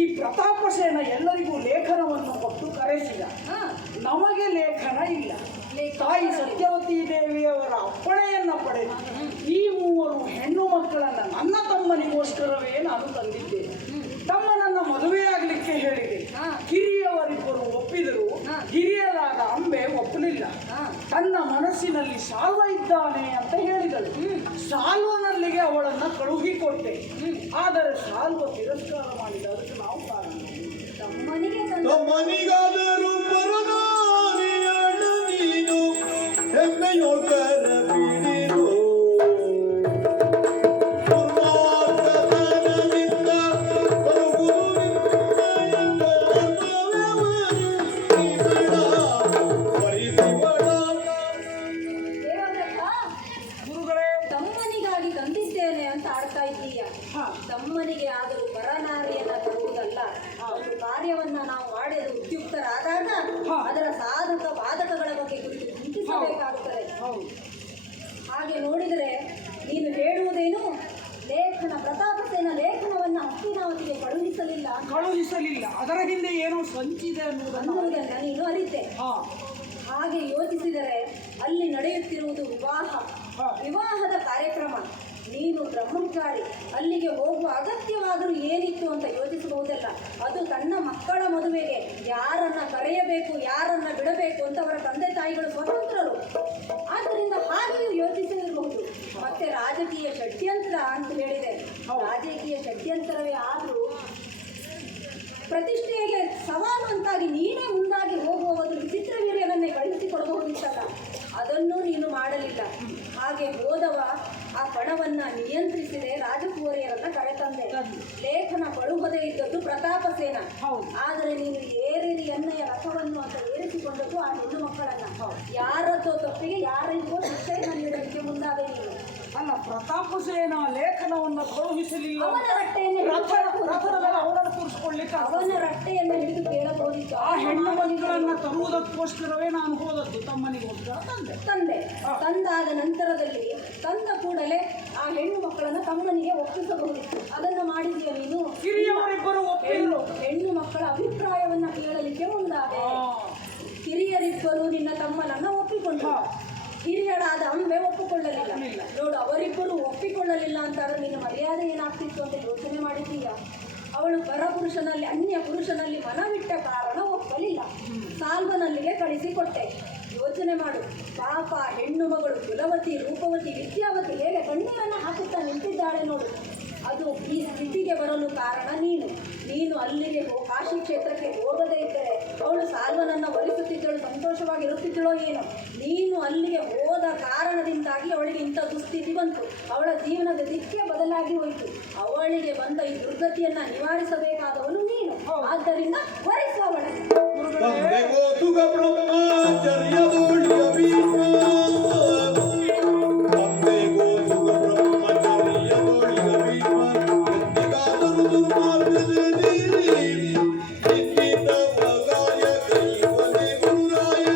ಈ ಪ್ರತಾಪಸೇನ ಎಲ್ಲರಿಗೂ ಲೇಖನವನ್ನು ಕೊಟ್ಟು ಕರೆಸಿದ. ನಮಗೆ ಲೇಖನ ಇಲ್ಲ. ತಾಯಿ ಸತ್ಯವತಿ ದೇವಿಯವರ ಅಪ್ಪಣೆಯನ್ನು ಪಡೆದು ಈ 3 ಹೆಣ್ಣು ಮಕ್ಕಳನ್ನು ನನ್ನ ತಮ್ಮನಿಗೋಸ್ಕರವೇ ನಾನು ತಂದಿದ್ದೇನೆ. ತಮ್ಮನನ್ನ ಮದುವೆಯಾಗಲಿಕ್ಕೆ ಹೇಳಿದೆ. ಹಿರಿಯವರಿಬ್ಬರು ಒಪ್ಪಿದರು. ಹಿರಿಯರಾದ ಅಂಬೆ ಒಪ್ಪಲಿಲ್ಲ. ತನ್ನ ಮನಸ್ಸಿನಲ್ಲಿ ಸಾಲ್ವ ಇದ್ದಾನೆ ಅಂತ ಹೇಳಿದಳು. ಸಾಲ್ವನಲ್ಲಿಗೆ ಅವಳನ್ನು ಕಳುಹಿಕೊಟ್ಟೆ. ಆದರೆ ಸಾಲ್ವ ತಿರಸ್ಕಾರ ಮಾಡಿದ. ಅದಕ್ಕೆ ನಾವು ಕಾರಣ. ತಮ್ಮನಿಗಾದರೂ ಪರನಾರಿಯಾಡ ನೀನು ಹೆಮ್ಮೆಯೊಳಗರ ಬೀಡಿರು. ತಮ್ಮನಿಗೆ ಆದರೂ ಪರನಾರಿಯನ್ನ ತರುವುದಲ್ಲ. ಒಂದು ಕಾರ್ಯವನ್ನ ನಾವು ಮಾಡಿದ ಉದ್ಯುಕ್ತರಾದಾಗ ಅದರ ಸಾಧಕ ಬಾಧಕಗಳ ಬಗ್ಗೆ ಕುರಿತು ಚಿಂತಿಸಬೇಕಾಗುತ್ತದೆ. ಹಾಗೆ ನೋಡಿದರೆ ನೀನು ಹೇಳುವುದೇನು, ಲೇಖನ ಪ್ರತಾಪಸೇನ ಲೇಖನವನ್ನ ಹಸ್ತಿನಾವತಿಗೆ ಕಳುಹಿಸಲಿಲ್ಲ. ಅದರ ಹಿಂದೆ ಏನೋ ಸಂಚಿದೆ ಅನ್ನುವುದನ್ನು ನೀನು ಅರಿತೆ. ಹಾಗೆ ಯೋಚಿಸಿದರೆ ಅಲ್ಲಿ ನಡೆಯುತ್ತಿರುವುದು ವಿವಾಹದ ಕಾರ್ಯಕ್ರಮ. ನೀನು ಬ್ರಹ್ಮಚಾರಿ, ಅಲ್ಲಿಗೆ ಹೋಗುವ ಅಗತ್ಯವಾದರೂ ಏನಿತ್ತು ಅಂತ ಯೋಚಿಸಬಹುದಲ್ಲ. ಅದು ತನ್ನ ಮಕ್ಕಳ ಮದುವೆಗೆ ಯಾರನ್ನ ಕರೆಯಬೇಕು, ಯಾರನ್ನ ಬಿಡಬೇಕು ಅಂತ ಅವರ ತಂದೆ ತಾಯಿಗಳು ಸ್ವತಂತ್ರರು. ಆದ್ದರಿಂದ ಹಾಗೆಯೂ ಯೋಚಿಸಿರಬಹುದು. ಮತ್ತೆ ರಾಜಕೀಯ ಷಡ್ಯಂತ್ರ ಅಂತ ಹೇಳಿದೆ. ರಾಜಕೀಯ ಷಡ್ಯಂತ್ರವೇ ಆದರೂ ಪ್ರತಿಷ್ಠೆಗೆ ಸವಾಲು ಅಂತಾಗಿ ನೀನೇ ಮುಂದಾಗಿ ಹೋಗುವ ಬದಲು ವಿಚಿತ್ರ ವೀರ್ಯವನ್ನೇ ಕಳುಹಿಸಿಕೊಡಬಹುದಿತ್ತಲ್ಲ. ಅದನ್ನೂ ನೀನು ಮಾಡಲಿಲ್ಲ. ಹಾಗೆ ಹೋದವ ಆ ಪಣವನ್ನ ನಿಯಂತ್ರಿಸಿದೆ, ರಾಜಕುಮಾರಿಯರನ್ನ ಕರೆತಂದೆ. ಲೇಖನ ಕಳುಹದೇ ಇದ್ದದ್ದು ಪ್ರತಾಪಸೇನ. ಆದರೆ ನೀನು ಏರಿರಿ ಎಣ್ಣೆಯ ರಥವನ್ನು ಅಂತ ಏರಿಸಿಕೊಂಡದ್ದು ಆ ಹೆಣ್ಣು ಮಕ್ಕಳನ್ನ. ಯಾರದ್ದೋ ತಪ್ಪಿಗೆ ಯಾರಿಗೂ ಶಿಕ್ಷೆಯನ್ನು ನೀಡಲಿಕ್ಕೆ ಮುಂದಾದೆ ನೀನು. ಅಲ್ಲ, ಪ್ರತಾಪಸೇನ ಲೇಖನವನ್ನು ಕಳುಹಿಸಲಿಲ್ಲ. ಅವನ ರಟ್ಟೆಯನ್ನು ಅವನನ್ನು ಕೂರಿಸಿಕೊಂಡು ಒಪ್ಪಿಕೊಳ್ಳಿಕ್ಕೆ ಅವನ ರಟ್ಟೆಯನ್ನು ಹಿಡಿದು ಕೇಳಬಹುದಿತ್ತು. ಆ ಹೆಣ್ಣು ಮಕ್ಕಳನ್ನ ತರುವುದಕ್ಕೋಸ್ಕರವೇ ನಾನು ಹೋದದ್ದು, ತಮ್ಮನಿಗೋಸ್ಕರ ತಂದೆ. ತಂದಾದ ನಂತರದಲ್ಲಿ ತಂದ ಕೂಡಲೇ ಆ ಹೆಣ್ಣು ಮಕ್ಕಳನ್ನು ತಮ್ಮನಿಗೆ ಒಪ್ಪಿಸಬಹುದಿತ್ತು. ಅದನ್ನು ಮಾಡಿದೆಯಾ ನೀನು? ಹಿರಿಯವರಿಬ್ಬರು ಒಪ್ಪಿದ್ರು. ಹೆಣ್ಣು ಮಕ್ಕಳ ಅಭಿಪ್ರಾಯವನ್ನ ಕೇಳಲಿಕ್ಕೆ ಮುಂದಾದೆ. ಹಿರಿಯರಿಬ್ಬರು ನಿನ್ನ ತಮ್ಮನನ್ನ ಒಪ್ಪಿಕೊಂಡ್ರು. ಹಿರಿಯಳಾದ ಅಂಬೆ ಒಪ್ಪಿಕೊಳ್ಳಲಿಲ್ಲ. ನೋಡು, ಅವರಿಬ್ಬರು ಒಪ್ಪಿಕೊಳ್ಳಲಿಲ್ಲ ಅಂತಾದ್ರೆ ನಿನ್ನ ಮರ್ಯಾದೆ ಏನಾಗ್ತಿತ್ತು ಅಂತ ಯೋಚನೆ ಮಾಡಿದ್ದೀಯಾ? ಅವಳು ಪರಪುರುಷನಲ್ಲಿ ಅನ್ಯ ಪುರುಷನಲ್ಲಿ ಮನವಿಟ್ಟ ಕಾರಣ ಒಪ್ಪಲಿಲ್ಲ. ಸಾಲ್ವನಲ್ಲಿಗೆ ಕಳಿಸಿಕೊಟ್ಟೆ. ಯೋಚನೆ ಮಾಡು, ಪಾಪ ಹೆಣ್ಣು ಮಗಳು ಕುಲವತಿ, ರೂಪವತಿ, ವಿದ್ಯಾವತಿ ಹೇಗೆ ಕಣ್ಣೀರನ್ನು ಹಾಕುತ್ತಾ ನಿಂತಿದ್ದಾಳೆ ನೋಡು. ಅದು ಈ ಸ್ಥಿತಿಗೆ ಬರಲು ಕಾರಣ ನೀನು ಅಲ್ಲಿಗೆ ಕಾಶಿ ಕ್ಷೇತ್ರಕ್ಕೆ ಹೋಗದೇ ಇದ್ದರೆ ಅವಳು ಸಾಲ್ವನನ್ನು ಒಲಿಸುತ್ತಿದ್ದಳು, ಸಂತೋಷವಾಗಿರುತ್ತಿದ್ದಳೋ ಏನೋ. ನೀನು ಅಲ್ಲಿಗೆ ಹೋದ ಕಾರಣದಿಂದಾಗಿ ಅವಳಿಗೆ ಇಂಥ ದುಸ್ಥಿತಿ ಬಂತು. ಅವಳ ಜೀವನದ ದಿಕ್ಕೇ ಬದಲಾಗಿ ಹೋಯಿತು. ಅವಳಿಗೆ ಬಂದ ಈ ದುರ್ಗತಿಯನ್ನ ನಿವಾರಿಸಬೇಕಾದವನು ನೀನು. ಆದ್ದರಿಂದ ವರಿಸುವ ಅವಳನ್ನು. ತಂದೆಗೋ ಸುಖ ಬ್ರಹ್ಮಚರ್ಯದೊಳಿಯ ಭೀಷ್ಮ, ತಂದೆಗೋ ಸುಖ ಬ್ರಹ್ಮಚರ್ಯದೊಳಿಯ ಭೀಷ್ಮ, ಎಂದಿಗಾದರೂ ದುರ್ಮಾರ್ಗದಲ್ಲಿ ನಿಂದಿತವಗಾಯ ಕೈವನೆ ಗುರುರಾಯ,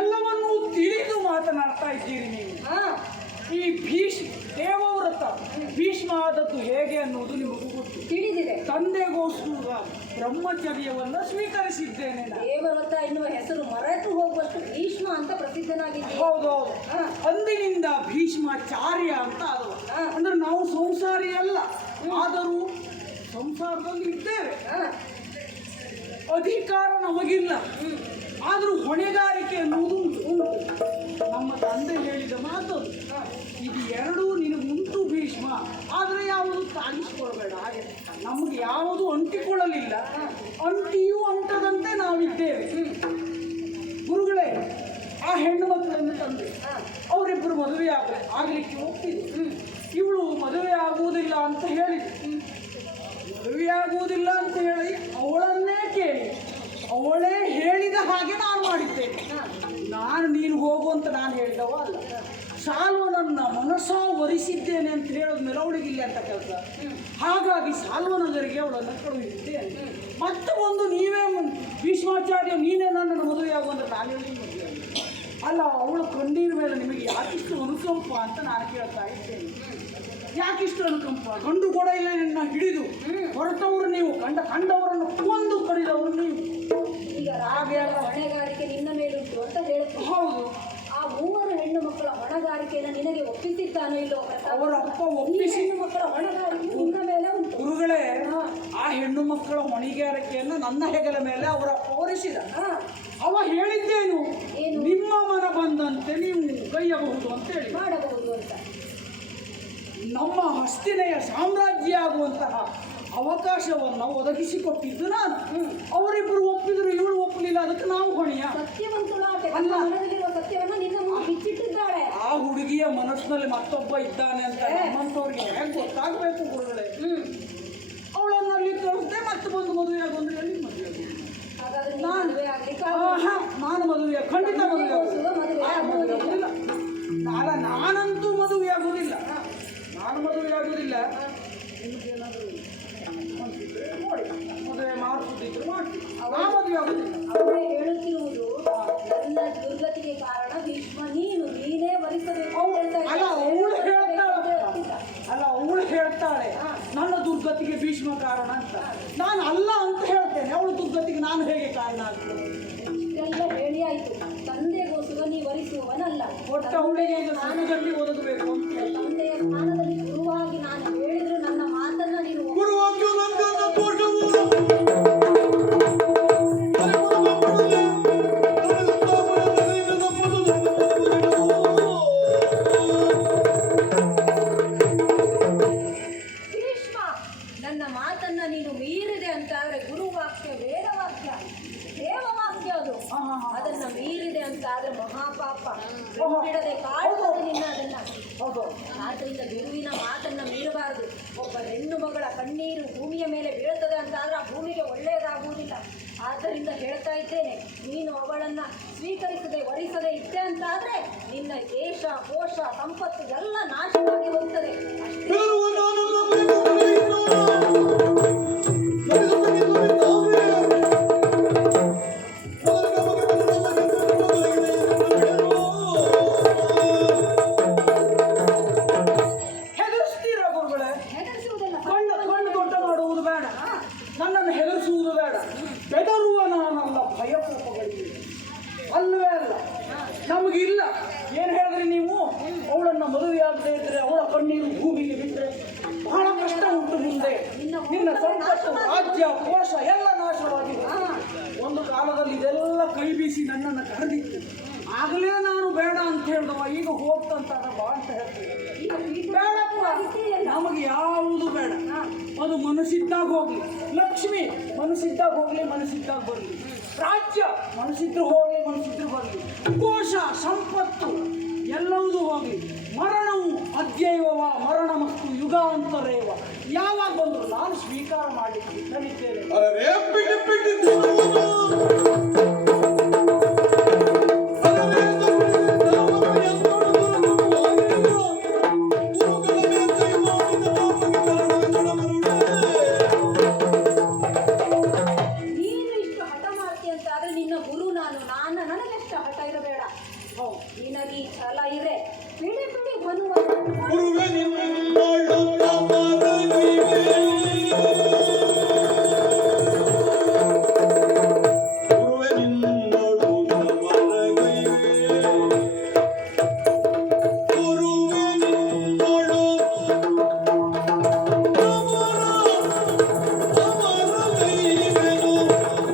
ಎಲ್ಲವನ್ನೂ ತಿಳಿದು ಮಾತನಾಡ್ತಾ ಇದ್ದೀರಿ ನೀವು. ಈ ದೇವವ್ರತ ಭೀಷ್ಮ ಆದದ್ದು ಹೇಗೆ ಅನ್ನುವುದು ನಿಮಗೂ ಗೊತ್ತು, ತಿಳಿದಿದೆ. ತಂದೆಗೋಸ್ಕರ ಬ್ರಹ್ಮಚರ್ಯವನ್ನ ಸ್ವೀಕರಿಸಿದ್ದೇನೆ ನಾನು. ದೇವವ್ರತ ಎನ್ನುವ ಹೆಸರು ಮರೆತು ಹೋಗುವಷ್ಟು ಭೀಷ್ಮ ಅಂತ ಪ್ರಸಿದ್ಧನಾಗಿದೆ. ಹೌದೌದು. ಅಂದಿನಿಂದ ಭೀಷ್ಮಾಚಾರ್ಯ ಅಂತ ಆದವ. ಅಂದ್ರೆ ನಾವು ಸಂಸಾರಿ ಅಲ್ಲ, ಆದರೂ ಸಂಸಾರದಲ್ಲಿ ಇದ್ದೇವೆ. ಅಧಿಕಾರ ನಮಗಿಲ್ಲ, ಆದರೂ ಹೊಣೆಗಾರಿಕೆ ಅನ್ನುವುದು ಉಂಟು. ನಮ್ಮ ತಂದೆ ಹೇಳಿದ ಮಾತು ಇದು ಎರಡೂ ನಿನಗುಂಟು ಭೀಷ್ಮ, ಆದರೆ ಯಾವುದು ತಾಗಿಸಿಕೊಳ್ಬೇಡ. ಹಾಗೆ ನಮಗೆ ಯಾವುದು ಅಂಟಿಕೊಳ್ಳಲಿಲ್ಲ, ಅಂಟಿಯೂ ಅಂಟದಂತೆ ನಾವಿದ್ದೇವೆ. ಗುರುಗಳೇ, ಆ ಹೆಣ್ಣು ಮಕ್ಕಳನ್ನು ತಂದೆ ಅವರಿಬ್ಬರು ಮದುವೆ ಆಗಲಿಕ್ಕೆ ಒಪ್ಪಿದ್ರು. ಇವಳು ಮದುವೆ ಆಗುವುದಿಲ್ಲ ಅಂತ ಹೇಳಿದ್ರು. ಮದುವೆ ಆಗುವುದಿಲ್ಲ ಅಂತ ಹೇಳಿ ಅವಳನ್ನೇ ಕೇಳಿ ಅವಳೇ ಹೇಳಿದ ಹಾಗೆ ನಾನು ಮಾಡಿದ್ದೇನೆ. ನೀನು ಹೋಗು ಅಂತ ನಾನು ಹೇಳಿದವ ಅಲ್ಲ. ಸಾಲ್ವನನ್ನ ಮನಸ್ಸಾ ವರಿಸಿದ್ದೇನೆ ಅಂತ ಹೇಳೋದು ಮೆರವಣಿಗಿಲ್ಲ ಅಂತ ಕೆಲಸ. ಹಾಗಾಗಿ ಸಾಲ್ವನಗರಿಗೆ ಅವಳನ್ನು ಕಳುಹಿಸಿದ್ದೇನೆ. ಮತ್ತೆ ಒಂದು ನೀವೇ ಭೀಷ್ಮಾಚಾರ್ಯ ನೀನೇ ನನ್ನನ್ನು ಮದುವೆ ಆಗುವಂತ ನಾನು ಹೇಳಿ ಮದುವೆ ಅಲ್ಲ. ಅವಳು ಕಣ್ಣೀರ ಮೇಲೆ ನಿಮಗೆ ಯಾಕಿಷ್ಟು ಅನುಕಂಪ ಅಂತ ನಾನು ಕೇಳ್ತಾ ಇದ್ದೇನೆ. ಯಾಕಿಷ್ಟು ಅನುಕಂಪ? ಗಂಡು ಕೂಡ ಇಲ್ಲ ನನ್ನ ಹಿಡಿದು ಹೊರಟವರು ನೀವು, ಕಂಡವರನ್ನು ಕೊಂದು ಕಡಿದವರು ನೀವು. ಈಗ ರಾಜರ ಹೊಣೆಗಾರಿಕೆ ನಿನ್ನ ಮೇಲುಂಟು ಅಂತ ಹೇಳುತ್ತೆ. ಹೌದು. ಆ ಮೂವರು ಹೆಣ್ಣು ಮಕ್ಕಳ ಹೊಣೆಗಾರಿಕೆಯನ್ನು ನಿನಗೆ ಒಪ್ಪಿಸಿದ್ದಾನೋ ಇಲ್ಲೋ? ಅವರ ಅಪ್ಪ ಒಪ್ಪಿಸಿ. ಹೆಣ್ಣು ಮಕ್ಕಳ ಹೊಣೆಗಾರಿಕೆ ನಿನ್ನ ಮೇಲೆ ಉಂಟು. ಗುರುಗಳೇ, ಆ ಹೆಣ್ಣು ಮಕ್ಕಳ ಹೊಣೆಗಾರಿಕೆಯನ್ನು ನನ್ನ ಹೆಗಲ ಮೇಲೆ ಅವರ ಅಪ್ಪ ಹೊರಿಸಿದ. ಅವ ಹೇಳಿದ್ದೇನು, ನಿಮ್ಮ ಮನ ಬಂದಂತೆ ನೀವು ಕೈಯಬಹುದು ಅಂತ ಹೇಳಿ ಮಾಡಬಹುದು ಅಂತ. ನಮ್ಮ ಹಸ್ತಿನೆಯ ಸಾಮ್ರಾಜ್ಯ ಆಗುವಂತಹ ಅವಕಾಶವನ್ನು ಒದಗಿಸಿಕೊಟ್ಟಿದ್ದು ನಾನು. ಅವರಿಬ್ಬರು ಒಪ್ಪಿದ್ರು, ಇವಳು ಒಪ್ಪಲಿಲ್ಲ, ಅದಕ್ಕೆ ನಾವು ಹೊಣೆಯ? ಸತ್ಯವಂತಳಾಟೆ ಮನದಲ್ಲಿರುವ ಸತ್ಯವನ್ನು ನಿನ್ನ ಮುಂದೆ ಬಿಚ್ಚಿಟ್ಟಿದ್ದಾಳೆ. ಆ ಹುಡುಗಿಯ ಮನಸ್ಸಿನಲ್ಲಿ ಮತ್ತೊಬ್ಬ ಇದ್ದಾನೆ ಅಂತ ನಮ್ಮಂತವ್ರಿಗೆ ಹೇಗೆ ಗೊತ್ತಾಗಬೇಕು ಗುರುಗಳೇ? ಅವಳನ್ನು ಅಲ್ಲಿ ತೋರಿಸ್ದೆ, ಮತ್ತೆ ಬಂದು ಮದುವೆ ಆಗೊಂಡ್ರೆ ಎಲ್ಲಿ ಮದುವೆ ಆಗೋದು? ಹಾಗಾದ್ರೆ ನಾನು ಮದುವೆ ಖಂಡಿತ ಮದುವೆ ಆಗುವುದಿಲ್ಲ. ನಾನಂತೂ ಮದುವೆ ಆಗುವುದಿಲ್ಲ. ನಾನು ಮದುವೆ ಆಗುವುದಿಲ್ಲ. ನೋಡಿ, ಮದುವೆ ಮಾಡಿಸುತ್ತಿದ್ರು ಮಾಡ್ತೀನಿ, ಮದುವೆ ಆಗುದಿಲ್ಲ. ಅವರೇ ಹೇಳುತ್ತಿರುವುದು ನನ್ನ ದುರ್ಗತಿಗೆ ಕಾರಣ ಭೀಷ್ಮ ನೀನೇ ವರಿಸಬೇಕು. ಅವಳು ಹೇಳ್ತಾಳೆ ನನ್ನ ದುರ್ಗತಿಗೆ ಭೀಷ್ಮ ಕಾರಣ ಅಂತ. ನಾನು ಅಲ್ಲ ಅಂತ ಹೇಳ್ತೇನೆ. ಅವಳು ದುರ್ಗತಿಗೆ ನಾನು ಹೇಗೆ ಕಾರಣ ಆಗ್ತದೆ? ಇಷ್ಟೆಲ್ಲ ಹೇಳಿ ಆಯ್ತು. ತಂದೆಗೋಸ್ಕರ ನೀ ವರಿಸುವವನಲ್ಲ. ಒಟ್ಟು ಅವಳಿಗೆ ಈಗ ಸಮಾಜದಲ್ಲಿ ಒದಗಬೇಕು ಅಂತ ಹೇಳಿ ತಂದೆಯ ಸ್ಥಾನದಲ್ಲಿ ಗುರುವಾಗಿ ನಾನು ಹೇಳಿದ್ರು ನನ್ನ ಮಾತನ್ನ ನೀನು ಗುರುವಾಕ್ಯ ನಂದನ ತೋಟವು ಭೀಷ್ಮ, ನನ್ನ ಮಾತನ್ನ ನೀನು ಮೀರಿದೆ ಅಂತಾದ್ರೆ ಗುರುವಾಕ್ಯ, ವೇದವಾಕ್ಯ, ದೇವವಾಕ್ಯ ಅದು. ಅದನ್ನ ಮೀರಿದೆ ಅಂತಾದ್ರೆ ಮಹಾಪಾಪ. ಬಿಡದೆ ಕಾಡುತ್ತದೆ ನಿನ್ನ ಅದನ್ನ. ಆದ್ರಿಂದ ಗುರುವಿನ ಮಾತನ್ನ ಮೀರಬಾರದು. ಒಬ್ಬ ಹೆಣ್ಣು ಮಗಳ ಕಣ್ಣೀರು ಭೂಮಿಯ ಮೇಲೆ ಬೀಳುತ್ತದೆ ಅಂತಾದ್ರೆ ಆ ಭೂಮಿಗೆ ಒಳ್ಳೆಯದಾಗುವುದಿಲ್ಲ. ಆದ್ದರಿಂದ ಹೇಳ್ತಾ ಇದ್ದೇನೆ, ನೀನು ಅವಳನ್ನ ಸ್ವೀಕರಿಸದೆ ವರಿಸದೆ ಇದ್ದೆ ಅಂತಾದ್ರೆ ನಿನ್ನ ದೇಶ ಕೋಶ ಸಂಪತ್ತು ಎಲ್ಲ ನಾಶವಾಗಿ ಹೋಗ್ತದೆ. ಅಷ್ಟೇ ಹೆದರಿಸ್ತೀರ ಗುರುಗಳೇ? ಹೆದರಿಸುವುದಲ್ಲ, ಕಣ್ಣು ದೊಡ್ಡ ಮಾಡುವುದು ಬೇಡ, ನನ್ನನ್ನು ಹೆದರಿಸುವುದು ಬೇಡ. ಬೆದರುವ ನಾನಲ್ಲ, ಭಯಕೋಪಗಳಿಗೆ ಅಲ್ಲವೇ ಅಲ್ಲ. ನಮಗಿಲ್ಲ. ಏನು ಹೇಳಿದ್ರಿ ನೀವು? ಅವಳನ್ನು ಮದುವೆಯಾಗದೇ ಇದ್ರೆ ಅವಳ ಕಣ್ಣೀರು ಭೂಮಿಗೆ ಬಿಟ್ಟರೆ ಬಹಳ ಕಷ್ಟ ಉಂಟು ಮುಂದೆ. ನಿನ್ನ ಸಂಪತ್ತು ರಾಜ್ಯ ಕೋಶ ಎಲ್ಲ ನಾಶವಾಗಿದೆ. ಒಂದು ಕಾಲದಲ್ಲಿ ಇದೆಲ್ಲ ಕೈ ಬೀಸಿ ನನ್ನನ್ನು ಕರೆದಿತ್ತು. ಆಗಲೇ ನಾನು ಬೇಡ ಅಂತ ಹೇಳಿದವ, ಈಗ ಹೋಗ್ತಂತಾಗ ಬಾ ಅಂತ ಹೇಳ್ತೀನಿ. ಬೇಡಪ್ಪ, ನಮಗೆ ಯಾವುದು ಬೇಡ. ಅದು ಮನಸ್ಸಿದ್ದಾಗ ಹೋಗ್ಲಿ. ಲಕ್ಷ್ಮಿ ಮನಸ್ಸಿದ್ದಾಗ ಹೋಗ್ಲಿ, ಮನಸ್ಸಿದ್ದಾಗ ಬರಲಿ. ರಾಜ್ಯ ಮನಸ್ಸಿದ್ರು ಹೋಗ್ಲಿ, ಮನಸ್ಸಿದ್ರು ಬರಲಿ. ಕೋಶ ಸಂಪತ್ತು ಎಲ್ಲವೂ ಹೋಗ್ಲಿ. ಮರಣವು ಅದ್ಯೈವವ ಮರಣಮಸ್ತು ಯುಗಾಂತರೇವ. ಯಾವಾಗ ಬಂದರು ನಾನು ಸ್ವೀಕಾರ ಮಾಡಲಿಕ್ಕೆ ಕಲಿತೇನೆ. ನೀನು ಇಷ್ಟು ಹಠ ಮಾಡ್ತಿ ಅಂತಾದ್ರೆ ನಿನ್ನ ಗುರು ನನಗೆಷ್ಟು ಹಠ ಇರಬೇಡ. ನಿನಗೆ ಈ ಛಲ ಇದೆ, ಬಿಡಿ ಬಿಡಿ ಬನ್ನುವ. ಗುರುವೆ ನಿನ್ನೊಳು ತಮರಗಿವೆ, ಗುರುವೆ ನಿನ್ನೊಳು ತಮರಗಿವೆ, ಗುರುವೆ ನಿನ್ನೊಳು ತಮರಗಿವೆನು.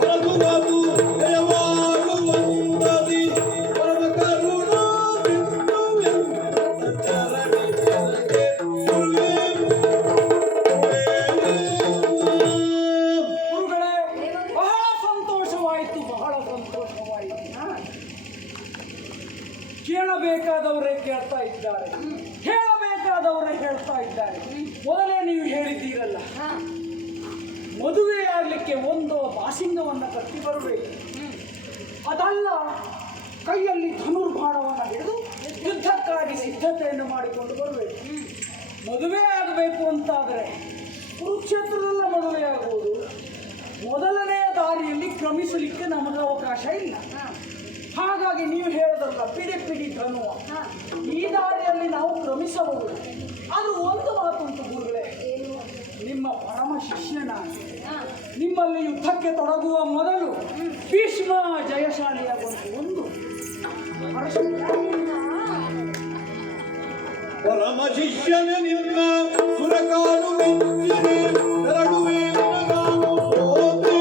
ರಘುವಧು ದೇವಾರುವಂದದಿ ವರದ ಕರುಣಾ ಬಿಂದುವೆಂತ ಚರಣಿ ಜನಗೆ ಗುರುವೇ ಗುರುಗಳೇ, ಬಹಳ ಸಂತೋಷವಾಯಿತು, ಬಹಳ ಸಂತೋಷವಾಯಿತು. ಕೇಳಬೇಕಾದವರೇ ಕೇಳ್ತಾ ಇದ್ದಾರೆ, ಹೇಳಬೇಕಾದವರೇ ಹೇಳ್ತಾ ಇದ್ದಾರೆ. ಮೊದಲೇ ನೀವು ಹೇಳಿದ್ದೀರಲ್ಲ, ಮದುವೆ ಆಗಲಿಕ್ಕೆ ಒಂದು ಬಾಸಿಂಗವನ್ನು ಕಟ್ಟಿ ಬರಬೇಕು. ಅದಲ್ಲ, ಕೈಯಲ್ಲಿ ಧನುರ್ಬಾಣವನ್ನು ಹಿಡಿದು ಯುದ್ಧಕ್ಕಾಗಿ ಸಿದ್ಧತೆಯನ್ನು ಮಾಡಿಕೊಂಡು ಬರಬೇಕು. ಮದುವೆ ಆಗಬೇಕು ಅಂತಾದರೆ ಕುರುಕ್ಷೇತ್ರದಲ್ಲ ಮದುವೆ ಆಗುವುದು. ಮೊದಲನೇ ದಾರಿಯಲ್ಲಿ ಕ್ರಮಿಸಲಿಕ್ಕೆ ನಮಗೆ ಅವಕಾಶ ಇಲ್ಲ. ಹಾಗಾಗಿ ನೀವು ಹೇಳಿದ್ರಲ್ಲ, ಪಿಡಿ ಪಿಡಿ ಧನುವ, ಈ ದಾರಿಯಲ್ಲಿ ನಾವು ಕ್ರಮಿಸಬಹುದು. ಅದು ಒಂದು ಮಾತುಂಟು ಗುರುಗಳೇ, ನಿಮ್ಮ ಪರಮ ಶಿಷ್ಯನಾಗಿ ನಿಮ್ಮಲ್ಲಿ ಯುದ್ಧಕ್ಕೆ ತೊಡಗುವ ಮೊದಲು ಭೀಷ್ಮ ಜಯಶಾಲಿಯಾಗುವಂತ ಒಂದು ಪರಮ ಶಿಷ್ಯನೇ ನಿನ್ನ ಸುರಕಾಲು ಮೆಚ್ಚಿದೆ, ಎರಡುವೆ ನಿನಗಾನು ಸೋತೆ.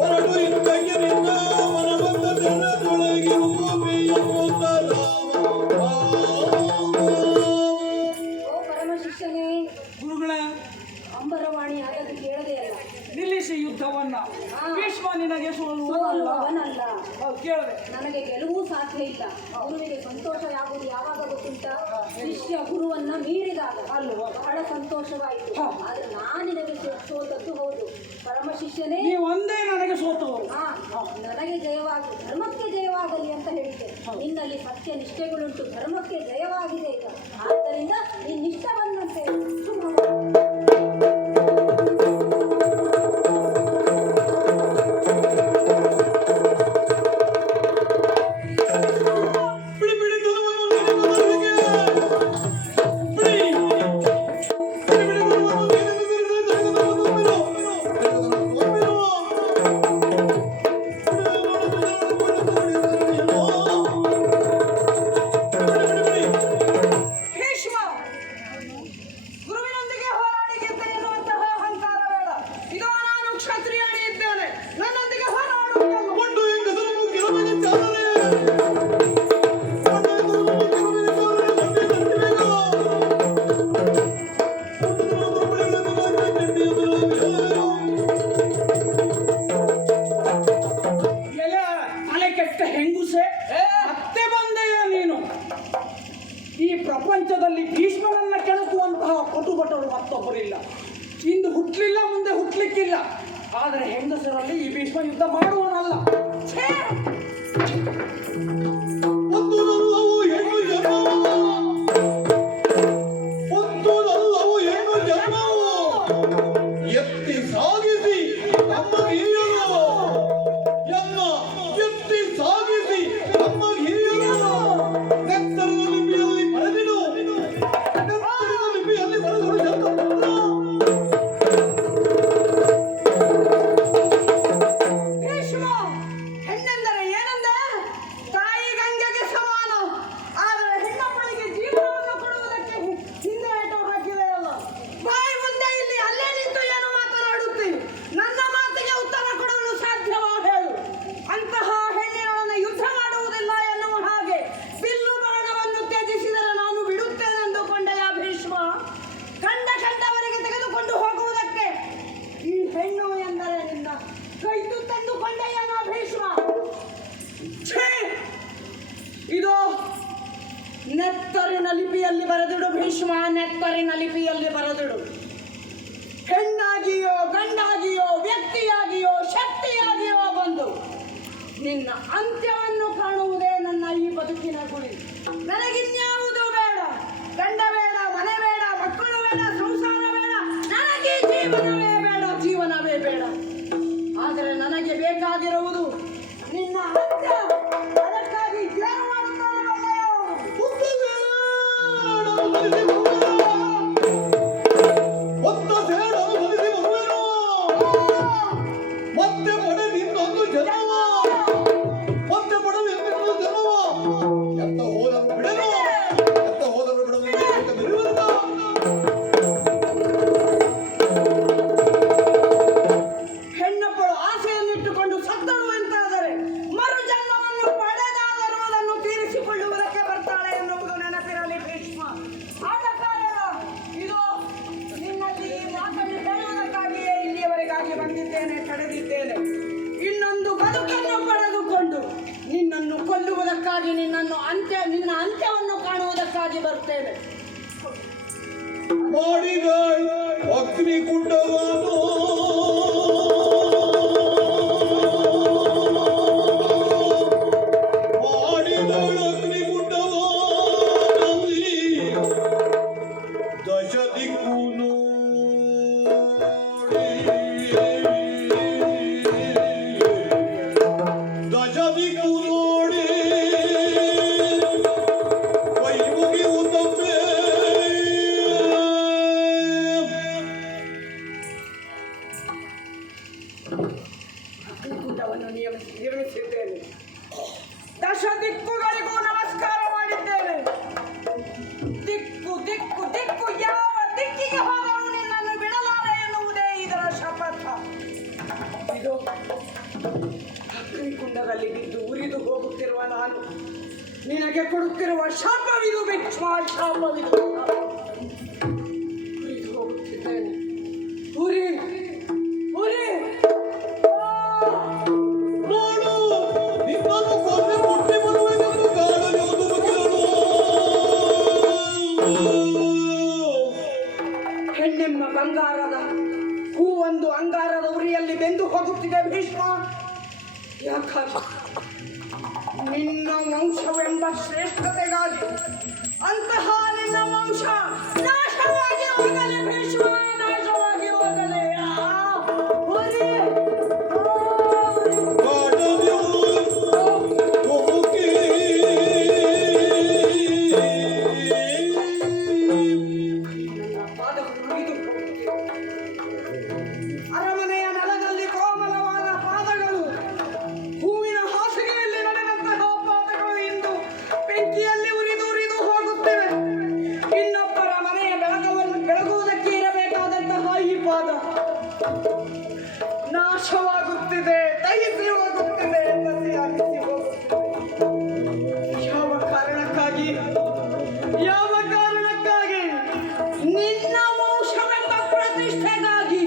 ಹೊರಡು ಇಂದಕ್ಕೆ ನಿನ್ನ ಮನಬಂದ ಜನದೊಳಗಿರುವೆಯೆಂಬ ರಾಮ. ಓ ಪರಮ ಶಿಷ್ಯನೇ, ಗುರುಗಳೇ, ಅಂಬರವಾಣಿ ಹಾಗಾಗಿ ಕೇಳದೆ ಅಲ್ಲ, ನಿಲ್ಲಿಸಿ ಯುದ್ಧವನ್ನ. ಭೀಷ್ಮ ನಿನಗೆ ಸೋಲುವನಲ್ಲ. ಸೋಲುವವನಲ್ಲ. ಕೇಳಿದೆ, ನನಗೆ ಗೆಲುವು ಸಾಧ್ಯ ಇಲ್ಲ. ಗುರುವಿಗೆ ಸಂತೋಷ ಆಗುವುದು ಯಾವಾಗ ಗೊತ್ತುಂಟ? ಶಿಷ್ಯ ಗುರುವನ್ನ ಮೀರಿದಾಗ ಅಲ್ವಾ? ಬಹಳ ಸಂತೋಷವಾಯಿತು. ಆದ್ರೆ ನಾನು ನಿನಗೆ ಸೋತದ್ದು ಹೌದು. ಪರಮ ಶಿಷ್ಯನೇ, ನೀವು ಒಂದೇ ನನಗೆ ಸೋತವರು. ನನಗೆ ಜಯವಾಗಿ ಧರ್ಮಕ್ಕೆ ಜಯವಾಗಲಿ ಅಂತ ಹೇಳಿದ್ದೆ. ನಿನ್ನಲ್ಲಿ ಸತ್ಯ ನಿಷ್ಠೆಗಳುಂಟು, ಧರ್ಮಕ್ಕೆ ಜಯವಾಗಿದೆ ಈಗ. ಆದ್ದರಿಂದ ನಿನ್ನ ಇಷ್ಟವನ್ನಂತೆ ಬಿಡಿ ಬಿಡಿ ಧನುವನ್ನು ನಿನ್ನ ಮನವಿಗೆ. ಬಿಡಿ ಬಿಡಿ ಬಿಡಿ ಧನುವನ್ನು ನಿನ್ನ ಜಗದೊಂಬಿರು. ಭೀಷ್ಮ, ಗುರುವಿನೊಂದಿಗೆ ಹೋರಾಡಿ ಗೆದ್ದೆ ಎನ್ನುವಂತಹ ಅಹಂಕಾರ ಬೇಡ. ಇದೋ ನಾನು ಕ್ಷತ್ರಿಯನೇ ಇದ್ದೇನೆ, ನನ್ನೊಂದಿಗೆ ಹೋರಾಡುವುದಲ್ಲ. ಕೊಂಡು ಹೆಂಗಸರನ್ನು ಗೆಲುವಿಗೆ ಚಾಲನೆ. ಕೊಂಡು ಹೆಂಗಸರನ್ನು ಗೆಲುವಿಗೆ ಚಾಲನೆ. ಗಟ್ಟಿ ಗಟ್ಟಿ ಬೇಗ. ಕೊಂಡು ಬಳಿಗಳನ್ನು ಗಟ್ಟಿ ಎಲೆ ತಲೆ ಕೆಟ್ಟ ಹೆಂಗುಸೆ, ಮತ್ತೆ ಬಂದೆಯ ನೀನು? ಈ ಪ್ರಪಂಚದಲ್ಲಿ ಭೀಷ್ಮನನ್ನ ಕೆಣಕುವಂತಹ ಪಟುಭಟರು ಮತ್ತೊಬ್ಬರಿಲ್ಲ. ಇಂದು ಹುಟ್ಟಲಿಲ್ಲ, ಮುಂದೆ ಹುಟ್ಟಲಿಕ್ಕಿಲ್ಲ. ಆದರೆ ಹೆಂಗಸರಲ್ಲಿ ಈ ಭೀಷ್ಮ ಯುದ್ಧ ಮಾಡುವನಲ್ಲ. ಛೇ! ಒಂದೂರಲ್ಲವೂ ಹೆಣ್ಣು ಜನ್ಮವು, ಒಂದೂರಲ್ಲವೂ ಹೆಣ್ಣು ಜನ್ಮವು ಎತ್ತಿ ಸಾಗಿಸಿ ನಮ್ಮ ಹಿರಿಯರು, ಎನ್ನ ಎತ್ತಿ ಸಾಗಿಸಿ ನಮ್ಮ ಹಿರಿಯರು ನೆತ್ತರದ ಲಿಪಿಯಲ್ಲಿ ಬರೆದಿಡು, ನೆತ್ತರದ ಲಿಪಿಯಲ್ಲಿ ಬರೆದಿಡು ಜಗತ್ತನ್ನ. ಭೀಷ್ಮ, ಹೆಣ್ಣೆಂದರೆ ಏನಂದೆ? ತಾಯಿ ಗಂಗೆಗೆ ಸಮಾನ. ಆದರೆ ಹೆಣ್ಣೊಬ್ಬಳಿಗೆ ಜೀವನವನ್ನು ಕೊಡುವುದಕ್ಕೆ ಹಿಂದೆ ಏಟು ಹಾಕಿದೆಯಲ್ಲ. ಬಾಯಿ ಮುಂದೆ ಇಲ್ಲಿ ಅಲ್ಲೇ ನಿಂತು ಏನು ಮಾತನಾಡುತ್ತಿ? ನನ್ನ ಮಾತಿಗೆ ಉತ್ತರ ಕೊಡಲು ಸಾಧ್ಯವಾ ಹೇಳು? ಅಂತಹ ಹೆಣ್ಣಿನೊಡನೆ ಯುದ್ಧ ಮಾಡುವುದಿಲ್ಲ ಎನ್ನುವ ಹಾಗೆ ಬಿಲ್ಲು ಬಾಣವನ್ನು ತ್ಯಜಿಸಿದರೆ ನಾನು ಬಿಡುತ್ತೇನೆಂದುಕೊಂಡೆಯ ಭೀಷ್ಮ? ಕಂಡವರಿಗೆ ತೆಗೆದುಕೊಂಡು ಹೋಗುವುದಕ್ಕೆ ಈ ಹೆಣ್ಣು ಎಂದರೆ ನಿನ್ನ ಕೈತು ತಂದುಕೊಂಡೆಯನ ಭೀಷ್ಮ? ಛೇ! ಇದು ನೆತ್ತರಿನ ಲಿಪಿಯಲ್ಲಿ ಬರೆದಿಡು ಭೀಷ್ಮ, ನೆತ್ತರಿನ ಲಿಪಿಯಲ್ಲಿ ಬರೆದಿಡು. ಹೆಣ್ಣಾಗಿಯೋ ಗಂಡಾಗಿಯೋ ವ್ಯಕ್ತಿಯಾಗಿಯೋ ಶಕ್ತಿಯಾಗಿಯೋ ಬಂದು ನಿನ್ನ ಅಂತ್ಯವನ್ನು ಕಾಣುವುದೇ ನನ್ನ ಈ ಬದುಕಿನ ಗುರಿ. ನನಗಿನ್ಯಾವುದು ಬೇಡ. ಗಂಡ ಬೇಡ, ಮನೆ ಬೇಡ, ಮಕ್ಕಳು ಬೇಡ, ಸಂಸಾರ ಬೇಡ. ನನಗೆ ಜೀವನವೇ ಬೇಡ, ಜೀವನವೇ ಬೇಡ. ಆದರೆ ನನಗೆ ಬೇಕಾಗಿರುವುದು ನಿನ್ನ ಅಂತ್ಯ. ಅದಕ್ಕಾಗಿ ಏನು ಮಾಡುತ್ತಾನೆ ಒಳ್ಳೆಯೋ? ಒತ್ತ ಸೇಡಲು ಬಲಿಸಿ ಬರುವೆನು, ಮತ್ತೆ ಪಡೆದು ಇನ್ನೊಂದು ಜನ್ಮ, ಮತ್ತೆ ಪಡೆದು ಇನ್ನೊಂದು ಜನ್ಮ. ಎತ್ತ ಹೋದರು ಬಿಡಲು, ಎತ್ತ ಹೋದರು ಬಿಡಲು ಬಿಡುವುದಿಲ್ಲ. ಹೆಣ್ಣೊಬ್ಬಳು ಆಸೆಯನ್ನಿಟ್ಟುಕೊಂಡು ಸತ್ತಳು ಎಂತಾದರೆ ಮರು ಜನ್ಮವನ್ನು ಪಡೆದಾದರೂ ಅದನ್ನು ತೀರಿಸಿಕೊಳ್ಳುವುದಕ್ಕೆ ಬರ್ತಾಳೆ ಎನ್ನುವುದು ನೆನಪಿರಲಿ ಭೀಷ್ಮ. ಆದ ಕಾರಣ ಇದು ನಿನ್ನಲ್ಲಿ ಈ ಮಾತನ್ನು ಹೇಳುವುದಕ್ಕಾಗಿಯೇ ಇಲ್ಲಿಯವರೆಗಾಗಿ ಬಂದಿದ್ದೇನೆ, ತಡೆದಿದ್ದೇನೆ. ಇನ್ನೊಂದು ಬದುಕನ್ನು ಪಡೆದುಕೊಂಡು ನಿನ್ನನ್ನು ಕೊಲ್ಲುವುದಕ್ಕಾಗಿ, ನಿನ್ನ ಅಂತ್ಯವನ್ನು ಕಾಣುವುದಕ್ಕಾಗಿ ಬರ್ತೇನೆ. ಮಾಡಿದ ಅಗ್ನಿಕುಂಡವನ್ನು ಮಾಡಿದ ಅಗ್ನಿಕುಂಡವಾಗಿ ದಶ ದಿಕ್ಕು ನೋಡಿ, ದಶ ದಿಕ್ಕು ನೋಡಿ ಕೈ ಮುಗಿಯುತ್ತವೆ. ಅಗ್ನಿಕುಂಡವನ್ನು ನಿರ್ಮಿಸಿದ್ದೇನೆ. ದಶ ದಿಕ್ಕುಗಳಿಗೂ ನಮಸ್ಕಾರ ಮಾಡಿದ್ದೇನೆ. ದಿಕ್ಕು ದಿಕ್ಕು ದಿಕ್ಕು ಯಾವ ದಿಕ್ಕಿಗೆ ಹೋದರೂ ನಿನ್ನನ್ನು ಬಿಡಲಾರೆ ಎನ್ನುವುದೇ ಇದರ ಶಪಥ. ಇದು ಅಗ್ನಿಕುಂಡದಲ್ಲಿ ಬಿದ್ದು ಉರಿದು ಹೋಗುತ್ತಿರುವ ನಾನು ನಿನಗೆ ಕೊಡುತ್ತಿರುವ ಶಾಪವಿದು ಭೀಷ್ಮ, ಶಾಪವಿದು. ಉರಿದು ಹೋಗುತ್ತಿದ್ದೇನೆ. ಉರಿ ಉರಿ ನೋಡು, ನಿನ್ನನ್ನು ಕೊಂದು ಮುಟ್ಟಿ ಬರುವೆನೆಂದು ಗಾಳಲು ಧುಮುಕಿದಳು. ಹೆಣ್ಣೆಮ್ಮ ಬಂಗಾರದ ಹೂವೊಂದು ಅಂಗಾರದ ಉರಿಯಲ್ಲಿ ಬೆಂದು ಹೋಗುತ್ತಿದೆ ಭೀಷ್ಮ. ಯಾಕಾಗಿ? ನಿನ್ನ ವಂಶವೆಂಬ ಶ್ರೇಷ್ಠತೆಗಾಗಿ. ಅಂತಹ ನಿನ್ನ ವಂಶ ನಾಶವಾಗಿ ಹೋಗಲಿ ಭೀಷ್ಮ, ನಾಶವಾಗಿ ಹೋಗಲಿ. ಉರಿ! ಗಾಳಲು ಧುಮುಕಿ ನನ್ನ ಪಾದಗಳು ಉರಿದು ಹೋಗುತ್ತಿವೆ. ಅರಮನೆಯ ನೆಲದಲ್ಲಿ ಕೋಮಲವಾದ ಪಾದಗಳು, ಹೂವಿನ ಹಾಸಿಗೆಯಲ್ಲಿ ನಡೆದಂತಹ ಪಾದಗಳು ಇಂದು ಬೆಂಕಿಯಲ್ಲಿ ಉರಿದು ಉರಿದು ಹೋಗುತ್ತಿವೆ. ಇನ್ನೊಬ್ಬರ ಮನೆಯ ಬೆಳಗುವುದಕ್ಕೆ ಇರಬೇಕಾದಂತಹ ಈ ಪಾದ ನಾಶವಾಗುತ್ತಿದೆ, ದಹಿಸಿ ಹೋಗುತ್ತಿದೆ, ಕಸಿಯಾಗಿಸಿ ಹೋಗುತ್ತಿದೆ. ಯಾವ ಕಾರಣಕ್ಕಾಗಿ? ಯಾವ ಕಾರಣಕ್ಕಾಗಿ? ನಿನ್ನ ವಂಶವೆಂಬ ಪ್ರತಿಷ್ಠೆಗಾಗಿ.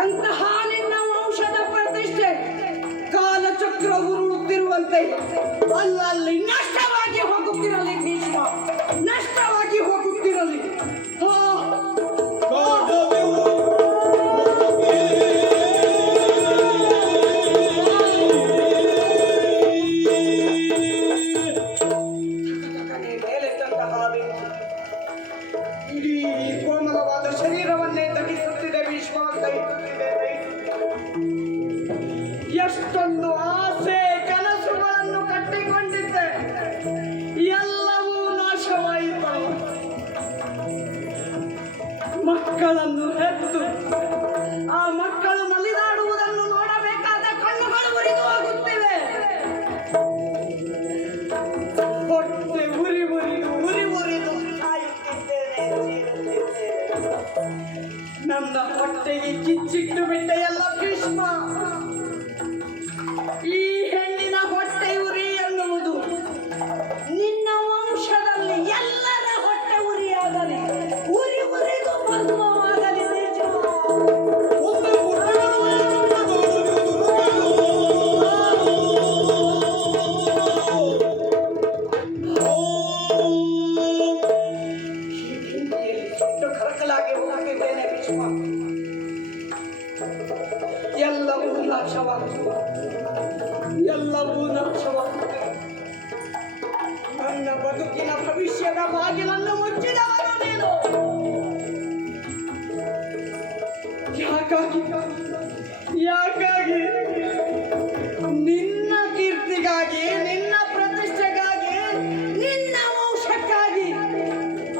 ಅಂತಹ ನಿನ್ನ ವಂಶದ ಪ್ರತಿಷ್ಠೆ ಕಾಲಚಕ್ರ ಉರುಳುತ್ತಿರುವಂತೆ ಅಲ್ಲಲ್ಲಿ ನಷ್ಟವಾಗಿ ಹೋಗುತ್ತಿರಲಿ ಭೀಷ್ಮ, ನಷ್ಟವಾಗಿ ಹೋಗುತ್ತಿರಲಿ. ಗಾಳಲು ಧುಮುಕಿ ಈ ಕೋಮಲವಾದ ಶರೀರವನ್ನೇ ದಹಿಸುತ್ತಿದೆ ಭೀಷ್ಮ, ದಹಿಸುತ್ತಿದೆ. ಎಷ್ಟೊಂದು ಆಸೆ ಕನಸುಗಳನ್ನು ಕಟ್ಟಿಕೊಂಡಿದ್ದೆ, ಎಲ್ಲವೂ ನಾಶವಾಯಿತು. ಮಕ್ಕಳನ್ನು ಹೆತ್ತು ಆ ಮಕ್ಕಳು ನಲಿದಾಡುವುದನ್ನು ನೋಡಬೇಕಾದ ಕಣ್ಣುಗಳು ಉರಿದು ಹೋಗುತ್ತಿವೆ. ಹೊಟ್ಟೆ ಉರಿ ಉರಿದು ಸಾಯುತ್ತಿದ್ದೇನೆ. ನನ್ನ ಹೊಟ್ಟೆಗೆ ಕಿಚ್ಚಿಟ್ಟು ಬಿಟ್ಟೆಯಲ್ಲ ಭೀಷ್ಮ. ಈ ಹೆಣ್ಣಿನ ಹೊಟ್ಟೆ ಉರಿ ಎನ್ನುವುದು ನಿನ್ನ ವಂಶದಲ್ಲಿ ಎಲ್ಲರ ಹೊಟ್ಟೆ ಉರಿಯಾಗಲಿ, ಉರಿದು ಭಸ್ಮವಾಗಲಿ ಭೀಷ್ಮ. ಸುಟ್ಟು ಕರಕಲಾಗಿ ಹೋಗುತ್ತಿದ್ದೇನೆ ಭೀಷ್ಮ. ಎಲ್ಲವೂ ನಾಶವಾಗುತ್ತದೆ, ಎಲ್ಲವೂ ನಾಶವಾಗುತ್ತದೆ. ನನ್ನ ಬದುಕಿನ ಭವಿಷ್ಯದ ಬಾಗಿಲನ್ನು ಮುಚ್ಚಿದವನು ನೀನು. ಯಾಕಾಗಿ ನಿನ್ನ ಕೀರ್ತಿಗಾಗಿ, ನಿನ್ನ ಪ್ರತಿಷ್ಠೆಗಾಗಿ, ನಿನ್ನ ವಂಶಕ್ಕಾಗಿ.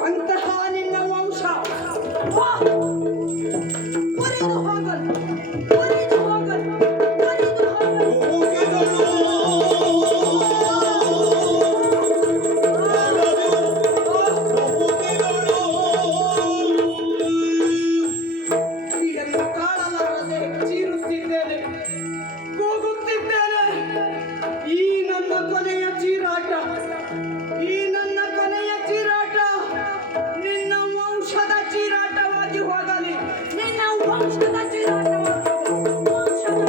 ಅಂತಹ ನಿನ್ನ ವಂಶ ಉರಿದು ಹೋಗಲು, ಉರಿದು ಹೋಗಲು, ಉರಿದು ಹೋಗಲು. ಇದನ್ನು ಕಾಣಲಾರದೆ ಚೀರುತ್ತಿದ್ದೇನೆ, ಕೂಗುತ್ತಿದ್ದೇನೆ. ಈ ನನ್ನ ಕೊನೆಯ ಚೀರಾಟ, ಈ ನನ್ನ ಕೊನೆಯ ಚೀರಾಟ ನಿನ್ನ ವಂಶದ ಚೀರಾಟವಾಗಿ ಹೋಗಲಿ, ನಿನ್ನ ವಂಶದ ಚೀರಾಟವಾಗಿ ವಂಶದ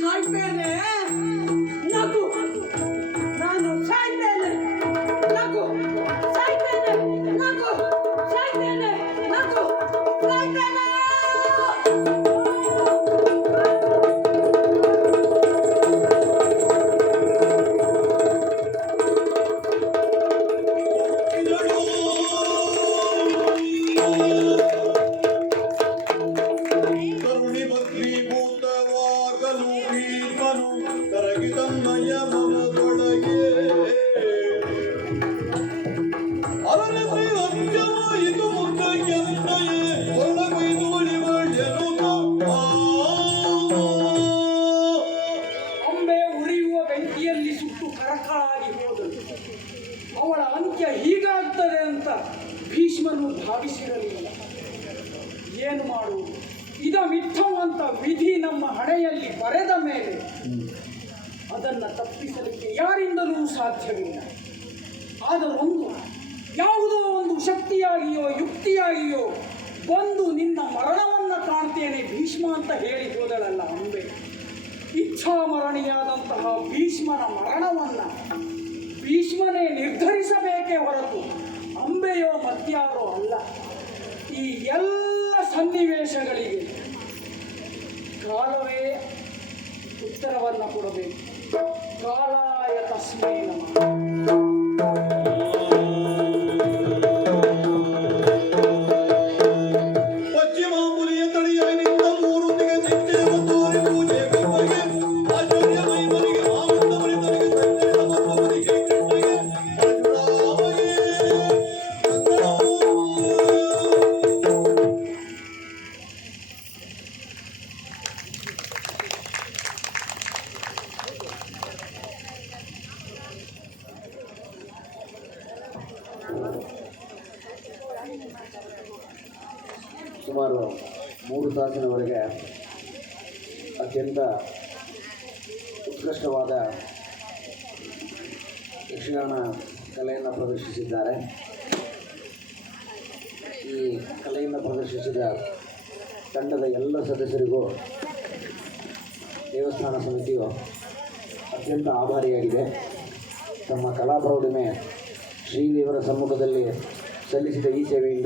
ಸಾಯ್ತೇನೆ. ನಗು, ನಾನು ಸಾಯ್ತೇನೆ. ನಗು, ಸಾಯ್ತೇನೆ. ನಗು, ಸಾಯ್ತೇನೆ. ನಗು, ಸಾಯ್ತೇನೆ. ಕರುಣಿ ಭದ್ರೀಭೂತವಾಗಲು ಭೀಮನು ಕರಗಿದನ್ನಯ ಮನದೊಳಗೆ. ಅರಣ್ಯಶ್ರೀ ಅಂತ್ಯವಾಯಿತು ಮುದ್ದೆಯನ್ನಯೇ ಹೊರಗೈದು ಉಳಿವಳೆನು. ಅಂಬೆ ಉರಿಯುವ ಬೆಂಕಿಯಲ್ಲಿ ಸುಟ್ಟು ಕರಕಳಾಗಿ ಹೋದಳು. ಅವಳ ಅಂತ್ಯ ಹೀಗಾಗ್ತದೆ ಅಂತ ಭೀಷ್ಮನು ಭಾವಿಸಿರಲಿಲ್ಲ. ಏನು ಮಾಡುವುದು? ಇದಮಿತ್ತವಂತ ವಿಧಿ ನಮ್ಮ ಹಣೆಯಲ್ಲಿ ಬರೆದ ಮೇಲೆ ಅದನ್ನು ತಪ್ಪಿಸಲಿಕ್ಕೆ ಯಾರಿಂದಲೂ ಸಾಧ್ಯವಿಲ್ಲ. ಆದರೊಂದು ಯಾವುದೋ ಒಂದು ಶಕ್ತಿಯಾಗಿಯೋ ಯುಕ್ತಿಯಾಗಿಯೋ ಬಂದು ನಿನ್ನ ಮರಣವನ್ನು ಕಾಣ್ತೇನೆ ಭೀಷ್ಮ ಅಂತ ಹೇಳಿ ಹೋದಳಲ್ಲ ಅಂಬೆ. ಇಚ್ಛಾಮರಣಿಯಾದಂತಹ ಭೀಷ್ಮನ ಮರಣವನ್ನು ಭೀಷ್ಮನೇ ನಿರ್ಧರಿಸಬೇಕೇ ಹೊರತು ಅಂಬೆಯೋ ಮತ್ಯಾರೋ ಅಲ್ಲ. ಈ ಎಲ್ಲ ಸನ್ನಿವೇಶಗಳಿಗೆ ಕಾಲವೇ ಉತ್ತರವನ್ನು ಕೊಡಬೇಕು. ಕಾಲಾಯ ತಸ್ಮೈ ನಮಃ. ಪಶ್ಚಿಮಾಂಬುಲಿಯ ತಳಿಯಾಗಿನಿಂದ ಮೂರುತಿಗೆ ಚಿಂತೆ ಮತ್ತು ಪೂಜೆ ಕರ್ಮಗೆ ಆಶ್ಚರ್ಯಮೈ ಮನೆಗೆ ಆನಂದ ಮರಿತನಿಗೆ ಸಂಚರಿತ ಮತ್ತೊಬ್ಬರಿಗೆ ಕೃಷ್ಣಗೆ ಪರಶುರಾಮಗೆ ಸಂಗಡವು. ಸುಮಾರು 3 ತಾಸಿನವರೆಗೆ ಅತ್ಯಂತ ಉತ್ಕೃಷ್ಟವಾದ ಯಕ್ಷಗಾನ ಕಲೆಯನ್ನು ಪ್ರದರ್ಶಿಸಿದ್ದಾರೆ. ಈ ಕಲೆಯನ್ನು ಪ್ರದರ್ಶಿಸಿದ ತಂಡದ ಎಲ್ಲ ಸದಸ್ಯರಿಗೂ ದೇವಸ್ಥಾನ ಸಮಿತಿಯು ಅತ್ಯಂತ ಆಭಾರಿಯಾಗಿದೆ. ತಮ್ಮ ಕಲಾ ಪ್ರೌಢಿಮೆ ಶ್ರೀದೇವರ ಸಮ್ಮುಖದಲ್ಲಿ ಸಲ್ಲಿಸಿದ ಈ ಸೇವೆಯಿಂದ